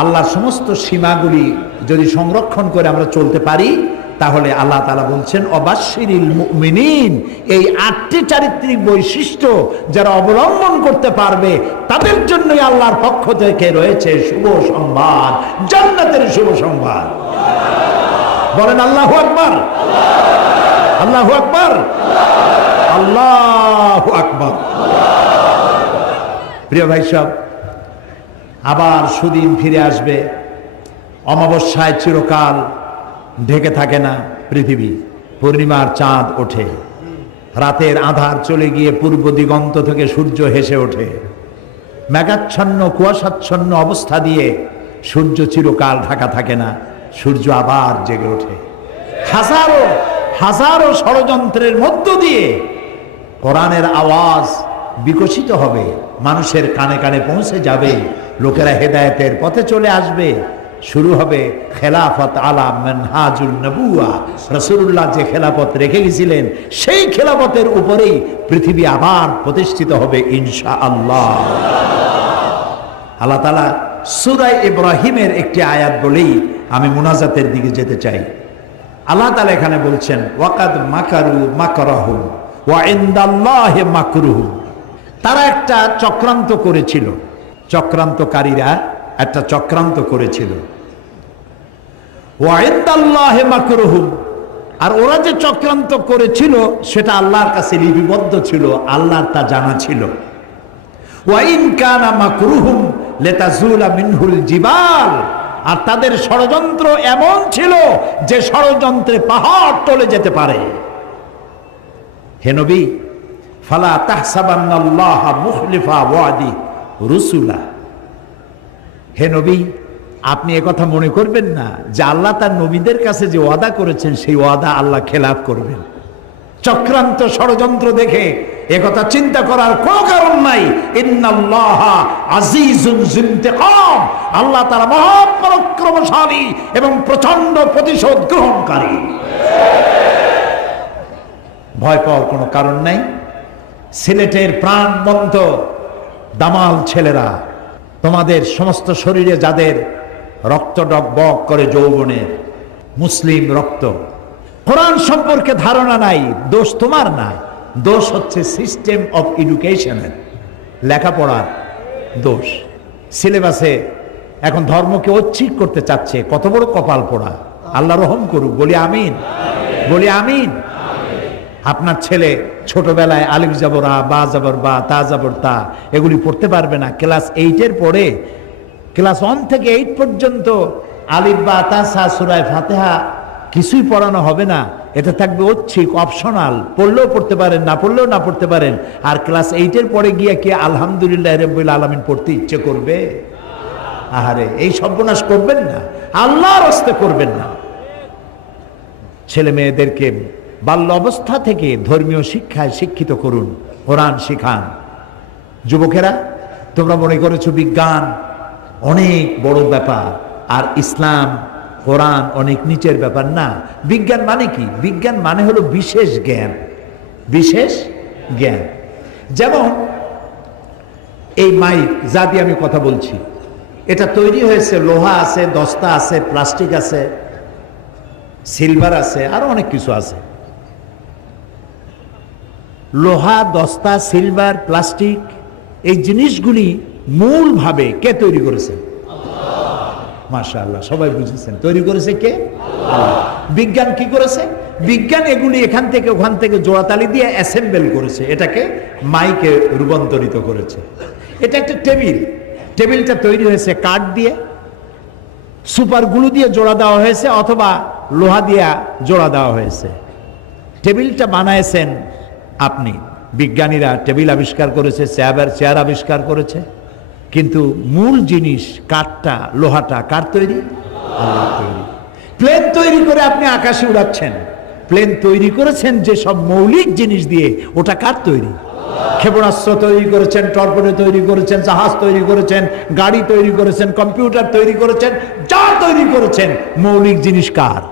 আল্লাহর সমস্ত সীমাগুলি যদি সংরক্ষণ করে আমরা চলতে পারি, তাহলে আল্লাহ তাআলা বলছেন অবাশশিরিল মুমিনিন, এই 8টি চারিত্রিক বৈশিষ্ট্য যারা অবলম্বন করতে পারবে, তাদের জন্যই আল্লাহর পক্ষ থেকে রয়েছে শুভ সংবাদ, জান্নাতের শুভ সংবাদ। বলেন আল্লাহু আকবার, আল্লাহু আকবার, আল্লাহু আকবার। প্রিয় ভাই সব, আবার সুদিন ফিরে আসবে। অমাবস্যায় চিরকাল ঢেকে থাকে না পৃথিবী, পূর্ণিমার চাঁদ ওঠে, রাতের আধার চলে গিয়ে পূর্ব দিগন্ত থেকে সূর্য হেসে ওঠে, মেঘাচ্ছন্ন কুয়াশাচ্ছন্ন অবস্থা দিয়ে সূর্য চিরকাল ঢাকা থাকে না, সূর্য আবার জেগে ওঠে। হাজারো হাজারো ষড়যন্ত্রের মধ্য দিয়ে কোরআনের আওয়াজ বিকশিত হবে, মানুষের কানে কানে পৌঁছে যাবে, লোকেরা হেদায়েতের পথে চলে আসবে, শুরু হবে খেলাফত আলা মানহাজুন নবুয়া। রাসূলুল্লাহ যে খেলাফত রেখে গেছিলেন, সেই খেলাফতের উপরেই পৃথিবী আবার প্রতিষ্ঠিত হবে ইনশাআল্লাহ। আল্লাহ তাআলা সূরা ইব্রাহিমের একটি আয়াত বলেই আমি মুনাজাতের দিকে যেতে চাই। আল্লাহ তাআলা এখানে বলছেন ওয়াকাদ মাকারু মাকরাহুম ওয়া ইনদাল্লাহি মাকরুহুম। তারা একটা চক্রান্ত করেছিল, চক্রান্তকারীরা একটা চক্রান্ত করেছিল। ওয়া ইনদাল্লাহি মাকরুহুম, আর ওরা যে চক্রান্ত করেছিল সেটা আল্লাহর কাছে লিপিবদ্ধ ছিল, আল্লাহর তা জানা ছিল। ওয়া ইন কানা মাকরুহুম লিতাজুলা মিনহুল জিবাল, আর তাদের ষড়যন্ত্র এমন ছিল যে ষড়যন্ত্রে পাহাড় টলে যেতে পারে। হে নবী, ফালা তাহসাবান্নাল্লাহা মুখলিফা ওয়াদি রুসুলা, হে নবী আপনি একথা মনে করবেন না যে আল্লাহ তার নবীদের কাছে যে ওয়াদা করেছেন সেই ওয়াদা আল্লাহ খেলাফ করবেন। চক্রান্ত ষড়যন্ত্র দেখে একথা চিন্তা করার কোনো কারণ নাই। ইন্নাল্লাহা আজিজুন যুনতিকাম, আল্লাহ তাআলা মহাপরাক্রমশালী এবং প্রচন্ড প্রতিশোধ গ্রহণকারী। ভয় পাওয়ার কোনো কারণ নাই। সিলেটের প্রাণবন্ত দামাল ছেলেরা, তোমাদের সমস্ত শরীরে যাদের রক্ত ডগবগ করে যৌবনের মুসলিম রক্ত, কোরআন সম্পর্কে ধারণা নাই, দোষ তোমার না, দোষ হচ্ছে সিস্টেম অফ এডুকেশনের, লেখাপড়ার দোষ। সিলেবাসে এখন ধর্মকে ঐচ্ছিক করতে চাচ্ছে, কত বড় কপাল পোড়া। আল্লাহ রহম করুক, বলি আমিন, বলি আমিন। আপনার ছেলে ছোটবেলায় আলিফ যাবর আ, বা যাবর বা, তা যাবর তা এগুলি পড়তে পারবে না। ক্লাস 8-এর পরে, ক্লাস 1 থেকে 8 পর্যন্ত আলিফ বা তা সা সূরা ফাতিহা কিছুই পড়ানো হবে না। এটা থাকবে ঐচ্ছিক, অপশনাল, পড়লেও পড়তে পারেন, না পড়লেও না পড়তে পারেন। আর ক্লাস 8-এর পরে গিয়ে কি আলহামদুলিল্লাহ রাব্বিল আলামিন পড়তে ইচ্ছে করবে? আহারে, এই সর্বনাশ করবেন না, আল্লাহর রাস্তে করবেন না। ছেলে মেয়েদেরকে বাল্য অবস্থা থেকে ধর্মীয় শিক্ষায় শিক্ষিত করুন, কোরআন শিখান। যুবকেরা, তোমরা মনে করেছো বিজ্ঞান অনেক বড় ব্যাপার আর ইসলাম কোরআন অনেক নিচের ব্যাপার। না, বিজ্ঞান মানে কি? বিজ্ঞান মানে হলো বিশেষ জ্ঞান, বিশেষ জ্ঞান। যেমন এই মাইক যা দিয়ে আমি কথা বলছি, এটা তৈরি হয়েছে, লোহা আছে, দস্তা আছে, প্লাস্টিক আছে, সিলভার আছে, আরো অনেক কিছু আছে। লোহা, দস্তা, সিলভার, প্লাস্টিক, এই জিনিসগুলি মূলভাবে কে তৈরি করেছে? মাশাআল্লাহ, সবাই বুঝেছেন। তৈরি করেছে কে? আল্লাহ। বিজ্ঞান কি করেছে? বিজ্ঞান এগুলি এখান থেকে ওখান থেকে জোড়াতালি দিয়ে অ্যাসেম্বল করেছে, এটাকে মাইকে রূপান্তরিত করেছে। এটা একটা টেবিল, টেবিলটা তৈরি হয়েছে কাঠ দিয়ে, সুপার গ্লু দিয়ে জোড়া দেওয়া হয়েছে অথবা লোহা দিয়ে জোড়া দেওয়া হয়েছে। টেবিলটা বানাইছেন আপনি, বিজ্ঞানীরা টেবিল আবিষ্কার করেছে, চেয়ার আবিষ্কার করেছে, কিন্তু মূল জিনিস কাঠটা, লোহাটা কার তৈরি? আল্লাহ তৈরি। প্লেন তৈরি করে আপনি আকাশে উড়াচ্ছেন, প্লেন তৈরি করেছেন যে সব মৌলিক জিনিস দিয়ে, ওটা কার তৈরি? ক্ষেপণাস্ত্র তৈরি করেছেন, টর্পেডো তৈরি করেছেন, জাহাজ তৈরি করেছেন, গাড়ি তৈরি করেছেন, কম্পিউটার তৈরি করেছেন, যা তৈরি করেছেন মৌলিক জিনিস কার?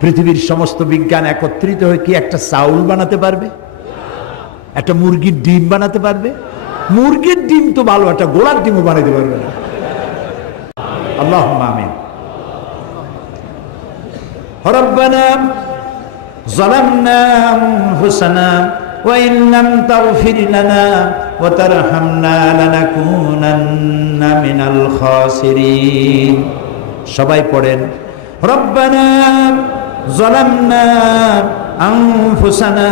পৃথিবীর সমস্ত বিজ্ঞান একত্রিত হয়ে কি একটা চাউল বানাতে পারবে? একটা মুরগির ডিম বানাতে পারবে? মুরগির ডিম তো ভালো, একটা গোলার ডিমও বানাতে পারবে না। আল্লাহুম্মা আমিন। রব্বানা যালামনা আনফুসানা ওয়া ইন লাম তাগফির লানা ওয়া তারহামনা লানাকুনান্না মিনাল খাসিরিন। সবাই পড়েন, রব্বানা যালামনা আনফুসানা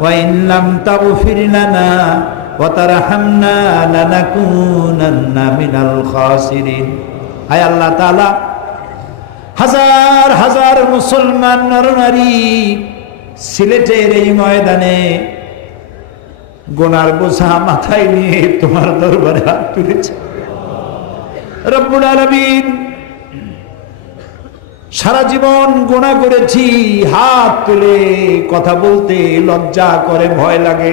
ওয়া ইন লাম তাগফির লানা ওয়া তারহামনা লানাকুনান্না মিনাল খাসিরিন। হায় আল্লাহ তাআলা, হাজার হাজার মুসলমান নরনারী সিলেটের এই ময়দানে গোনার বোঝা মাথায় নিয়ে তোমার দরবারে হাত তুলেছে। রব্বুল আলামিন, সারা জীবন গুনাহ করেছি, হাত তুলে কথা বলতে লজ্জা করে, ভয় লাগে।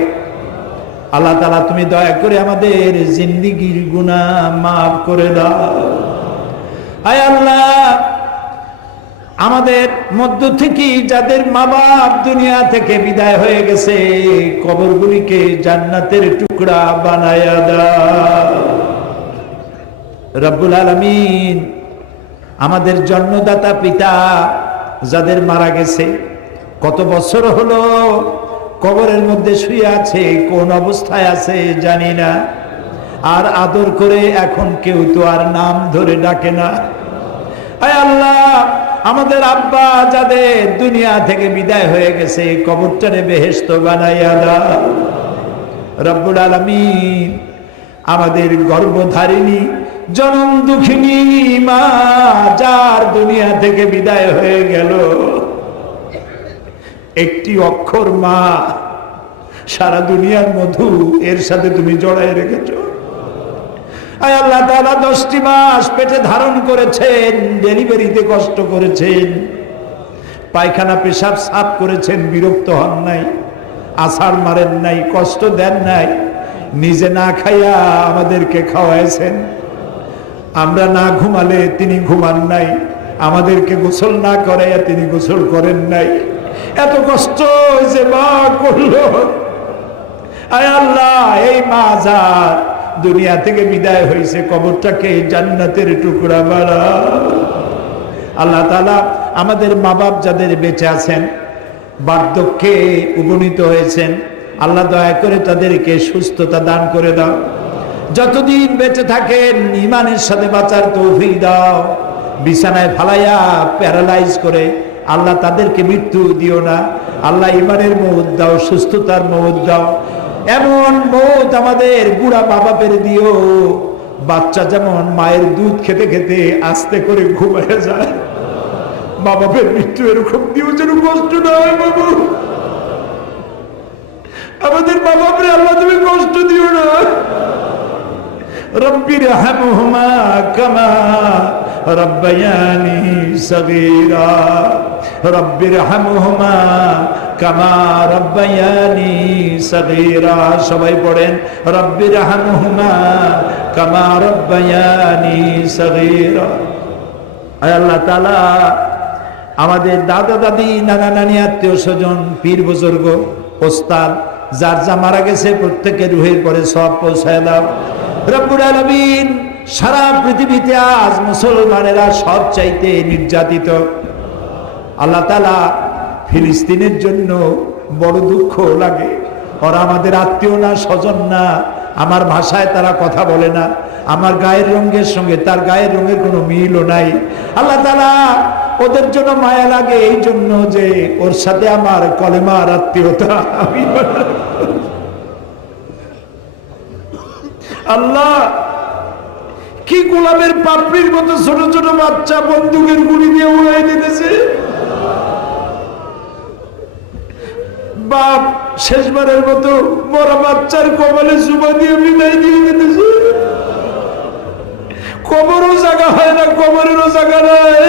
আল্লাহ তাআলা, তুমি দয়া করে আমাদের জিন্দেগীর গুনাহ মাফ করে দাও। আয় আল্লাহ, আমাদের মধ্য থেকে যাদের মা বাপ দুনিয়া থেকে বিদায় হয়ে গেছে, কবরগুলিকে জান্নাতের টুকরা বানায়া দাও। রব্বুল আলামিন, আমাদের জন্মদাতা পিতা যাদের মারা গেছে, কত বছর হলো কবরের মধ্যে শুয়ে আছে, কোন অবস্থায় আছে জানি না, আর আদর করে এখন কেউ তো আর নাম ধরে ডাকে না। আয় আল্লাহ, আমাদের আব্বা যাদের দুনিয়া থেকে বিদায় হয়ে গেছে, কবরটারে বেহেশত বানাইয়া দাও। রব্বুল আলামিন, আমাদের গর্ভধারিণী জনম দুঃখিনী মা যার দুনিয়া থেকে বিদায় হয়ে গেল, একটি অক্ষর মা, সারা দুনিয়ার মধু এর সাথে তুমি জড়াই রেখেছ। আয় আল্লাহ তাআলা, 10টি মাস পেটে ধারণ করেছেন, ডেলিভারিতে কষ্ট করেছেন, পায়খানা পেশাব সাফ করেছেন, বিরক্ত হন নাই, আছাড় মারেন নাই, কষ্ট দেন নাই, নিজে না খাইয়া আমাদেরকে খাওয়াইছেন। আমরা না ঘুমালে তিনি ঘুমান নাই, আমাদেরকে গোসল না করাইয়া তিনি গোসল করেন নাই। এত কষ্ট যে মা করলো। আয় আল্লাহ, এই মা যার দুনিয়া থেকে বিদায় হয়েছে, কবরটাকে জান্নাতের টুকরা বানাও। আল্লাহ তাআলা, আমাদের মা বাপ যাদের বেঁচে আছেন, বার্ধক্যে উপনীত হয়েছেন, আল্লাহ দয়া করে তাদেরকে সুস্থতা দান করে দাও। যতদিন বেঁচে থাকেন ঈমানের সাথে বাঁচার তৌফিক দাও। বিছানায় ফালাইয়া প্যারালাইজ করে আল্লাহ তাদেরকে মৃত্যু দিও না। আল্লাহ ঈমানের মওত দাও, সুস্থতার মওত দাও। এমন মওত আমাদের বুড়া মা বাপের দিও, বাচ্চা যেমন মায়ের দুধ খেতে খেতে আস্তে করে ঘুমায় যায়, মা বাপের মৃত্যু এরকম দিও, যেন কষ্ট না হয়। বাবু, আমাদের মা বাপরে আল্লাহ তুমি কষ্ট দিও না। রব্বির হামহুমা কামা রব্বায়ানি সগীরা, রব্বির হামহুমা কামা রব্বায়ানি সগীরা। সবাই পড়েন, রব্বির হামহুমা কামা রব্বায়ানি সগীরা। আয় আল্লাহ তাআলা, আমাদের দাদা দাদি, নানা নানি, আত্মীয় স্বজন, পীর বুজুর্গ, ওস্তাদ যার যা মারা গেছে, প্রত্যেকের রুহের পরে সব পৌঁছায় দাও। রব্বুল আলামিন, সারা পৃথিবীতে আজ মুসলমানেরা সব চাইতে নির্যাতিত, আল্লাহ তাআলা ফিলিস্তিনের জন্য বড় দুঃখ লাগে। ওরা আমাদের আত্মীয় না, স্বজন না, আমার ভাষায় তারা কথা বলে না, আমার গায়ের রঙের সঙ্গে তার গায়ের রঙের কোনো মিলও নাই। আল্লাহ তাআলা ওদের জন্য মায়া লাগে এই জন্য যে ওর সাথে আমার কলেমার আত্মীয়তা। আল্লাহ, কি গোলাপের পাপড়ির মতো ছোট ছোট বাচ্চা বন্দুকের গুলি দিয়ে উড়াই দিতেছে। বাপ শেষবারের মতো মরা বাচ্চার কপালে চুমা দিয়ে বিদায় দিয়ে দিতেছে। কবরও জায়গা হয় না, কবরেরও জায়গা নাই।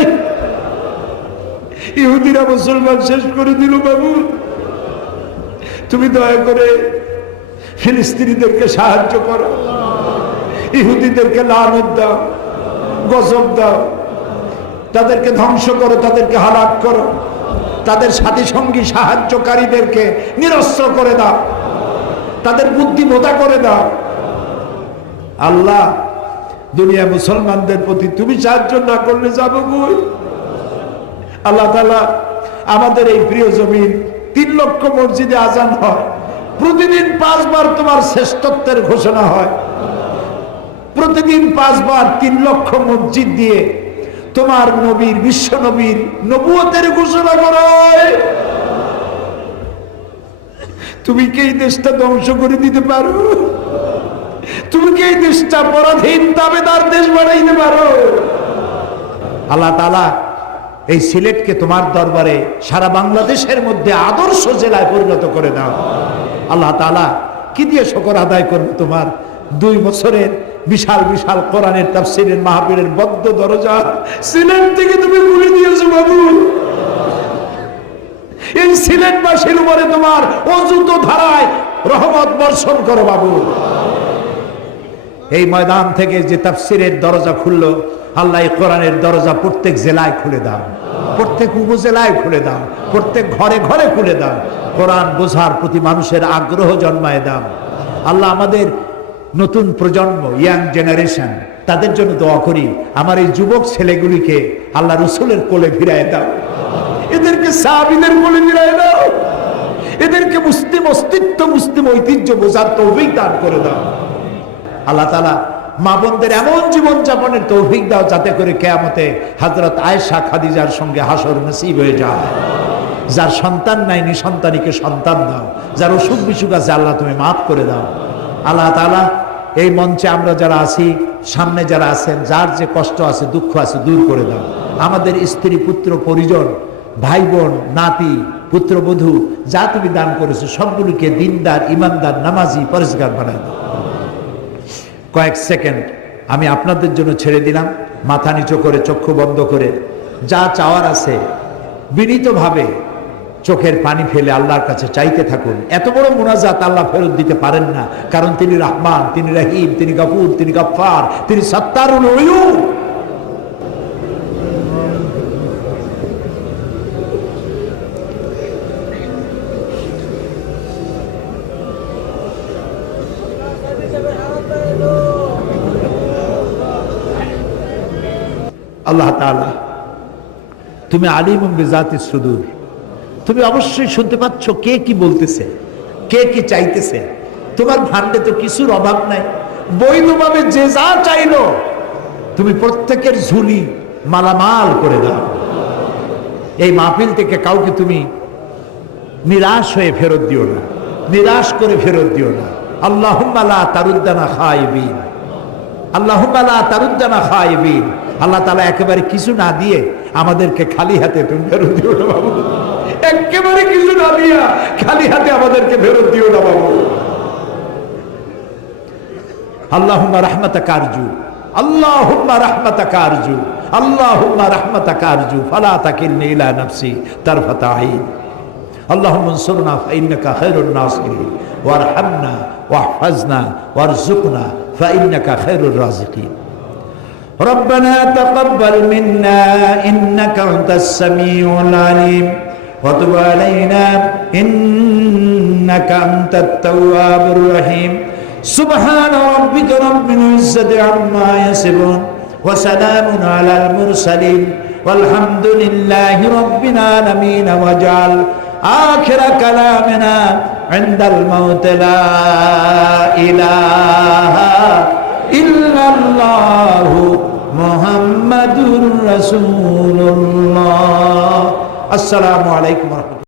ইহুদিরা মুসলমান শেষ করে দিল। বাবু, তুমি দয়া করে ফিলিস্তিনিদেরকে সাহায্য করো, ইহুদিদেরকে লানত দাও, গজব দাও, তাদেরকে ধ্বংস করো, তাদেরকে হালাক করো, তাদের সাথী সঙ্গী সাহায্যকারীদেরকে নিরস্ত্র করে দাও, তাদের বুদ্ধি মোটা করে দাও। আল্লাহ, দুনিয়া মুসলমানদের প্রতি তুমি সাহায্য না করলে যাবো কই? আল্লাহ তাআলা আমাদের এই প্রিয় জমিন 3 লক্ষ মসজিদে আজান হয়, প্রতিদিন 5 বার তোমার শ্রেষ্ঠত্বের ঘোষণা হয়, প্রতিদিন 5 বার 3 লক্ষ মসজিদ দিয়ে তোমার নবীর, বিশ্ব নবীর নবুয়তের ঘোষণা করো। তুমি কি এই দেশটা ধ্বংস করে দিতে পারো? তুমি কি এই দেশটা পরাধীন দাবেদার দেশ বানাইতে পারো? আল্লাহ তাআলা এই সিলেটকে তোমার দরবারে সারা বাংলাদেশের মধ্যে আদর্শ জেলায় পরিণত করে দাও। আল্লাহ তাআলা, কি দিয়ে শুকর আদায় করবো তোমার? 2 বছরের বিশাল বিশাল কোরআনের তাফসীরের মাহফিলের বদ্ধ দরজা সিলেট থেকে তুমি খুলে দিয়েছো বাবু। এই সিলেটবাসীর উপরে তোমার অযুত ধারায় রহমত বর্ষণ করো বাবু। এই ময়দান থেকে যে তাফসীরের দরজা খুললো, আল্লাহ এই কোরআনের দরজা প্রত্যেক জেলায় খুলে দাও, প্রত্যেক উপজেলায় খুলে দাও, প্রত্যেক ঘরে ঘরে খুলে দাও। কোরআন বোঝার প্রতি মানুষের আগ্রহ জন্মায় দাও। আল্লাহ, আমাদের নতুন প্রজন্ম, ইয়াং জেনারেশন, তাদের জন্য দোয়া করি, আমার এই যুবক ছেলেগুলিকে আল্লাহ রসুলের কোলে ফিরায় দাও, এদেরকে সাহাবীদের কোলে ফিরায় দাও, এদেরকে মুসলিম অস্তিত্ব, মুসলিম ঐতিহ্য বোঝার তৌফিক দান করে দাও। আল্লাহ তাআলা মা বোনদের এমন জীবন যাপনের তৌফিক দাও যাতে করে কিয়ামতে হযরত আয়েশা খাদিজার সঙ্গে হাসর নসিব হয়ে যায়। যার সন্তান নাই, নিঃসন্তানীকে সন্তান দাও, যার অসুখ বিসুখ আছে আল্লাহ তুমি মাফ করে দাও। আল্লাহ তাআলা, এই মঞ্চে আমরা যারা আছি, সামনে যারা আছেন, যার যে কষ্ট আছে, দুঃখ আছে, দূর করে দাও। আমাদের স্ত্রী, পুত্র, পরিজন, ভাই বোন, নাতি, পুত্রবধূ যা তুমি দান করেছো সবগুলিকে দিনদার, ইমানদার, নামাজি, পরেজগার বানাই দাও। কয়েক সেকেন্ড আমি আপনাদের জন্য ছেড়ে দিলাম, মাথা নিচু করে, চক্ষু বন্ধ করে, যা চাওয়ার আছে বিনীতভাবে চোখের পানি ফেলে আল্লাহর কাছে চাইতে থাকুন। এত বড় মুনাজাত আল্লাহ ফেরত দিতে পারেন না, কারণ তিনি রহমান, তিনি রহিম, তিনি গফুর, তিনি গফফার, তিনি সত্তারুল উয়ুব। আল্লাহ তাআলা, তুমি আলিমুম বিজাতিস সুদূর, তুমি অবশ্যই শুনতে পাচ্ছ কে কি বলতেছে, কে কি চাইতেছে। তোমার ভান্ডে তো কিছুর অভাব নাই, বৈধভাবে যে যা চাইলো তুমি প্রত্যেকের ঝুলি মালামাল করে দাও। এই মাহফিল থেকে কাউকে তুমি নিরাশ হয়ে ফেরত দিও না, নিরাশ করে ফেরত দিও না। আল্লাহুম্মা লা তারুদ্দানা খায়িবিন, আল্লাহুম্মা লা তারুদ্দানা খায়িবিন। আল্লাহ তাআলা একেবারে কিছু না দিয়ে আমাদেরকে খালি হাতে তুমি ফেরত দিও না বাবু, একেবারে কিছু না দিয়া খালি হাতে আমাদেরকে ফেরত দিও না বাবু। আল্লাহুম্মা রাহমাতাকা আরজু, আল্লাহুম্মা রাহমাতাকা আরজু, আল্লাহুম্মা রাহমাতাকা আরজু, ফালা তাকিলনি ইলা নাফসি তারফাতা আইন। আল্লাহুম্মা আনসুরনা ফাইন্নাকা খায়রুন নাসিরিন, ওয়ারহামনা ওয়াহফাজনা ওয়ারযুকনা ফাইন্নাকা খায়রুর রাযিকিন। ربنا تقبل منا إنك أنت السميع العليم وتب علينا إنك أنت التواب الرحيم سبحان ربك رب العزة عما يصفون ওয়া সালামুন আলাল মুরসালিন ওয়ালহামদুলিল্লাহি রাব্বিল আলামিন ওয়া জাল আখিরা কালামিনা ইনদাল মাউত লা ইলাহা ইল্লাল্লাহু মুহাম্মাদুর রাসূলুল্লাহ। আসসালামু আলাইকুম ওয়া রাহমাতুল্লাহ।